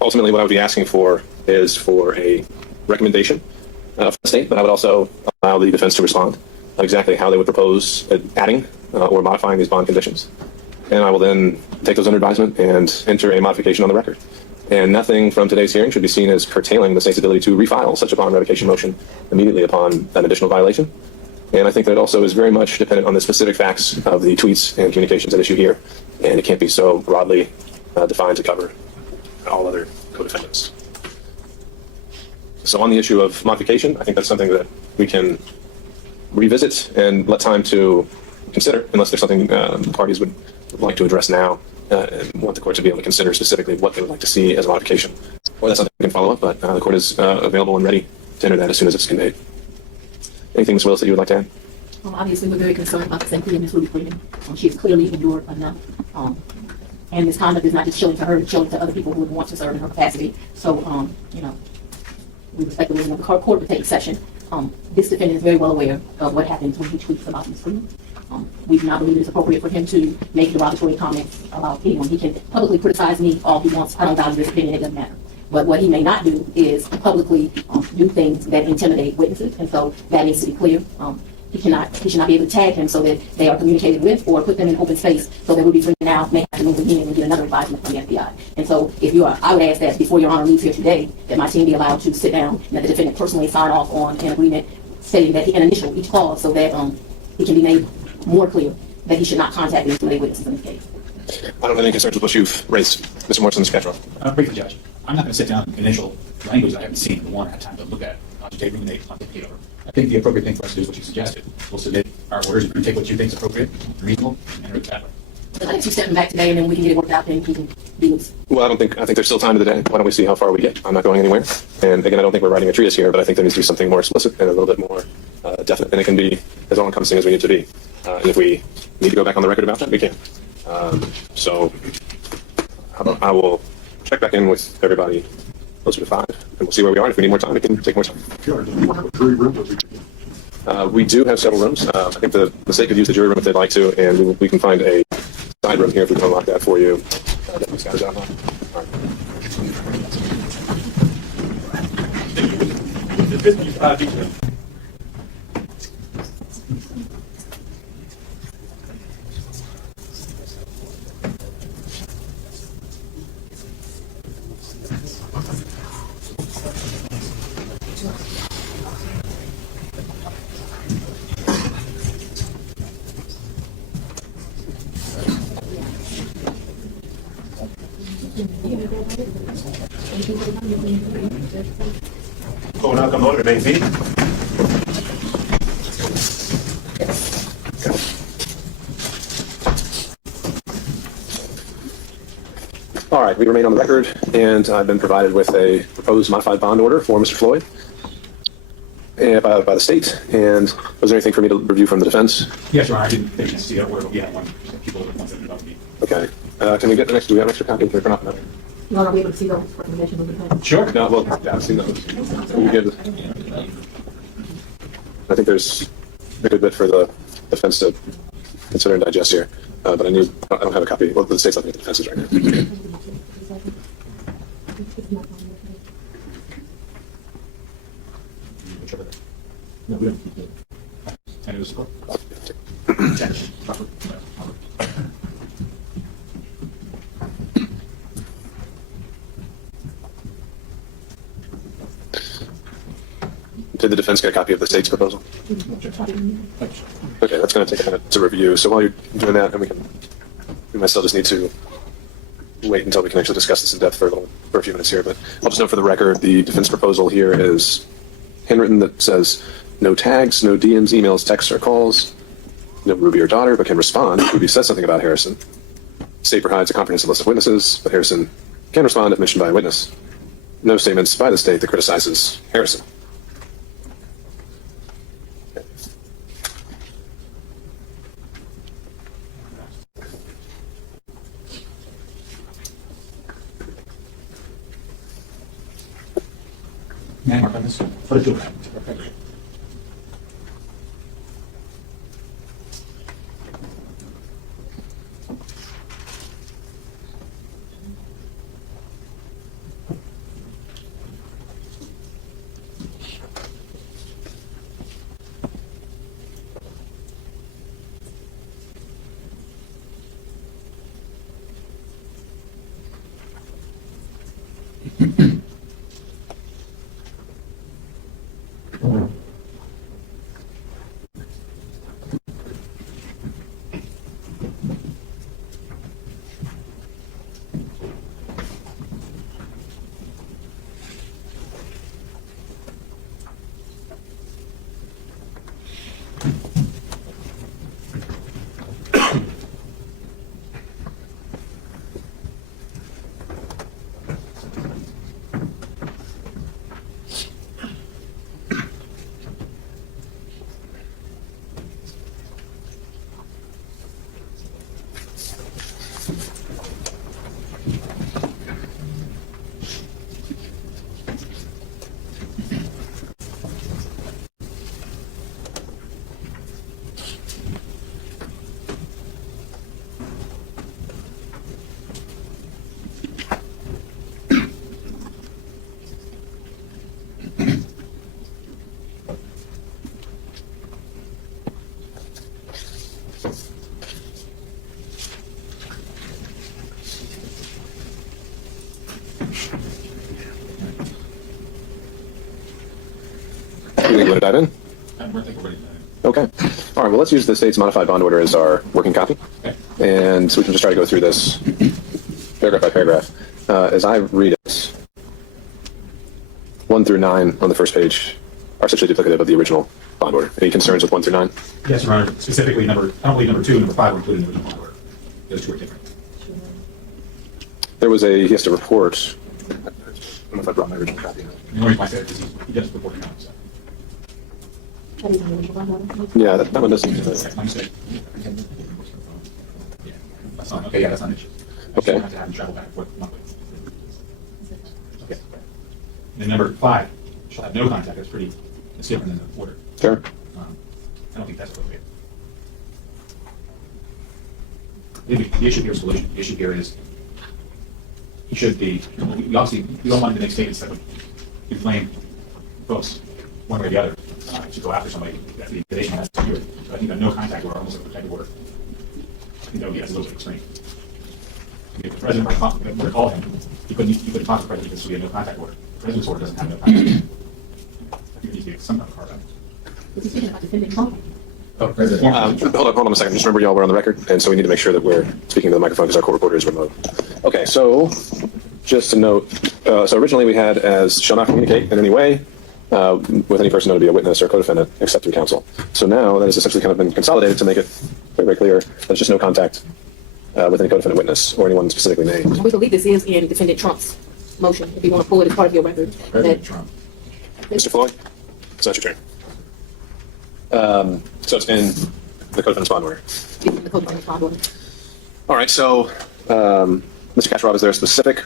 ultimately what I would be asking for is for a recommendation from the state, but I would also allow the defense to respond on exactly how they would propose adding or modifying these bond conditions. And I will then take those under advisement and enter a modification on the record. And nothing from today's hearing should be seen as curtailing the state's ability to refile such a bond revocation motion immediately upon an additional violation. And I think that it also is very much dependent on the specific facts of the tweets and communications at issue here. And it can't be so broadly defined to cover all other co-defendants. So on the issue of modification, I think that's something that we can revisit and let time to consider, unless there's something the parties would like to address now and want the court to be able to consider specifically what they would like to see as a modification. Or that's something we can follow up, but the court is available and ready to enter that as soon as it's conveyed. Anything, Ms. Willis, that you would like to add? Obviously, we're very concerned about the safety of Ms. Ruby Freeman. She has clearly endured enough. And this conduct is not just chilling to her, it's chilling to other people who would want to serve in her capacity. So, we respectfully, the court would take session. This defendant is very well aware of what happens when he tweets about Ms. Freeman. We do not believe it is appropriate for him to make derogatory comments about anyone. He can publicly criticize me all he wants. I don't value his opinion, it doesn't matter. But what he may not do is publicly do things that intimidate witnesses, and so that needs to be clear. He should not be able to tag him so that they are communicated with, or put them in open space so that Ruby Freeman now may have to move in and get another advisement from the FBI. And so if you are, I would ask that before Your Honor leaves here today, that my team be allowed to sit down and that the defendant personally sign off on an agreement stating that he can initial each clause so that he can be made more clear that he should not contact and intimidate witnesses in this case. I don't have any concerns with what you've raised, Mr. Morrison, Mr. Castro. Briefly, Judge, I'm not going to sit down and initial language I haven't seen, the one I have time to look at, on the table, ruminate, on the over. I think the appropriate thing for us to do is what you suggested. We'll submit our orders and take what you think is appropriate, reasonable, and enter it that way. I think she's stepping back today, and then we can get it worked out, and he can be loose. Well, I think there's still time to the day. Why don't we see how far we get? I'm not going anywhere. And again, I don't think we're writing a treatise here, but I think there needs to be something more explicit and a little bit more definite. And it can be as all-encompassing as we need to be. And if we need to go back on the record about that, we can. So how about I will check back in with everybody closer to 5, and we'll see where we are. And if we need more time, we can take more time. We do have several rooms. I think the state could use the jury room if they'd like to, and we can find a side room here if we can unlock that for you. Get these guys out. All right. Going out, come over, baby. All right, we remain on the record, and I've been provided with a proposed modified bond order for Mr. Floyd by the state. And was there anything for me to review from the defense? Yes, Your Honor, I didn't think you see that order, but we have one. People that want to know me. Okay. Can we get the next? Do we have an extra copy? Or not? You want to be able to see those recommendations of the defense? Sure. No, well, yeah, I've seen those. We get, I think there's a good bit for the defense to consider and digest here, but I don't have a copy. Well, the state's looking at the defenses right now. No, we don't. And it was support. Did the defense get a copy of the state's proposal? Okay, that's going to take a minute to review. So while you're doing that, and we might still just need to wait until we can actually discuss this in depth for a few minutes here. But I'll just note for the record, the defense proposal here is handwritten that says no tags, no DMs, emails, texts, or calls. No Ruby or daughter, but can respond if Ruby says something about Harrison. State provides a comprehensive list of witnesses, but Harrison can respond if mentioned by a witness. No statements by the state that criticizes Harrison. May I mark on this? Put it to it. You want to dive in? I think we're ready. Okay. All right. Well, let's use the state's modified bond order as our working copy, and so we can just try to go through this paragraph by paragraph. As I read it, 1 through 9 on the first page are essentially duplicative of the original bond order. Any concerns with 1 through 9? Yes, Your Honor. Specifically, I don't believe number 2 and number 5 were included in the original bond order. Those two are different. He has to report. I don't know if I brought my original copy. The only reason I said it is he does report now. So. Yeah, that one doesn't. That's my mistake. Yeah, that's not okay. Yeah, that's not an issue. Okay. I just don't have to have him travel back and forth monthly. Okay. And then number 5 shall have no contact. That's different than the order. Sure. I don't think that's appropriate. The issue here is solution. The issue here is he should be. We don't want to make statements that would inflame folks one way or the other to go after somebody that the intimidation has to do it. So I think a no contact order, almost like a protective order, I think that would be a little bit extreme. If the president were to call him, he couldn't talk to the president because it would be a no contact order. The president's order doesn't have no contact. I think there needs to be some kind of carve out. Hold on a second. Just remember, y'all, we're on the record, and so we need to make sure that we're speaking to the microphone because our court reporter is remote. Okay, so just to note, so originally we had as shall not communicate in any way with any person known to be a witness or co-defendant except through counsel. So now that has essentially kind of been consolidated to make it very, very clear there's just no contact with any co-defendant witness or anyone specifically named. We believe this is in Defendant Trump's motion, if you want to pull it as part of your record. President Trump. Mr. Floyd, it's not your turn. So it's in the co-defendant's bond order. The co-defendant's bond order. All right, so Mr. Kasparov, is there a specific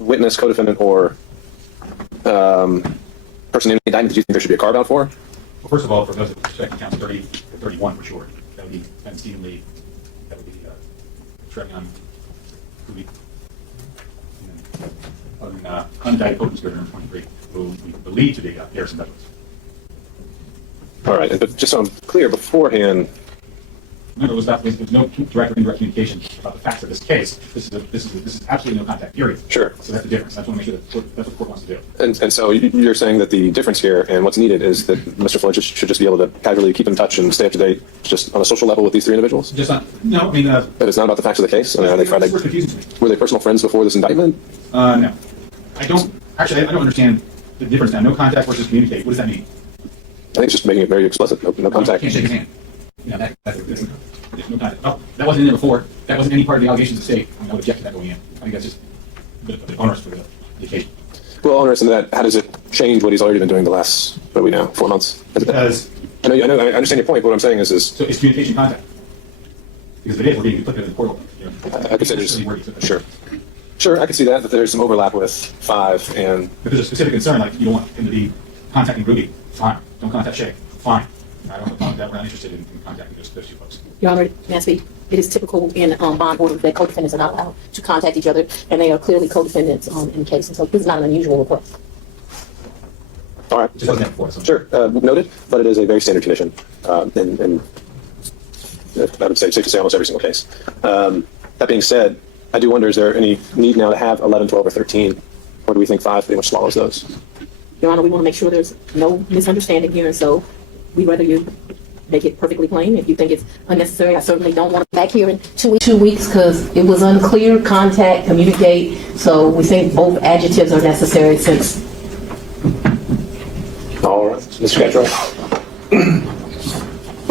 witness, co-defendant, or person in the indictment that you think there should be a carve-out for? Well, first of all, for those that respect counts 30 or 31 for sure, that would be Ben Stephen Lee, that would be Trevion, Cooley, and unindicted co-conspirator number 23, who we believe to be Harrison Douglas. All right, but just so I'm clear beforehand. Remember, there was no direct or indirect communication about the facts of this case. This is absolutely no contact, period. Sure. So that's the difference. I just want to make sure that that's what the court wants to do. And so you're saying that the difference here and what's needed is that Mr. Floyd should just be able to casually keep in touch and stay up to date just on a social level with these three individuals? Just not, no, I mean, But it's not about the facts of the case? I mean, are they Friday? Were they personal friends before this indictment? No. I don't understand the difference now. No contact versus communicate. What does that mean? I think it's just making it very explicit. No contact. Can't shake his hand. You know, there's no contact. Oh, that wasn't in there before. That wasn't any part of the allegations of the state. I would object to that going in. I think that's just a bit onerous for the occasion. Well, onerous in that, how does it change what he's already been doing the last, what are we now, 4 months? Because I understand your point. What I'm saying is so it's communication contact. Because if it is, we're getting conflicted in the court. You know, I could say there's, sure, I could see that there's some overlap with 5 and. If there's a specific concern, like you don't want him to be contacting Ruby, fine. Don't contact Shay, fine. I don't know that we're not interested in contacting those two folks. Your Honor, may I speak? It is typical in bond orders that co-defendants are not allowed to contact each other, and they are clearly co-defendants in the case. And so this is not an unusual request. All right. Just wasn't before, so. Sure, noted, but it is a very standard condition, and I would say safe to say almost every single case. That being said, I do wonder, is there any need now to have 11, 12, or 13, or do we think 5 pretty much swallows those? Your Honor, we want to make sure there's no misunderstanding here, and so we'd rather you make it perfectly plain. If you think it's unnecessary, I certainly don't want to back here in 2 weeks because it was unclear, contact, communicate, so we think both adjectives are necessary since. All right, Mr. Gattro.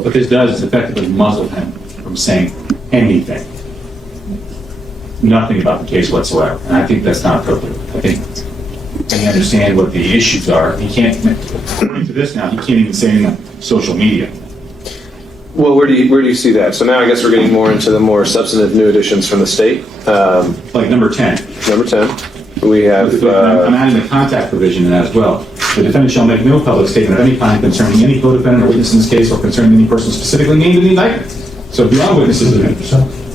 What this does is effectively muzzle him from saying anything. Nothing about the case whatsoever. And I think that's not appropriate. I think we understand what the issues are. He can't, according to this now, he can't even say anything on social media. Well, where do you see that? So now I guess we're getting more into the more substantive new additions from the state. Like number 10. Number 10, we have. I'm adding the contact provision in that as well. The defendant shall make no public statement of any kind concerning any co-defendant or witness in this case or concerning any person specifically named in the indictment. So beyond witnesses,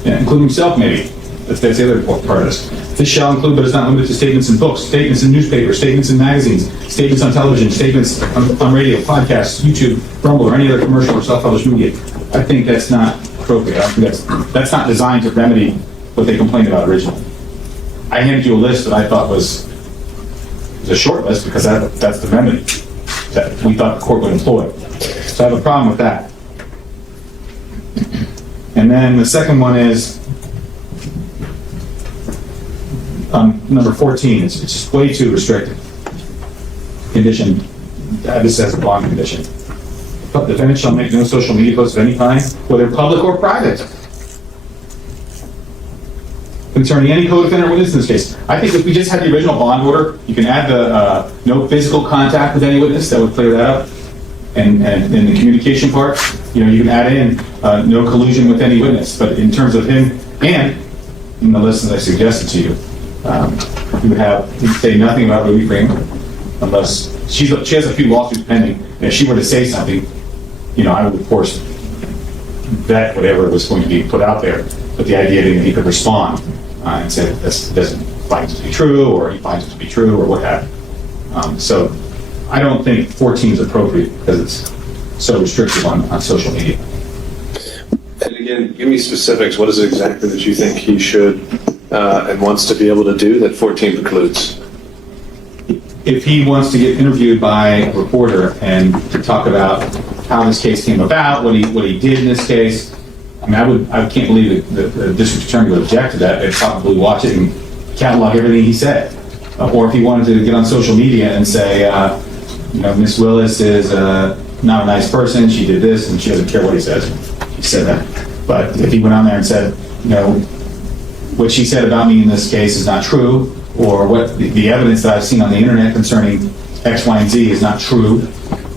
including himself maybe. That's the other part of this. This shall include, but is not limited to, statements in books, statements in newspapers, statements in magazines, statements on television, statements on radio, podcasts, YouTube, Rumble, or any other commercial or self-published media. I think that's not appropriate. I think that's not designed to remedy what they complained about originally. I handed you a list that I thought was a short list because that's the remedy that we thought the court would employ. So I have a problem with that. And then the second one is number 14. It's just way too restrictive. Condition, this says bond condition. The defendant shall make no social media posts of any kind, whether public or private, concerning any co-defendant or witness in this case. I think if we just had the original bond order, you can add the no physical contact with any witness. That would clear that up. And in the communication part, you know, you can add in no collusion with any witness. But in terms of him, and in the list that I suggested to you, you would have, you say nothing about Ruby Freeman, unless she has a few lawsuits pending. And if she were to say something, you know, I would of course vet whatever was going to be put out there. But the idea that he could respond and say this doesn't find it to be true, or he finds it to be true, or what have you. So I don't think 14 is appropriate because it's so restrictive on social media. And again, give me specifics. What is it exactly that you think he should and wants to be able to do that 14 precludes? If he wants to get interviewed by a reporter and to talk about how this case came about, what he did in this case, I mean, I can't believe that the district attorney would object to that. They'd probably watch it and catalog everything he said. Or if he wanted to get on social media and say, you know, Miss Willis is not a nice person, she did this, and she doesn't care what he says. He said that. But if he went on there and said, you know, what she said about me in this case is not true, or what the evidence that I've seen on the internet concerning X, Y, and Z is not true,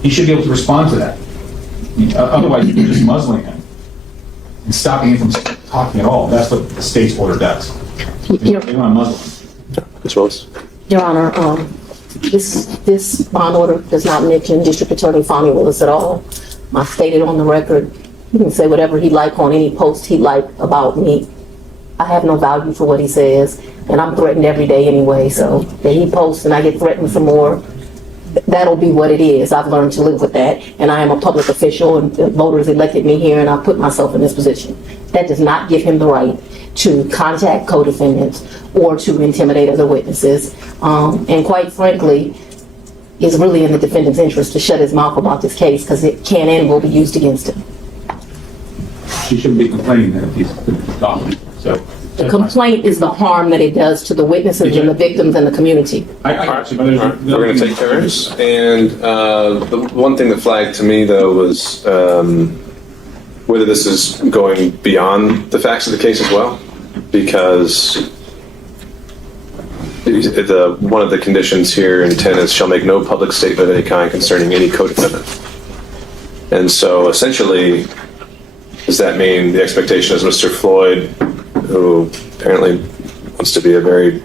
he should be able to respond to that. I mean, otherwise, you're just muzzling him and stopping him from talking at all. That's what the state's order does. They want to muzzle him. Ms. Willis? Your Honor, this bond order does not mention District Attorney Fani Willis at all. I stated on the record, he can say whatever he like on any post he like about me. I have no value for what he says, and I'm threatened every day anyway, so that he posts and I get threatened for more, that'll be what it is. I've learned to live with that, and I am a public official, and the voters elected me here, and I put myself in this position. That does not give him the right to contact co-defendants or to intimidate other witnesses, and quite frankly, it's really in the defendant's interest to shut his mouth about this case because it can and will be used against him. She shouldn't be complaining that he's talking. So The complaint is the harm that it does to the witnesses and the victims and the community. I got you, but there's We're going to take turns. And the one thing that flagged to me, though, was whether this is going beyond the facts of the case as well, because one of the conditions here in 10 is shall make no public statement of any kind concerning any co-defendant. And so essentially, does that mean the expectation is Mr. Floyd, who apparently wants to be a very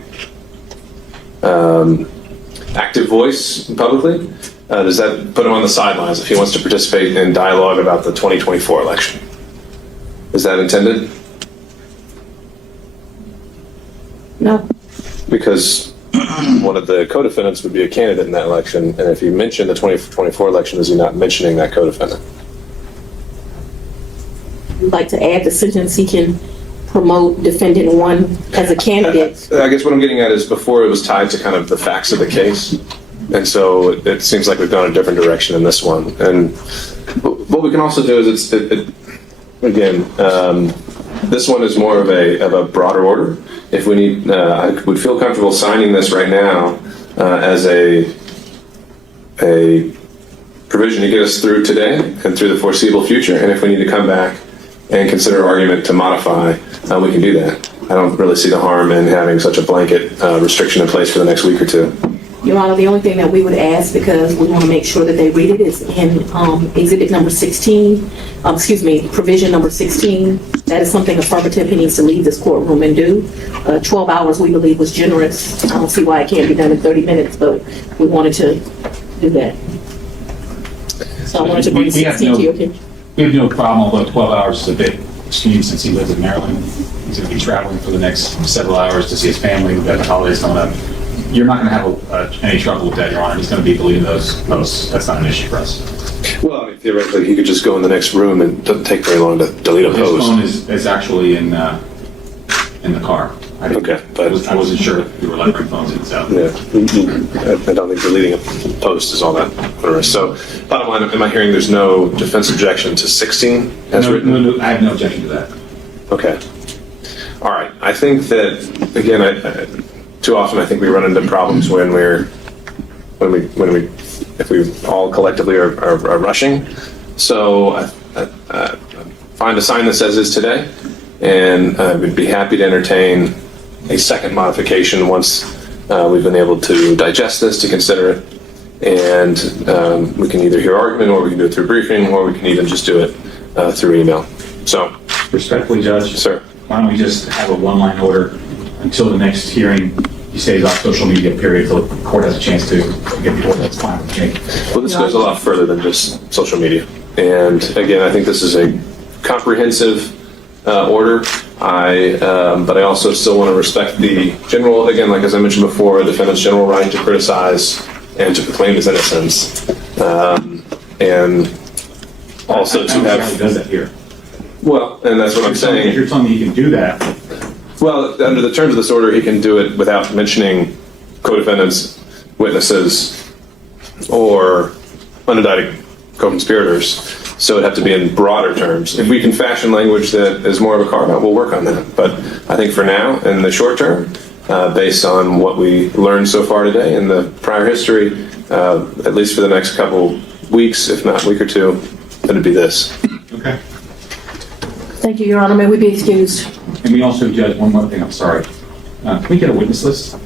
active voice publicly, does that put him on the sidelines if he wants to participate in dialogue about the 2024 election? Is that intended? No. Because one of the co-defendants would be a candidate in that election, and if you mention the 2024 election, is he not mentioning that co-defendant? We'd like to add the sentence, he can promote defendant one as a candidate. I guess what I'm getting at is before it was tied to kind of the facts of the case, and so it seems like we've gone a different direction in this one. And what we can also do is again, this one is more of a broader order. If we need, I would feel comfortable signing this right now as a provision to get us through today and through the foreseeable future. And if we need to come back and consider argument to modify, we can do that. I don't really see the harm in having such a blanket restriction in place for the next week or two. Your Honor, the only thing that we would ask, because we want to make sure that they read it, is in exhibit number 16, provision number 16. That is something affirmative he needs to leave this courtroom and do. 12 hours we believe was generous. I don't see why it can't be done in 30 minutes, but we wanted to do that. So I wanted to bring 16 to your attention. We have no problem, although 12 hours is a bit extreme since he lives in Maryland. He's going to be traveling for the next several hours to see his family. We've got the holidays coming up. You're not going to have any trouble with that, Your Honor. He's going to be deleting those posts. That's not an issue for us. Well, I mean, theoretically, he could just go in the next room, and it doesn't take very long to delete a His post. phone is actually in the car. Okay, but I wasn't sure if you were allowed to bring phones in, so. yeah, I don't think deleting a post is all that onerous. So, bottom line, am I hearing there's no defense objection to 16 as written? No, I have no objection to that. Okay. All right. I think that again, too often I think we run into problems when if we all collectively are rushing. So I'm fine to sign this as is today, and I would be happy to entertain a second modification once we've been able to digest this, to consider it, and we can either hear argument, or we can do it through briefing, or we can even just do it through email. So, Respectfully, Judge. sir. Why don't we just have a one-line order until the next hearing? He stays off social media, period, until the court has a chance to get the order. That's fine with me. Well, this goes a lot further than just social media. And again, I think this is a comprehensive order. But I also still want to respect the general, again, like as I mentioned before, a defendant's general right to criticize and to proclaim his innocence. And also to I don't see how he have, does that here. well, and that's what I'm If saying. you're telling me you can do that, Well, under the terms of this order, he can do it without mentioning co-defendants, witnesses, or unindicted co-conspirators. So it'd have to be in broader terms. If we can fashion language that is more of a carve-out, we'll work on that. But I think for now, in the short term, based on what we learned so far today and the prior history, at least for the next couple weeks, if not a week or two, it'd be this. okay. Thank you, Your Honor. May we be excused? And we also, Judge, one more thing, I'm sorry. Can we get a witness list? A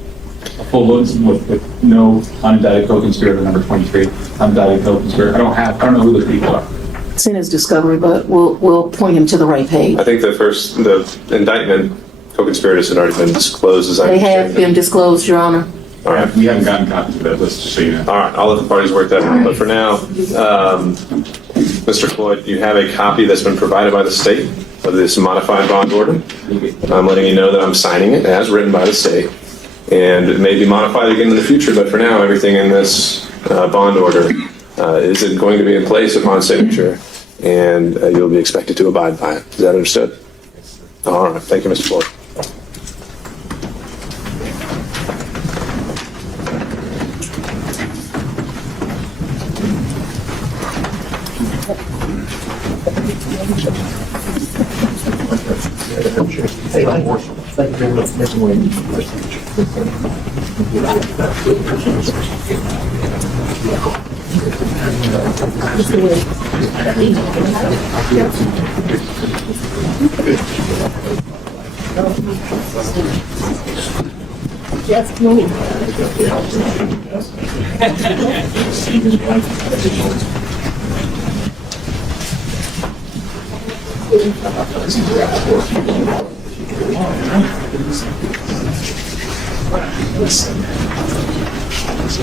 full list with no unindicted co-conspirator, number 23, unindicted co-conspirator. I don't know who those people are. It's in his discovery, but we'll point him to the right page. I think the indictment, co-conspirators had already been disclosed, as I They have understand it. been disclosed, Your Honor. All right. We haven't gotten copies of that list, just so you know. All right, I'll let the parties work that out. But for now, Mr. Floyd, you have a copy that's been provided by the state of this modified bond order. I'm letting you know that I'm signing it as written by the state. And it may be modified again in the future, but for now, everything in this bond order is going to be in place upon signature, and you'll be expected to abide by it. Is that understood? All right, thank you, Mr. Floyd.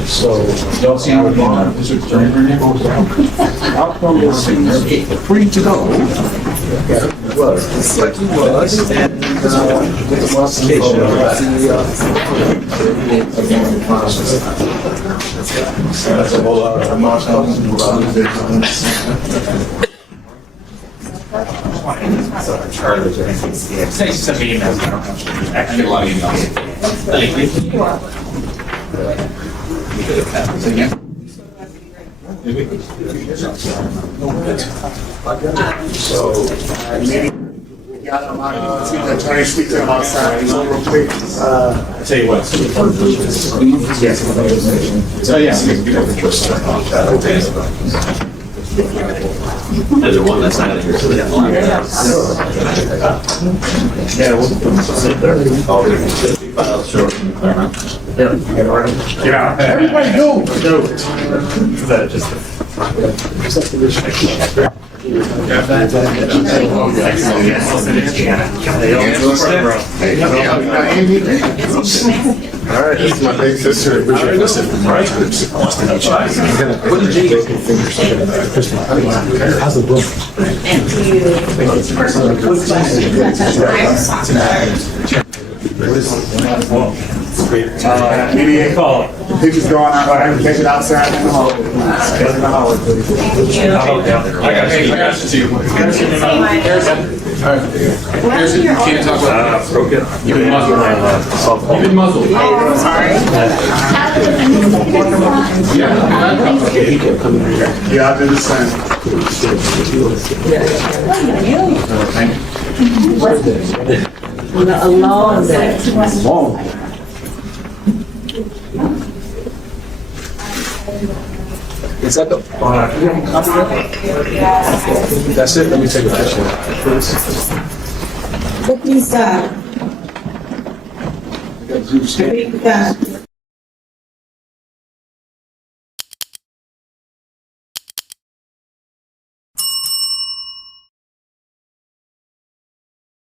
So, y'all see how we're going? District Attorney Fani Willis. Outcome is free to go. Was and with the modification of that's a whole lot of Thanks, send me emails. I don't have actually a lot of emails. Thank you. so maybe attorney speak to him outside real quick. I'll tell you what. Yes. So, yes. There's one that's not in here, so that's one. Get out. Everybody go. All right, this is my big sister. What did you do? How's the book? Maybe pictures going out, or I can catch it outside in the hall. Catch it in the hallway, please. I got you. Harrison, you can't talk about you've been muzzled. You've been muzzled. I'm sorry. Yeah, I did the same. Is that the? That's it. Let me take a picture. Please, repeat that.